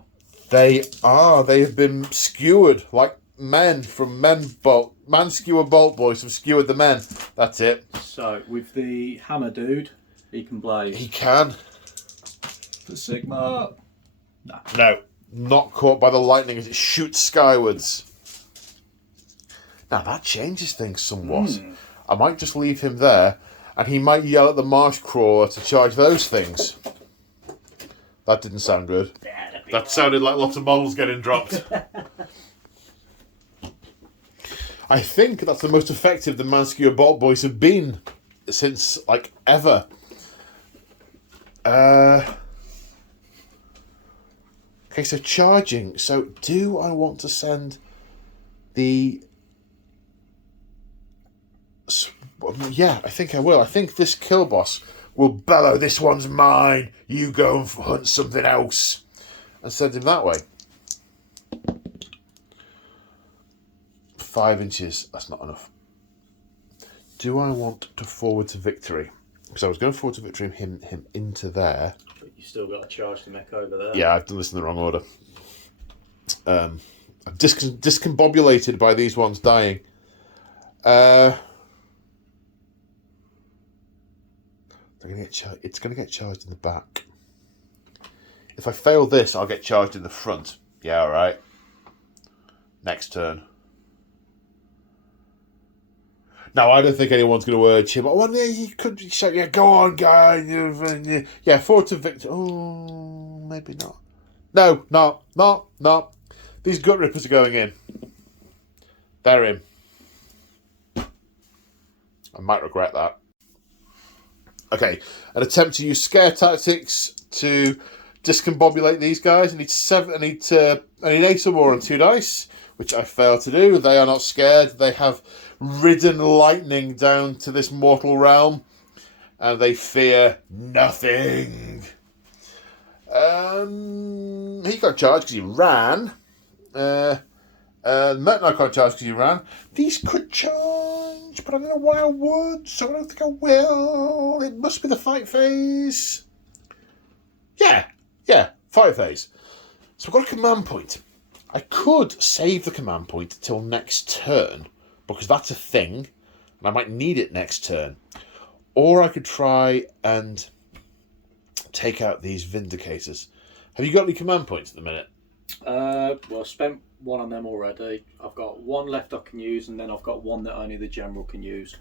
They are. They have been skewered like men from Manskewer Bolt Boys have skewered the men. That's it. So with the hammer dude, he can blaze. He can. The Sigmar. No, not caught by the lightning as it shoots skywards. Now that changes things somewhat. I might just leave him there, and he might yell at the Marsh Crawler to charge those things. That didn't sound good. That sounded like lots of models getting dropped. I think that's the most effective the Manskewer Bolt Boys have been since, like, ever. Okay, so charging. So do I want to send the... Yeah, I think I will. I think this kill boss will bellow, "This one's mine. You go and hunt something else." And send him that way. 5 inches. That's not enough. Do I want to forward to victory? Because I was going to forward to victory him into there. But you still got to charge the mech over there. Yeah, I've done this in the wrong order. I'm discombobulated by these ones dying. It's going to get charged in the back. If I fail this, I'll get charged in the front. Yeah, all right. Next turn. Now, I don't think anyone's going to urge him. Oh, well, yeah, he could shout, "Yeah, go on, guy." Yeah, forward to victory. Oh, maybe not. No. These gut rippers are going in. They're in. I might regret that. Okay, an attempt to use scare tactics to discombobulate these guys. I need 8 or more on 2 dice, which I failed to do. They are not scared. They have ridden lightning down to this mortal realm, and they fear nothing. He got charged because he ran. Mertnar can't charge because he ran. These could charge, but I don't know why I would, so I don't think I will. It must be the fight phase. Yeah, fight phase. So I've got a command point. I could save the command point till next turn, because that's a thing, and I might need it next turn. Or I could try and take out these Vindicators. Have you got any command points at the minute? Well, I spent 1 on them already. I've got 1 left I can use, and then I've got 1 that only the general can use.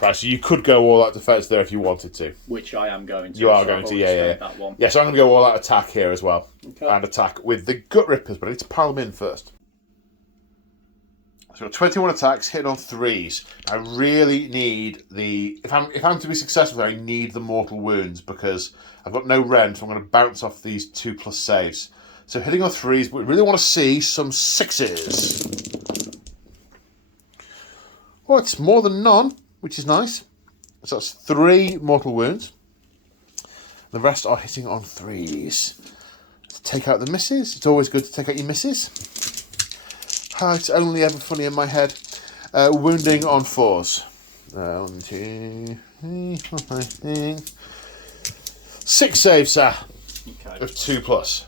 Right, so you could go all out defense there if you wanted to. Which I am going to. You are so going I've to, already yeah. spent That one. Yeah, so I'm going to go all out attack here as well. Okay. And attack with the Gut Rippers, but I need to pile them in first. So 21 attacks, hitting on 3s. I really need the... If I'm to be successful, I need the mortal wounds because I've got no rend, so I'm going to bounce off these 2+ saves. So hitting on 3s, but we really want to see some 6s. Well, it's more than none, which is nice. So that's 3 mortal wounds. The rest are hitting on 3s. Take out the misses. It's always good to take out your misses. It's only ever funny in my head. Wounding on 4s. 1, 2, 3, 4, 5, 6. 6 saves, sir. Okay. Of 2+.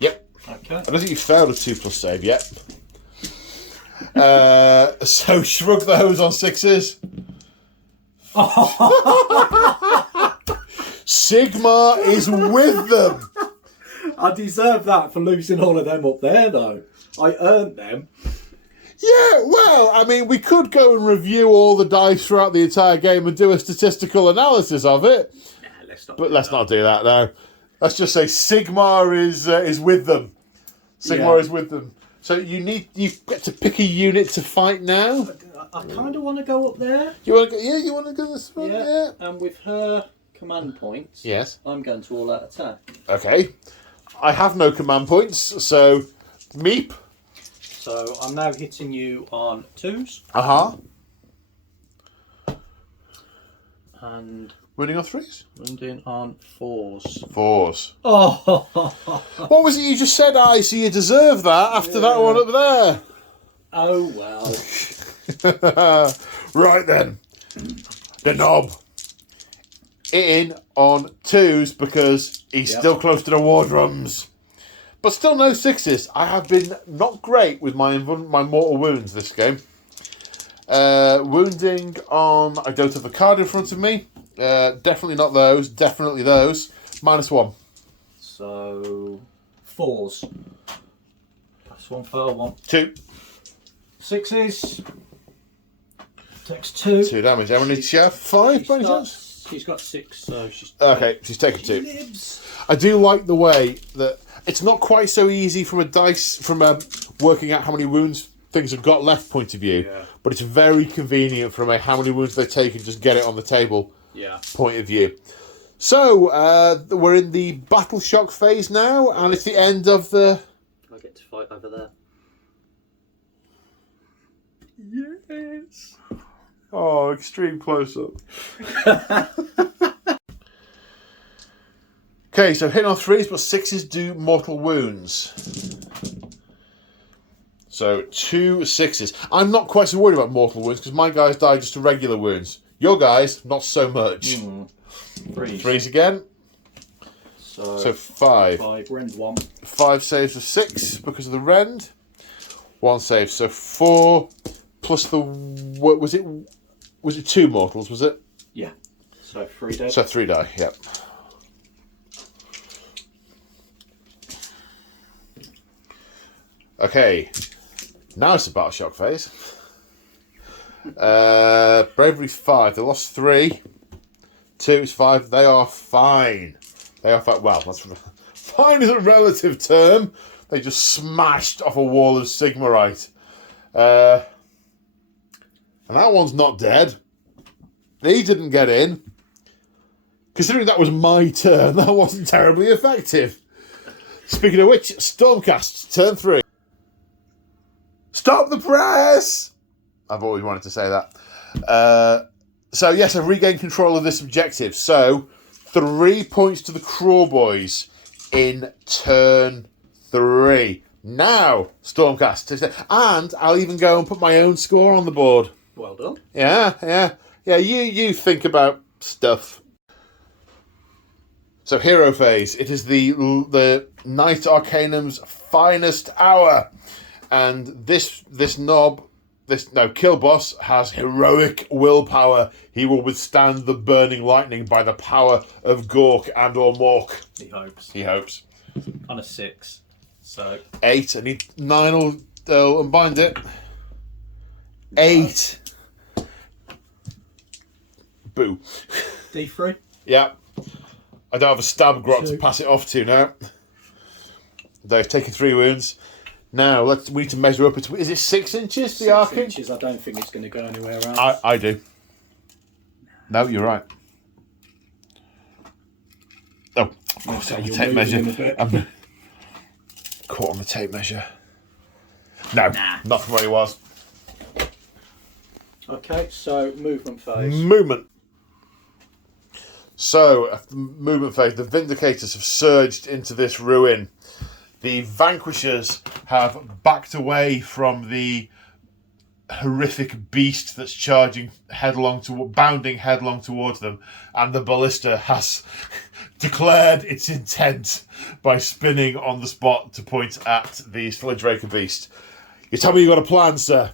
Yep. Okay. I don't think you failed a 2+ save yet. So shrug the hose on 6s. Sigmar is with them. I deserve that for losing all of them up there, though. I earned them. Yeah, well, I mean, we could go and review all the dice throughout the entire game and do a statistical analysis of it. Nah, Let's not do that now. Let's just say Sigmar is with them. Sigmar is with them. So you get to pick a unit to fight now. I kind of want to go up there. You want to go? Yeah, you want to go this one? Yeah. And with her command points, Yes. I'm going to all out attack. Okay. I have no command points, so meep. So I'm now hitting you on 2s. And Wounding on 3s? wounding on 4s. 4s. Oh, What was it you just said, I? So you deserve that after that one up there. oh well. Right then. The knob. Hitting on 2s because he's still close to the war drums. But still no 6s. I have been not great with my mortal wounds this game. Wounding on... I don't have the card in front of me. Definitely not those. Definitely those. -1. So 4s. That's 1 for 1. 2. 6s. Takes 2. 2 damage. Aeronautica 5 by any chance? She's got 6, so she's... Okay, she's taken 2. I do like the way that it's not quite so easy from a working out how many wounds things have got left point of view, but it's very convenient from a how many wounds they take and just get it on the table point of view. So we're in the battle shock phase now, and it's the end of the... I get to fight over there. Yes. Oh, extreme close-up. Okay, so hitting on 3s, but 6s do mortal wounds. So 2 6s. I'm not quite so worried about mortal wounds because my guys die just to regular wounds. Your guys, not so much. 3s again. So 5. 5, rend 1. 5 saves of 6 because of the rend. 1 save, so 4 plus the... What was it? Was it 2 mortals, was it? Yeah. So 3 die. So 3 die, yep. Okay, now it's the battle shock phase. Bravery 5. They lost 3. 2 is 5. They are fine. They are fine. Well, that's fine is a relative term. They just smashed off a wall of Sigmarite. And that one's not dead. He didn't get in. Considering that was my turn, that wasn't terribly effective. Speaking of which, Stormcast, turn 3. Stop the press! I've always wanted to say that. So yes, I've regained control of this objective. So 3 points to the Kruelboyz in turn 3. Now, Stormcast. And I'll even go and put my own score on the board. Well done. Yeah. You think about stuff. So hero phase. It is the Knight Arcanum's finest hour. And this kill boss has heroic willpower. He will withstand the burning lightning by the power of Gork and or Mork. He hopes. He hopes. On a 6. So 8. I need 9 will unbind it. 8. Boo. D3. Yeah. I don't have a stab grot to 2. pass it off to now. They've taken 3 wounds. Now we need to measure up. Is it 6 inches? The 6 arcing? inches. I don't think it's going to go anywhere else. I do. No, you're right. Oh, of course, Okay, on the you're tape moving measure. him a bit. I'm caught on the tape measure. No, not from where he was. Okay, so movement phase. Movement. So, after movement phase, the Vindicators have surged into this ruin. The Vanquishers have backed away from the horrific beast that's bounding headlong towards them, and the Ballista has declared its intent by spinning on the spot to point at the Flintraker beast. You tell me you got a plan, sir?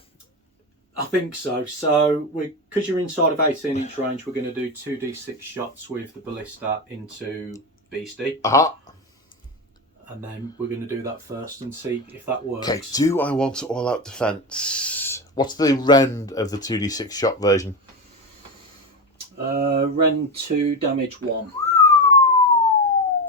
I think so. So, because you're inside of 18-inch range, we're going to do 2d6 shots with the ballista into Beastie. And then we're going to do that first and see if that works. Okay, do I want all-out defence? What's the rend of the 2d6 shot version? Rend 2, damage 1.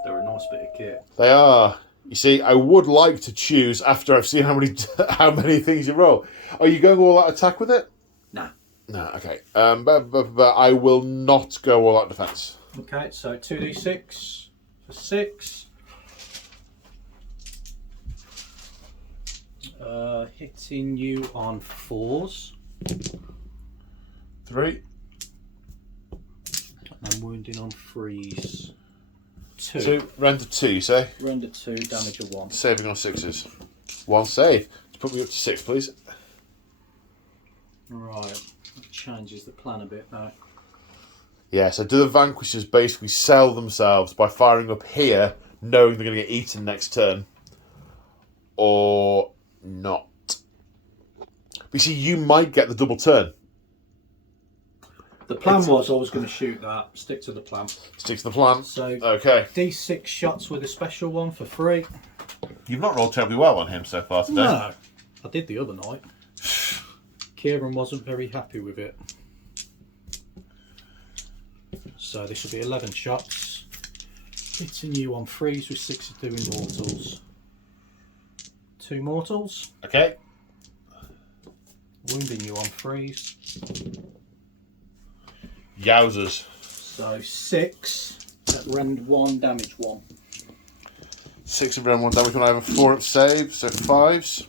They're a nice bit of kit. They are. You see, I would like to choose after I've seen how many things you roll. Are you going all-out attack with it? Nah. No, okay. But I will not go all-out defence. Okay, so 2d6 for 6. Hitting you on 4s. 3. And wounding on 3s. 2. 2. Render 2, you say? Render 2, damage of 1. Saving on 6s. 1 save. To put me up to 6, please. Right, that changes the plan a bit now. Yeah, so do the Vanquishers basically sell themselves by firing up here, knowing they're going to get eaten next turn? Or not? But you see, you might get the double turn. The plan was I was going to shoot that. Stick to the plan. Stick to the plan. So, okay. D6 shots with a special one for free. You've not rolled terribly well on him so far today. No, I did the other night. Kieran wasn't very happy with it. So this will be 11 shots. Hitting you on 3s with 62 immortals. 2 mortals. Okay. Wounding you on 3s. Yowzers. So 6 at rend 1, damage 1. 6 of round 1 damage when I have a 4-up save, so 5s.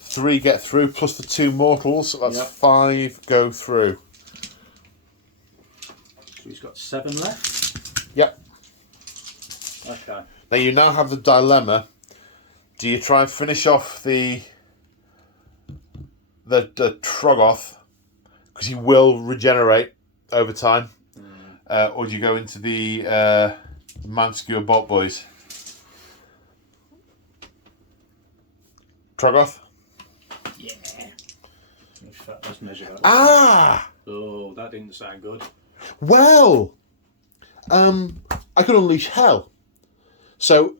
3 get through, plus the 2 mortals, so that's 5 go through. So he's got 7 left. Yep. Okay. Now you now have the dilemma. Do you try and finish off the Troggoth, because he will regenerate over time, or do you go into the Manskewer Bot Boys? Troggoth? Yeah. In fact, let's measure that. Ah! Oh, that didn't sound good. Well, I could unleash hell. So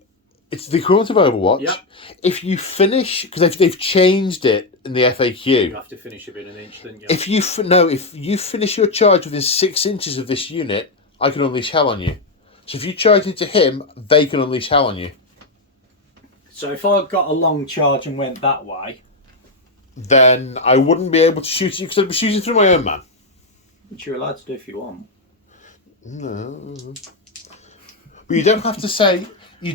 it's the equivalent of Overwatch. Yep. If you finish, because they've changed it in the FAQ. You have to finish within an inch, didn't you? If you finish your charge within 6 inches of this unit, I can unleash hell on you. So if you charge into him, they can unleash hell on you. So if I got a long charge and went that way, Then I wouldn't be able to shoot you because I'd be shooting through my own man. which you're allowed to do if you want. No. But you don't have to say you're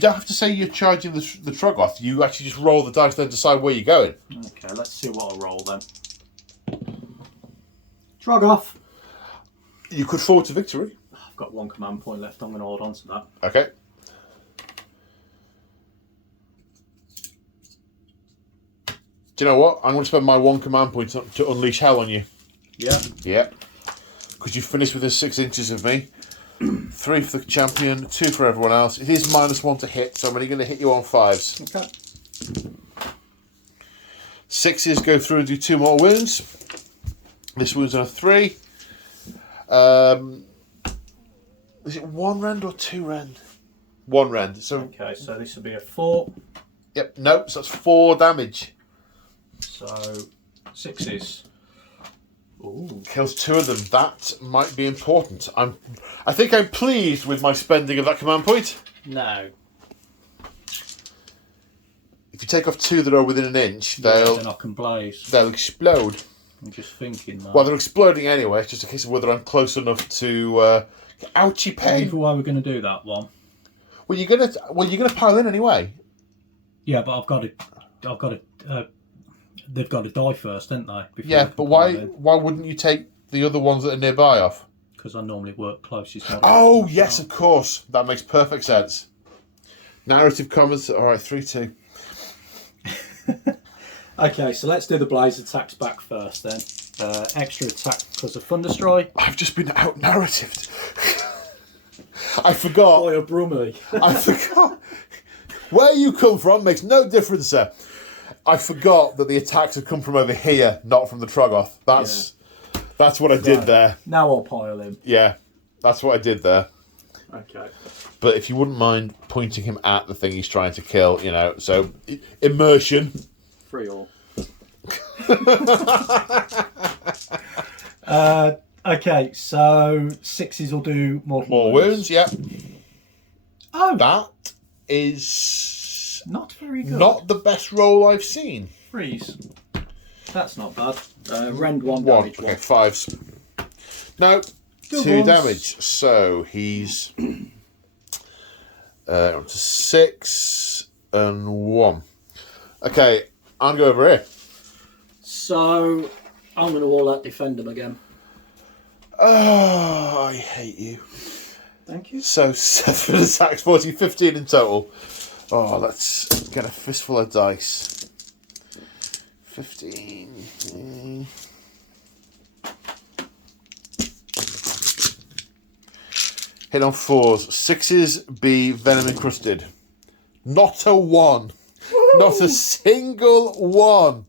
charging the Troggoth. You actually just roll the dice, then decide where you're going. Okay, let's see what I'll roll then. Troggoth. You could forward to victory. I've got 1 command point left. I'm going to hold on to that. Okay. Do you know what? I'm going to spend my 1 command point to unleash hell on you. Yeah. Yeah. Because you finished within 6 inches of me. 3 for the champion, 2 for everyone else. It is -1 to hit, so I'm only going to hit you on 5s. Okay. 6s go through and do 2 more wounds. This wound's on a 3. Is it 1 rend or 2 rend? 1 rend. So Okay, so this will be a 4. yep, nope. So that's 4 damage. So 6s. Ooh. Kills 2 of them. That might be important. I think I'm pleased with my spending of that command point. No. If you take off 2 that are within an inch, Then I can blaze. they'll explode. I'm just thinking that. Well, they're exploding anyway. It's just a case of whether I'm close enough to. Ouchie pain. Either way, we're going to do that one. Well, you're gonna pile in anyway. Yeah, but I've got to. They've got to die first, don't they? Yeah, but why wouldn't you take the other ones that are nearby off? Because I normally work closest. Oh yes, of course. That makes perfect sense. Narrative comments. All right, 3-2. Okay, so let's do the blaze attacks back first then. Extra attack because of Thunderstrike. I've just been out narratived. I forgot. Boy, a Brummy. I forgot. Where you come from makes no difference, sir. I forgot that the attacks have come from over here, not from the Troggoth. That's what I did there. Now I'll pile him. Yeah, that's what I did there. Okay. But if you wouldn't mind pointing him at the thing he's trying to kill, so immersion. 3 all. Okay, so 6s will do more wounds, yeah. Oh, That is not very good. not the best roll I've seen. Freeze. That's not bad. Rend 1 One, damage. okay, 5s. No, Good 2 ones. damage. So he's on to 6 and 1. Okay, I'm going to go over here. So I'm going to wall out defend him again. Oh, I hate you. Thank you. So 7 attacks, 14, 15 in total. Oh, let's get a fistful of dice. 15. Hit on 4s. 6s be venom encrusted. Not a 1. Woo! Not a single 1.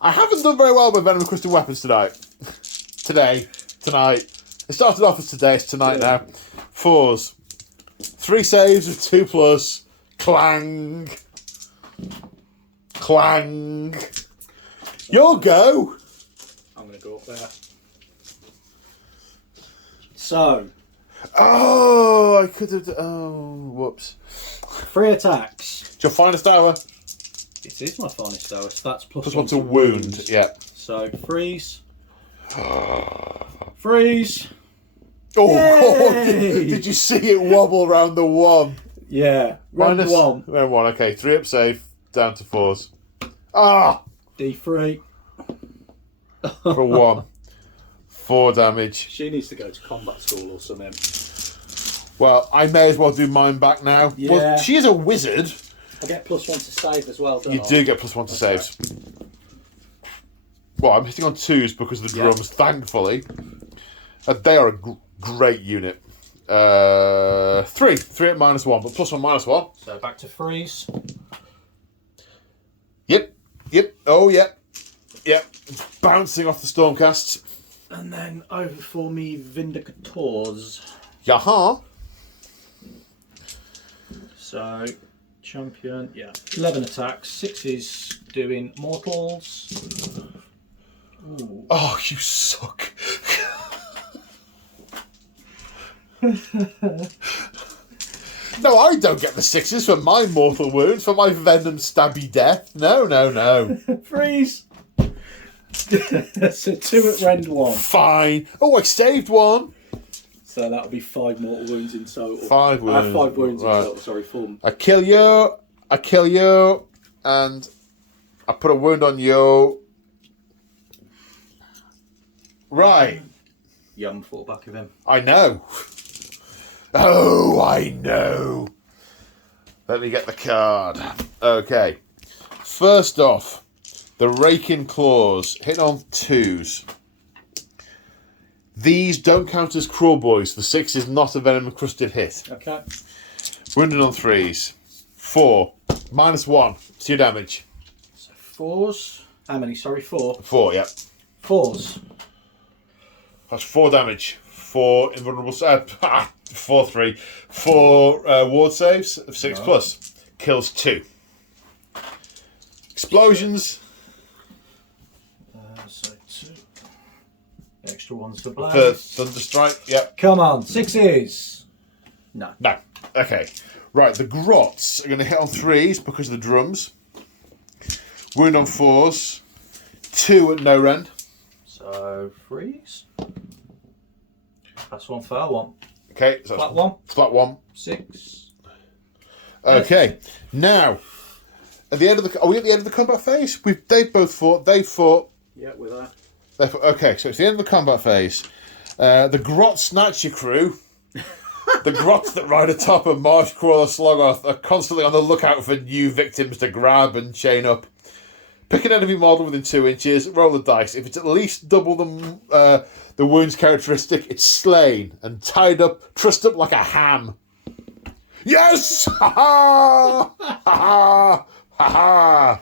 I haven't done very well with venom encrusted weapons tonight. Tonight. It started off as today, it's tonight now. 4s. 3 saves with 2+. Clang. Clang. Your go. I'm going to go up there. So, Oh, I could have. Oh, whoops. 3 attacks. It's your finest hour. It is my finest hour, so that's plus Plus 1 one to wound. Yeah. So, freeze. Freeze. Oh, Yay! did you see it wobble round the 1? Yeah. Round Minus 1. Round 1. Okay, 3 up safe, down to 4s. Ah, D3. for 1. 4 damage. She needs to go to combat school or something. Well, I may as well do mine back now. Yeah. Well, she is a wizard. I get plus 1 to save as well, don't You I? do get plus 1 to saves. Well, I'm hitting on 2s because of the drums, thankfully. They are a great unit. 3 at -1, but plus 1 -1. So back to freeze. Yep. Oh, yep. Bouncing off the Stormcasts. And then over for me, Vindicators. Yaha. So, champion, 11 attacks, 6 is doing mortals. Ooh. Oh, you suck. No, I don't get the 6s for my mortal wounds, for my venom stabby death. No. Freeze! So 2 at rend 1. Fine. Oh, I saved 1. So that'll be 5 mortal wounds in total. 5 wounds. I have 5 wounds Right. in total, sorry, 4. I kill you, and I put a wound on you. Right. You haven't fought back of him. I know. Oh, I know. Let me get the card. Okay. First off, the Raking Claws. Hit on 2s. These don't count as Kruelboyz. The 6 is not a venom encrusted hit. Okay. Wounded on 3s. 4. -1. 2 damage. So 4s. How many? Sorry, 4. 4, yep. 4s. That's 4 damage. 4 invulnerable. 4, 3. 4 ward saves of 6 plus. Kills 2. Explosions. So 2. extra ones for blaze. For Thunderstrike, yep. Come on, 6s. No. No. Okay. Right, the Grots are going to hit on 3s because of the drums. Wound on 4s. 2 at no rend. So, freeze. That's 1 fair 1. Okay, so Flat 1. Flat 1. 6. Okay. Now, at the end of the... Are we at the end of the combat phase? They both fought. They fought. Yeah, with that. Okay, so it's the end of the combat phase. The Grot Snatcher crew, the Grots that ride atop a Marsh Crawler Sloggoth, are constantly on the lookout for new victims to grab and chain up. Pick an enemy model within 2 inches, roll the dice. If it's at least double the wounds characteristic, it's slain and tied up, trussed up like a ham. Yes! Ha ha! Ha ha! Ha ha!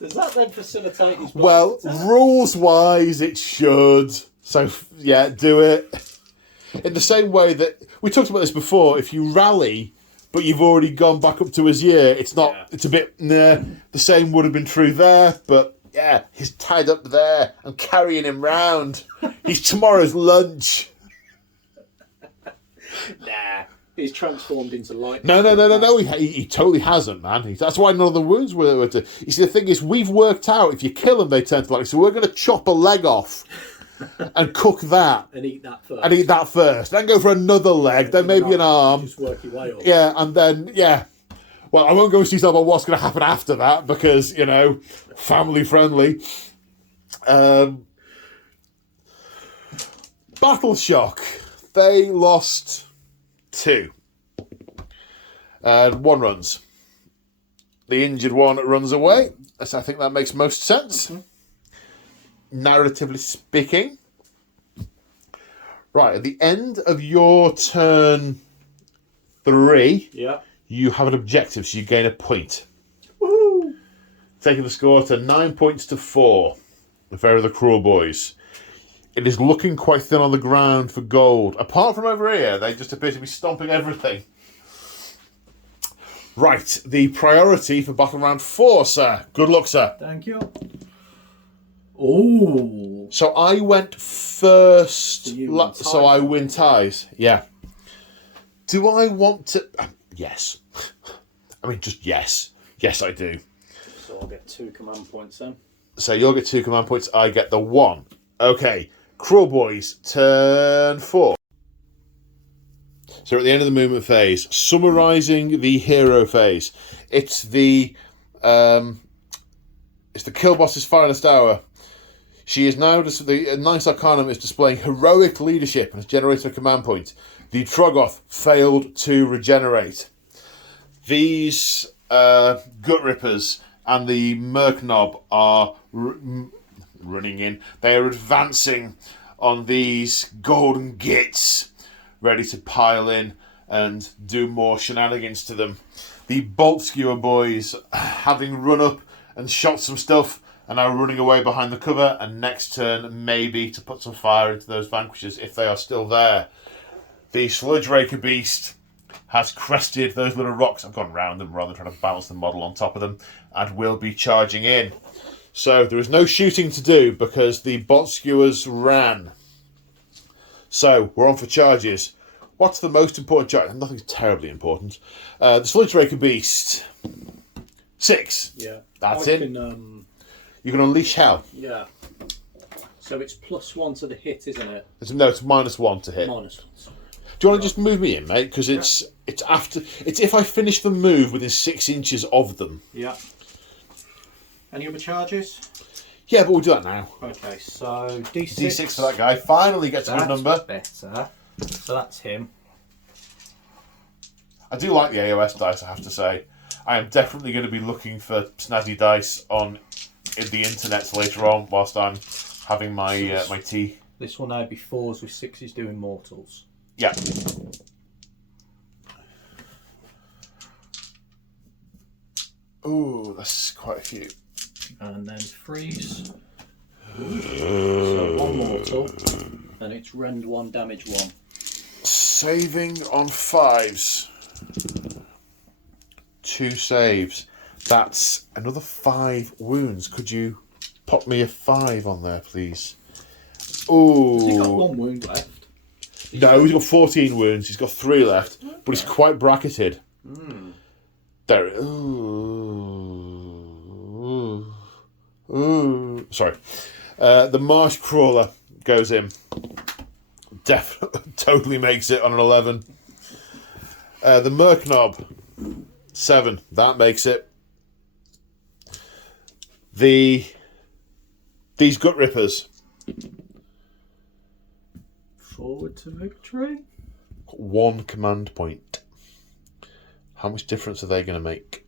Does that then facilitate his Well, rules-wise, it should. So, yeah, do it. In the same way that... We talked about this before. If you rally, but you've already gone back up to his year, it's not... Yeah. It's a bit... Nah. The same would have been true there, but, yeah, he's tied up there. I'm carrying him round. He's tomorrow's lunch. Nah. He's transformed into light. No. He totally hasn't, man. That's why none of the wounds were to... You see, the thing is, we've worked out if you kill them, they turn to light. So we're going to chop a leg off and cook that. And eat that first. Then go for another leg, then maybe an arm. Just work your way up. Yeah, and then, yeah. Well, I won't go into detail about what's going to happen after that because, you know, family friendly. Battle Shock. They lost... 2. 1 runs. The injured one runs away. So I think that makes most sense. Mm-hmm. Narratively speaking. Right, at the end of your turn 3, you have an objective, so you gain a point. Woohoo! Taking the score to 9 points to 4. The Fair of the Kruelboyz. It is looking quite thin on the ground for gold. Apart from over here, they just appear to be stomping everything. Right, the priority for battle round 4, sir. Good luck, sir. Thank you. Oh. So I went first, so I win ties. Yeah. Do I want to... yes. I mean, just yes. Yes, I do. So I'll get 2 command points then. So you'll get 2 command points, I get the 1. Okay. Kruelboyz, turn 4. So at the end of the movement phase, summarising the hero phase, it's the kill boss's finest hour. She is now the Ninth Arcanum is displaying heroic leadership and has generated a command point. The Troggoth failed to regenerate. These Gut Rippers and the Merknob are running in. They are advancing on these golden gits, ready to pile in and do more shenanigans to them. The Bolt Skewer boys, having run up and shot some stuff, are now running away behind the cover, and next turn maybe to put some fire into those vanquishers if they are still there. The Sludge Raker beast has crested those little rocks. I've gone round them rather than trying to balance the model on top of them, and will be charging in. So there is no shooting to do because the Bolt Skewers ran. So we're on for charges. What's the most important charge? Nothing's terribly important. The Sludge Raker beast. 6. Yeah. That's it. You can unleash hell. Yeah. So it's +1 to the hit, isn't it? It's -1 to hit. -1. Do you want to just move me in, mate? Because it's if I finish the move within 6 inches of them. Yeah. Any other charges? Yeah, but we'll do that now. Okay, so D6. D6 for that guy. Finally gets a good number. Better. So that's him. I do like the AOS dice, I have to say. I am definitely going to be looking for snazzy dice on the internet later on whilst I'm having my my tea. This will now be 4s with 6s doing mortals. Yeah. Ooh, that's quite a few. And then freeze. So 1 mortal. And it's rend 1, damage 1. Saving on 5s. 2 saves. That's another 5 wounds. Could you pop me a 5 on there, please? Ooh. Has he got 1 wound left? No, he's got 14 wounds. He's got 3 left, but he's quite bracketed. There. Ooh. Sorry. The Marsh Crawler goes in. Totally makes it on an 11. The Merc Knob, 7. That makes it. These Gut Rippers. Forward to victory. 1 command point. How much difference are they going to make?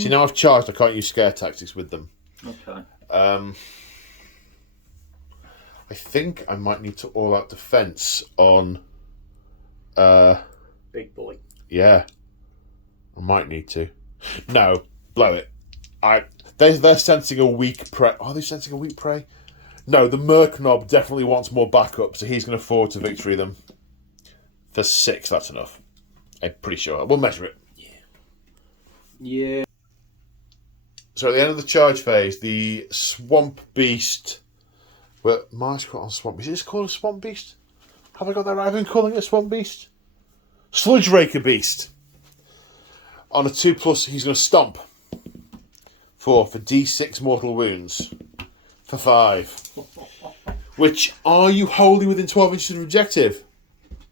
See, now I've charged, I can't use scare tactics with them. Okay. I think I might need to all-out defense on... Big boy. Yeah. I might need to. No, blow it. They're sensing a weak prey. Are they sensing a weak prey? No, the Merc Knob definitely wants more backup, so he's going to forward to victory them. For 6, that's enough. I'm pretty sure. We'll measure it. Yeah. So at the end of the charge phase, the Swamp Beast... Well, Marsh got on Swamp Beast. Is it called a Swamp Beast? Have I got that right? I've been calling it a Swamp Beast? Sludge Raker Beast. On a 2+, he's going to stomp. 4 for D6 mortal wounds. For 5. Which, are you wholly within 12 inches of objective?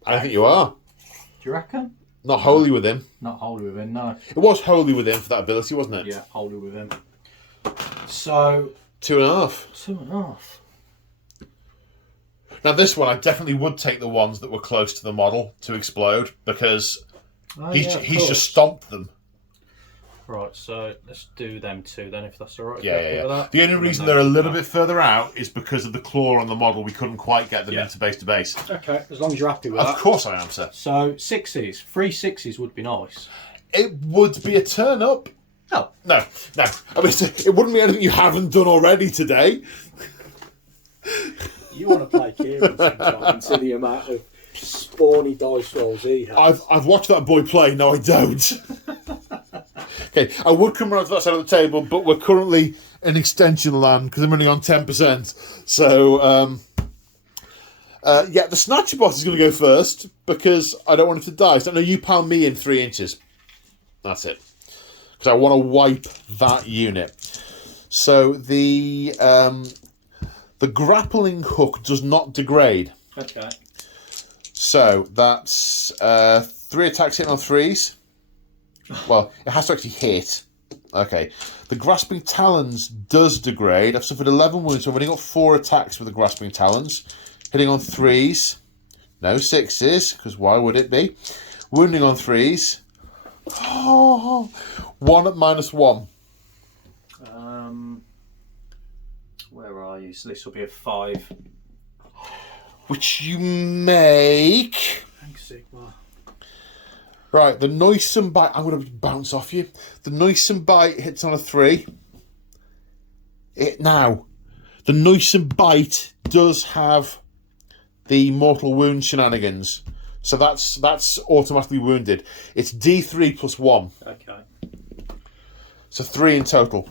I think you are. Do you reckon? Not wholly with him. Not wholly with him, no. It was wholly with him for that ability, wasn't it? Yeah, wholly with him. So... 2.5. 2.5. Now this one, I definitely would take the ones that were close to the model to explode, because he's just stomped them. Right, so let's do them 2 then, if that's alright. Yeah. The only reason they're a little bit further out is because of the claw on the model. We couldn't quite get them into base to base. Okay, as long as you're happy with that. Of course I am, sir. So 6s. 3 6s would be nice. It would be a turn up. No. No. I mean, it wouldn't be anything you haven't done already today. You want to play Kieran sometime and see the amount of spawny dice rolls he has. I've watched that boy play. No, I don't. Okay, I would come around to that side of the table, but we're currently in extension land because I'm only on 10%. So, the Snatcher Bot is going to go first because I don't want him to die. So, no, you pound me in 3 inches. That's it. Because I want to wipe that unit. So, the grappling hook does not degrade. Okay. So, that's 3 attacks hitting on 3s. Well, it has to actually hit. Okay. The Grasping Talons does degrade. I've suffered 11 wounds, so I've only got 4 attacks with the Grasping Talons. Hitting on 3s. No 6s, because why would it be? Wounding on 3s. Oh, 1 at -1. Where are you? So this will be a 5. Which you make... Thanks, Sigmar. Right, the Noisome Bite... I'm going to bounce off you. The Noisome Bite hits on a 3. Now, the Noisome Bite does have the Mortal Wound shenanigans. So that's automatically wounded. It's D3 plus 1. Okay. So 3 in total.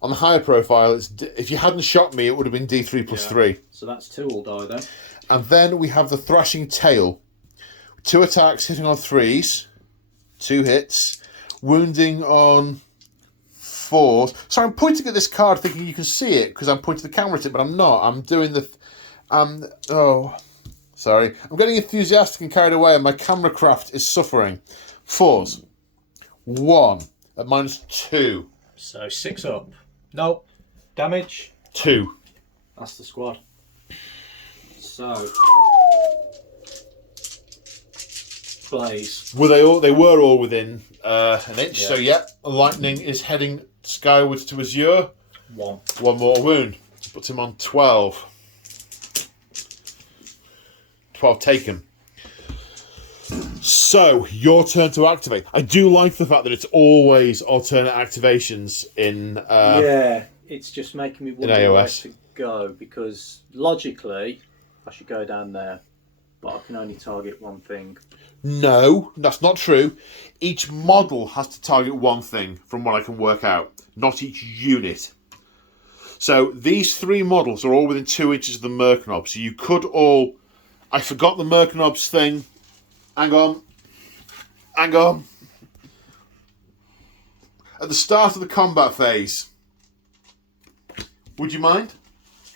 On the higher profile, if you hadn't shot me, it would have been D3 plus 3. So that's 2 will die then. And then we have the Thrashing Tail. 2 attacks hitting on 3s. 2 hits. Wounding on 4s. So I'm pointing at this card thinking you can see it because I'm pointing the camera at it, but I'm not. I'm doing the... Sorry. I'm getting enthusiastic and carried away and my camera craft is suffering. 4s. 1 at -2. So 6 up. No. Damage. 2. That's the squad. So... Blaze. They were all within an inch, so lightning is heading skywards to Azure. 1. 1 more wound. Puts him on 12. 12 taken. So, your turn to activate. I do like the fact that it's always alternate activations in... it's just making me wonder where to go, because logically, I should go down there, but I can only target one thing. No, that's not true. Each model has to target one thing, from what I can work out, not each unit. So these 3 models are all within 2 inches of the Merknob. So you could all... I forgot the Merknobs thing. Hang on. Hang on. At the start of the combat phase, would you mind?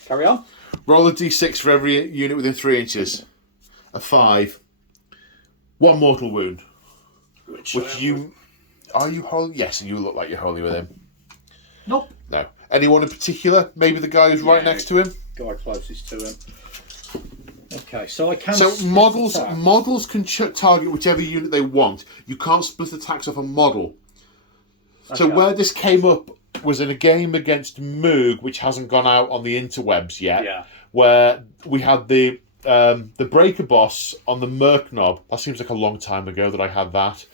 Carry on. Roll a d6 for every unit within 3 inches. A 5. 1 mortal wound. Which you... Are you holy? Yes, you look like you're holy with him. Nope. No. Anyone in particular? Maybe the guy who's right next to him? Guy closest to him. Okay, so I can... So models can target whichever unit they want. You can't split attacks off a model. Okay. So where this came up was in a game against Moog, which hasn't gone out on the interwebs yet, where we had the Breaker boss on the Merknob. That seems like a long time ago that I had that.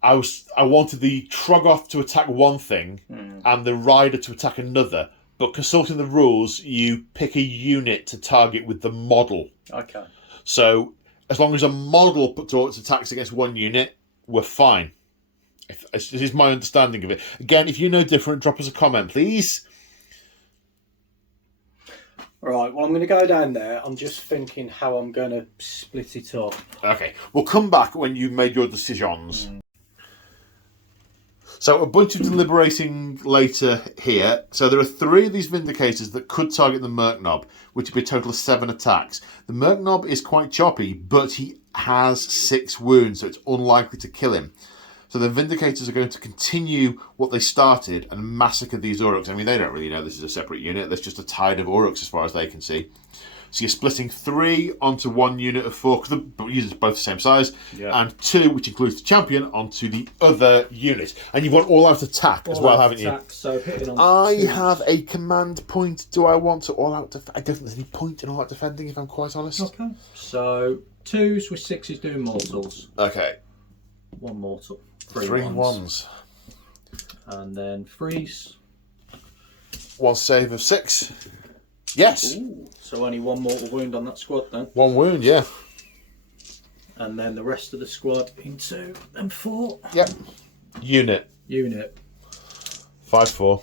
I wanted the Troggoth to attack one thing and the Rider to attack another, but consulting the rules, you pick a unit to target with the model. Okay. So as long as a model puts all its attacks against one unit, we're fine. This is my understanding of it. Again, if you know different, drop us a comment, please. Right, well, I'm going to go down there. I'm just thinking how I'm going to split it up. Okay, we'll come back when you've made your decisions. So a bunch of deliberating later here. So there are 3 of these Vindicators that could target the Merknob, which would be a total of 7 attacks. The Merknob is quite choppy, but he has 6 wounds, so it's unlikely to kill him. So the Vindicators are going to continue what they started and massacre these Orruks. I mean, they don't really know this is a separate unit. There's just a tide of Orruks as far as they can see. So you're splitting 3 onto 1 unit of 4, because the units are both the same size, and 2, which includes the champion, onto the other unit. And you've got all-out attack as well, haven't you? So hitting on I have a command point. Do I want to all-out defend? I don't think there's any point in all-out defending, if I'm quite honest. Okay. So 2s with 6s doing mortals. Okay. 1 mortal. 3 ones. And then 3s. 1 save of 6. Yes. Ooh, so only 1 mortal wound on that squad then. 1 wound, yeah. And then the rest of the squad in 2 and 4. Yep. Unit. 5-4. 5-4.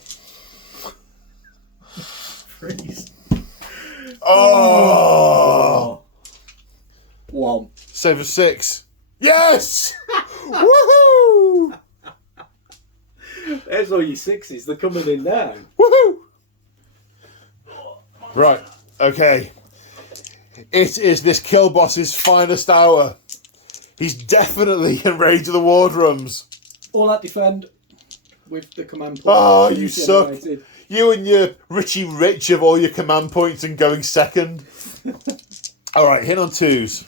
3s. Oh! 1. Save of 6. Yes! Woohoo! There's all your 6s. They're coming in now. Woohoo! Right, okay. It is this kill boss's finest hour. He's definitely in Rage of the Wardrooms. All that defend with the command point. Oh, you suck. You and your Richie Rich of all your command points and going second. Alright, hit on 2s.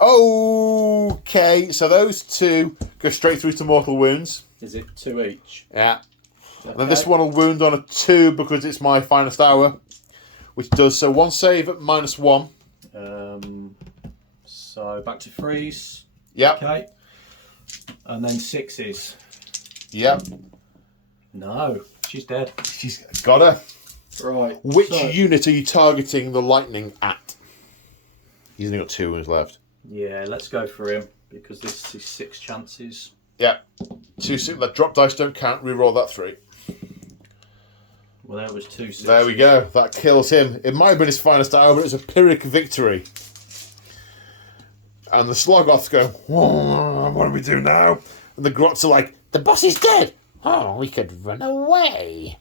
Okay, so those 2 go straight through to mortal wounds. Is it 2 each? Yeah. Okay. And then this one will wound on a 2 because it's my finest hour, which does so 1 save at -1. So back to 3s. Yep. Okay. And then 6s. Yep. No, she's dead. She's got her. Right. Which unit are you targeting the lightning at? He's only got 2 wounds left. Yeah, let's go for him because this is 6 chances. Yeah. 2 that drop dice don't count. Reroll that 3. Well, there was 2 6s. There we go. That kills him. It might have been his finest hour, but it's a Pyrrhic victory. And the Sloggoths go, what do we do now? And the Grots are like, the boss is dead. Oh, we could run away.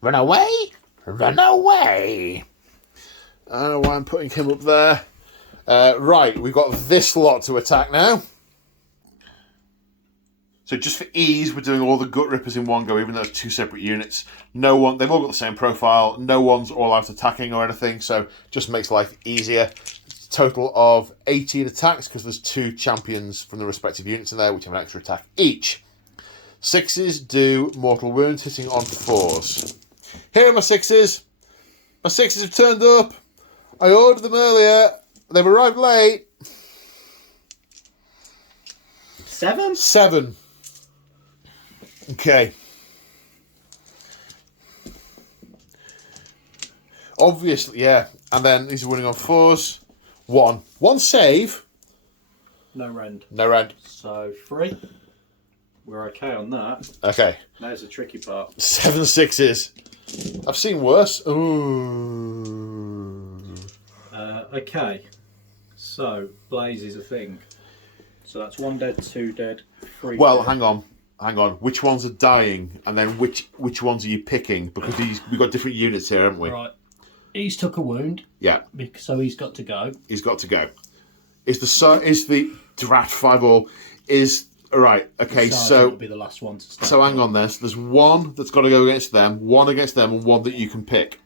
Run away? Run away. I don't know why I'm putting him up there. Right, we've got this lot to attack now. So just for ease, we're doing all the Gut Rippers in one go, even though it's 2 separate units. They've all got the same profile. No one's all out attacking or anything, so just makes life easier. Total of 18 attacks, because there's 2 champions from the respective units in there, which have an extra attack each. 6s do mortal wounds, hitting on 4s. Here are my 6s. My 6s have turned up. I ordered them earlier. They've arrived late. 7? 7. Okay. Obviously, yeah. And then these are winning on 4s. 1. 1 save. No rend. No rend. So 3. We're okay on that. Okay. There's the tricky part. 7 6s. I've seen worse. Ooh. Okay. So, Blaze is a thing. So that's 1 dead, 2 dead, 3 Well, dead. hang on. Which ones are dying, and then which ones are you picking? Because we've got different units here, haven't we? Right. He's took a wound. Yeah. So he's got to go. He's got to go. Is the draft 5 all is right? Okay, Sergeant will be the last one to start. so hang on. There's one that's got to go against them, one against them, and one that you can pick.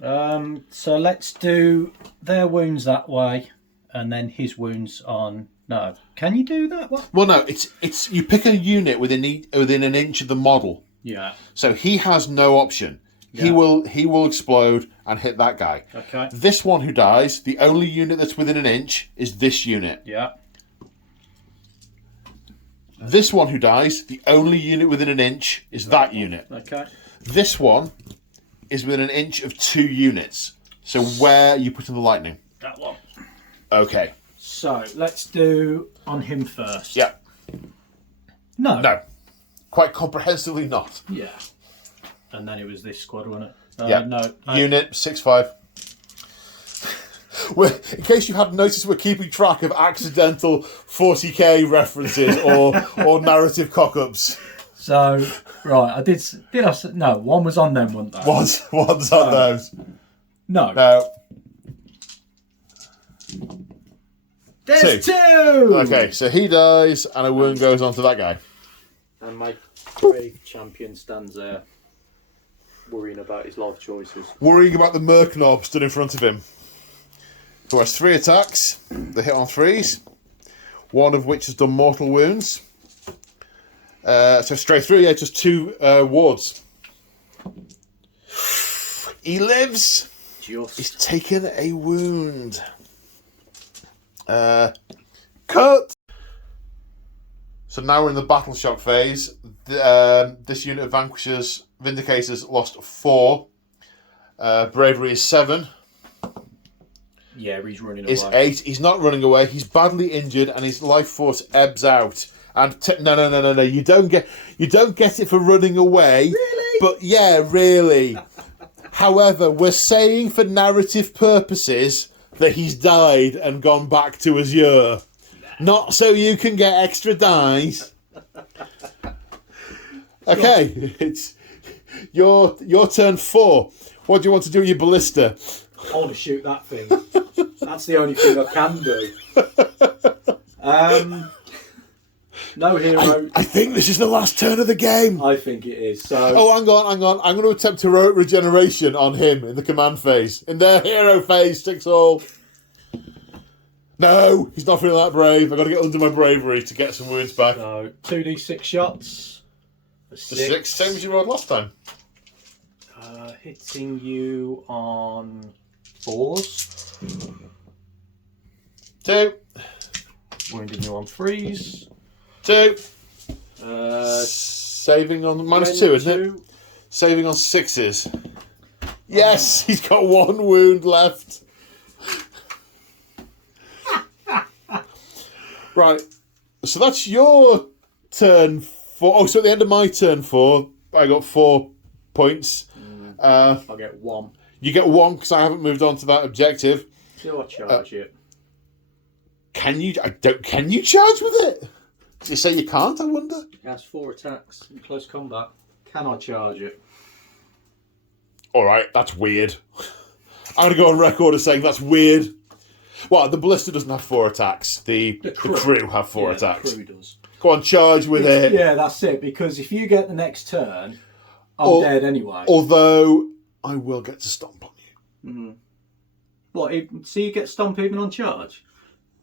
So let's do their wounds that way, and then his wounds on. No, can you do that? What? Well, no. It's you pick a unit within an inch of the model. Yeah. So he has no option. Yeah. He will explode and hit that guy. Okay. This one who dies, the only unit that's within an inch is this unit. Yeah. This one who dies, the only unit within an inch is that unit. Okay. This one is within an inch of 2 units. So where are you putting the lightning? That one. Okay. So let's do on him first. Yeah. No. No. Quite comprehensively not. Yeah. And then it was this squad, wasn't it? Yeah. No. Unit 6-5. In case you hadn't noticed, we're keeping track of accidental 40k references or narrative cock-ups. So right, I did. No, one was on them, wasn't there? One's on those. No. No. There's 2. Okay, so he dies, and a wound goes on to that guy. And my brave champion stands there, worrying about his life choices. Worrying about the merc knob stood in front of him. Who has 3 attacks. They hit on 3s. One of which has done mortal wounds. So straight through, yeah, just 2 wards. He lives. He's taken a wound. Cut! So now we're in the battle shock phase. This unit of Vanquishers, Vindicators lost 4. Bravery is 7. Yeah, he's running Is away. 8. He's not running away. He's badly injured, and his life force ebbs out. And no. You don't get it for running away. Really? But yeah, really. However, we're saying for narrative purposes that he's died and gone back to Azure. Not so you can get extra dice. Okay, it's your turn 4. What do you want to do with your ballista? I want to shoot that thing. That's the only thing I can do. No hero. I think this is the last turn of the game. I think it is. So Oh, hang on. I'm going to attempt heroic regeneration on him in the command phase. In their hero phase, 6 all. No, he's not feeling that brave. I've got to get under my bravery to get some wounds back. So 2d6 shots. The 6, same as you rolled last time. Hitting you on 4s. 2. Wounding you on 3s. 2. Uh, Saving on -2, isn't it? Saving on 6s. Yes, he's got 1 wound left. Right, so that's your turn 4. Oh, so at the end of my turn 4, I got 4 points. I'll get 1. You get 1 because I haven't moved on to that objective. Do I charge it? Can you? Can you charge with it? You say you can't. I wonder. It has 4 attacks in close combat. Can I charge it? All right, that's weird. I'm gonna go on record as saying that's weird. Well, the ballista doesn't have 4 attacks. The crew have 4 attacks. The crew does. Go on, charge with it. yeah, that's it. Because if you get the next turn, I'm dead anyway. Although I will get to stomp on you. Mm-hmm. What? So you get stomp even on charge?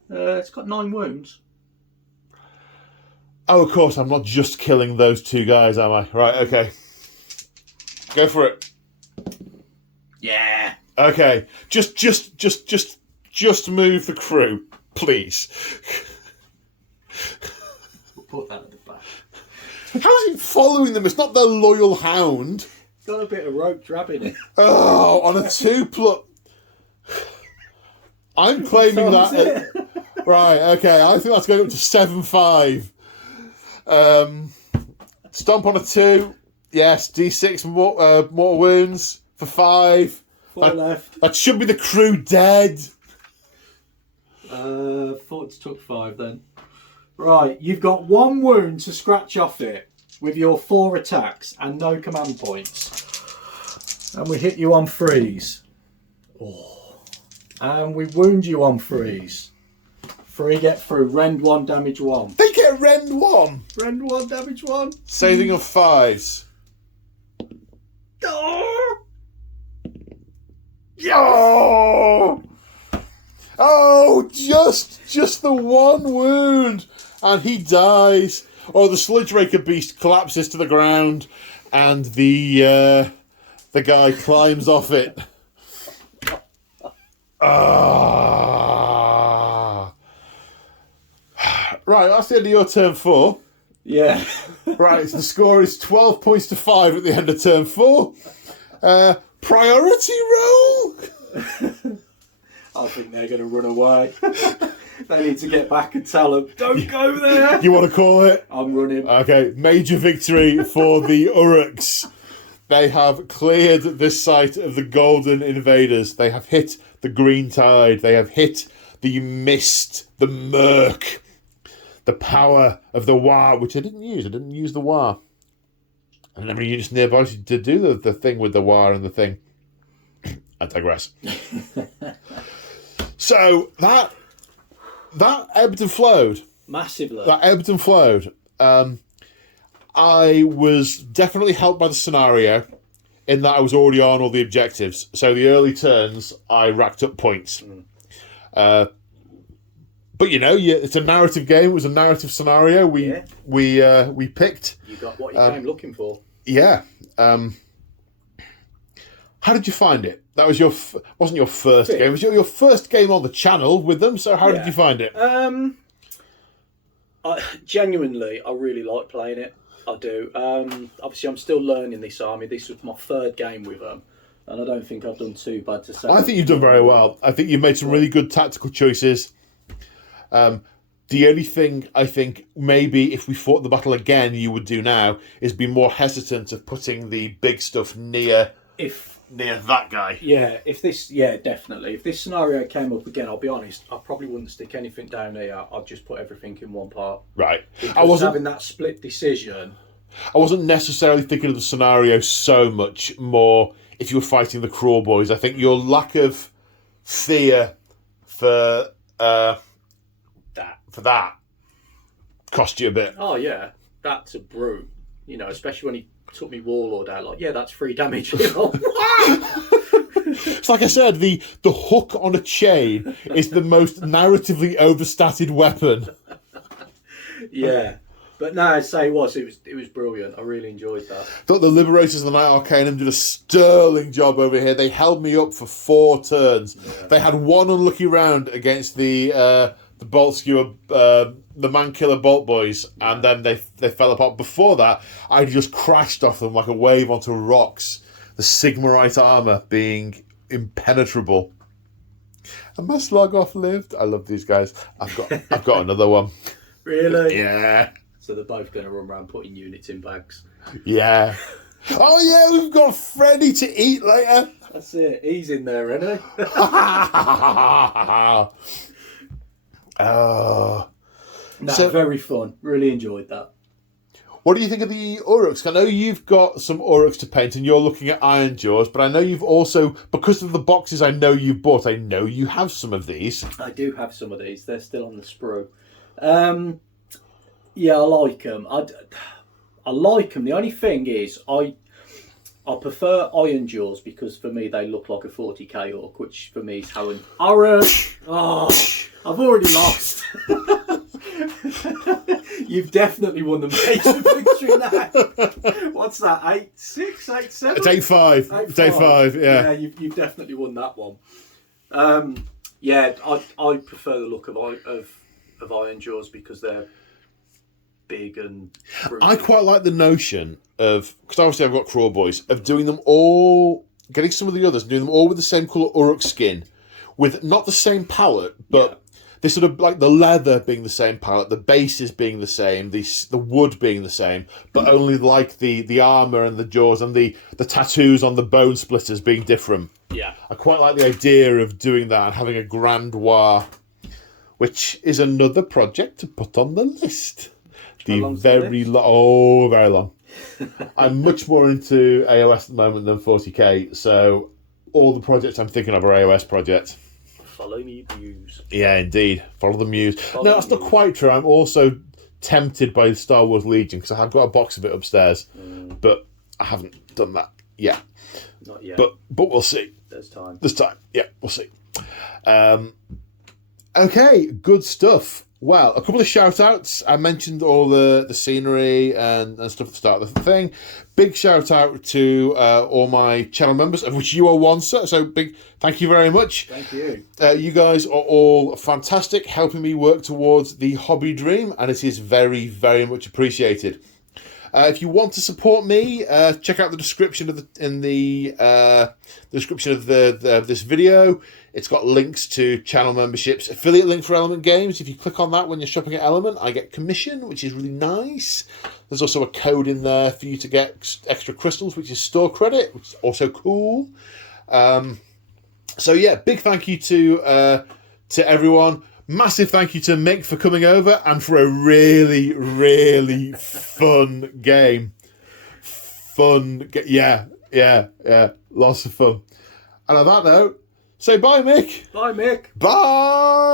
It's got 9 wounds. Oh, of course, I'm not just killing those 2 guys, am I? Right, okay. Go for it. Yeah. Okay. Just move the crew, please. We'll put that at the back. How's it following them? It's not their loyal hound. Got a bit of rope drabbing it. Oh, on a 2+. I'm claiming that. Right, okay. I think that's going up to 7-5. Stomp on a 2. Yes, D6 mortal wounds for 5. 4 left. That should be the crew dead. Thought it took 5 then. Right, you've got 1 wound to scratch off it with your 4 attacks and no command points. And we hit you on freeze. Oh. And we wound you on freeze. 3 get through. Rend 1, damage 1. They get rend 1. Rend 1, damage 1. Saving of 5s. Oh! Yo! Oh, just the 1 wound, and he dies. Oh, the Sludge Raker beast collapses to the ground, and the guy climbs off it. Right, that's the end of your turn 4. Yeah. Right, so the score is 12 points to 5 at the end of turn 4. Priority roll. I think they're going to run away. They need to get back and tell them, don't go there. You want to call it? I'm running. Okay, major victory for the Orruks. They have cleared this site of the Golden Invaders. They have hit the Green Tide. They have hit the Mist, the Murk, the power of the War, which I didn't use. I didn't use the War. I didn't have any units nearby to do the thing with the War and the thing. I digress. So that ebbed and flowed. Massively. That ebbed and flowed. I was definitely helped by the scenario in that I was already on all the objectives. So the early turns, I racked up points. But it's a narrative game. It was a narrative scenario. We picked. You got what you came looking for. Yeah. How did you find it? That was wasn't your first game. It was your first game on the channel with them. So how did you find it? Genuinely, I really like playing it. I do. Obviously, I'm still learning this army. This was my 3rd game with them, and I don't think I've done too bad to say. I think you've done very well. I think you've made some really good tactical choices. The only thing I think maybe if we fought the battle again, you would do now is be more hesitant of putting the big stuff near that guy. Yeah, definitely. If this scenario came up again, I'll be honest, I probably wouldn't stick anything down here. I'd just put everything in one part. Right. I wasn't having that split decision. I wasn't necessarily thinking of the scenario so much more if you were fighting the Kruelboyz. I think your lack of fear for that cost you a bit. Oh yeah, that's a brute. Especially when he took me Warlord out. Like, yeah, that's 3 damage. It's like I said, the hook on a chain is the most narratively overstated weapon. Yeah. But no, I'd say it was brilliant. I really enjoyed that. Thought the Liberators of the Night Arcanum did a sterling job over here. They held me up for 4 turns. Yeah. They had 1 unlucky round against the Bolt Skewer, the Man Killer Bolt Boys, and then they fell apart. Before that, I just crashed off them like a wave onto rocks. The Sigmarite armour being impenetrable. And my Slog-Off lived. I love these guys. I've got another one. Really? Yeah. So they're both going to run around putting units in bags. Yeah. Oh yeah, we've got Freddy to eat later. That's it. He's in there, isn't he? Oh. So very fun. Really enjoyed that. What do you think of the Orruks? I know you've got some Orruks to paint and you're looking at Iron Jaws, but I know you've also, because of the boxes I know you've bought, I know you have some of these. I do have some of these. They're still on the sprue. Yeah, I like them. I like them. The only thing is, I prefer Iron Jaws because for me they look like a 40k orc, which for me is how an Orruk. Oh, I've already lost. You've definitely won the major victory now. What's that? 8-6, 8-7? It's 8-5. It's 8-5. Yeah. Yeah, you've definitely won that one. Yeah, I prefer the look of Iron Jaws because they're big and brutal. I quite like the notion of, because obviously I've got Kruelboyz, of doing them all, getting some of the others, doing them all with the same colour Orruk skin, with not the same palette, but this sort of like the leather being the same palette, the bases being the same, the wood being the same, but only like the armor and the jaws and the tattoos on the bone splitters being different. Yeah. I quite like the idea of doing that and having a Grand War, which is another project to put on the list. Very long. I'm much more into AOS at the moment than 40k, so all the projects I'm thinking of are AOS projects. Follow me, muse. Yeah, indeed. Follow the muse. No, that's not quite true. I'm also tempted by Star Wars Legion because I have got a box of it upstairs, but I haven't done that yet. Not yet. But we'll see. There's time. Yeah, we'll see. Okay, good stuff. Well, a couple of shout-outs. I mentioned all the scenery and stuff at the start of the thing. Big shout-out to all my channel members, of which you are one, sir. So big thank you very much. Thank you. You guys are all fantastic, helping me work towards the hobby dream, and it is very, very much appreciated. If you want to support me, check out the description of the description of this video. It's got links to channel memberships, affiliate link for Element Games. If you click on that when you're shopping at Element, I get commission, which is really nice. There's also a code in there for you to get extra crystals, which is store credit, which is also cool. So yeah, big thank you to everyone. Massive thank you to Mick for coming over and for a really, really fun game. Yeah. Lots of fun. And on that note, say bye, Mick. Bye, Mick. Bye.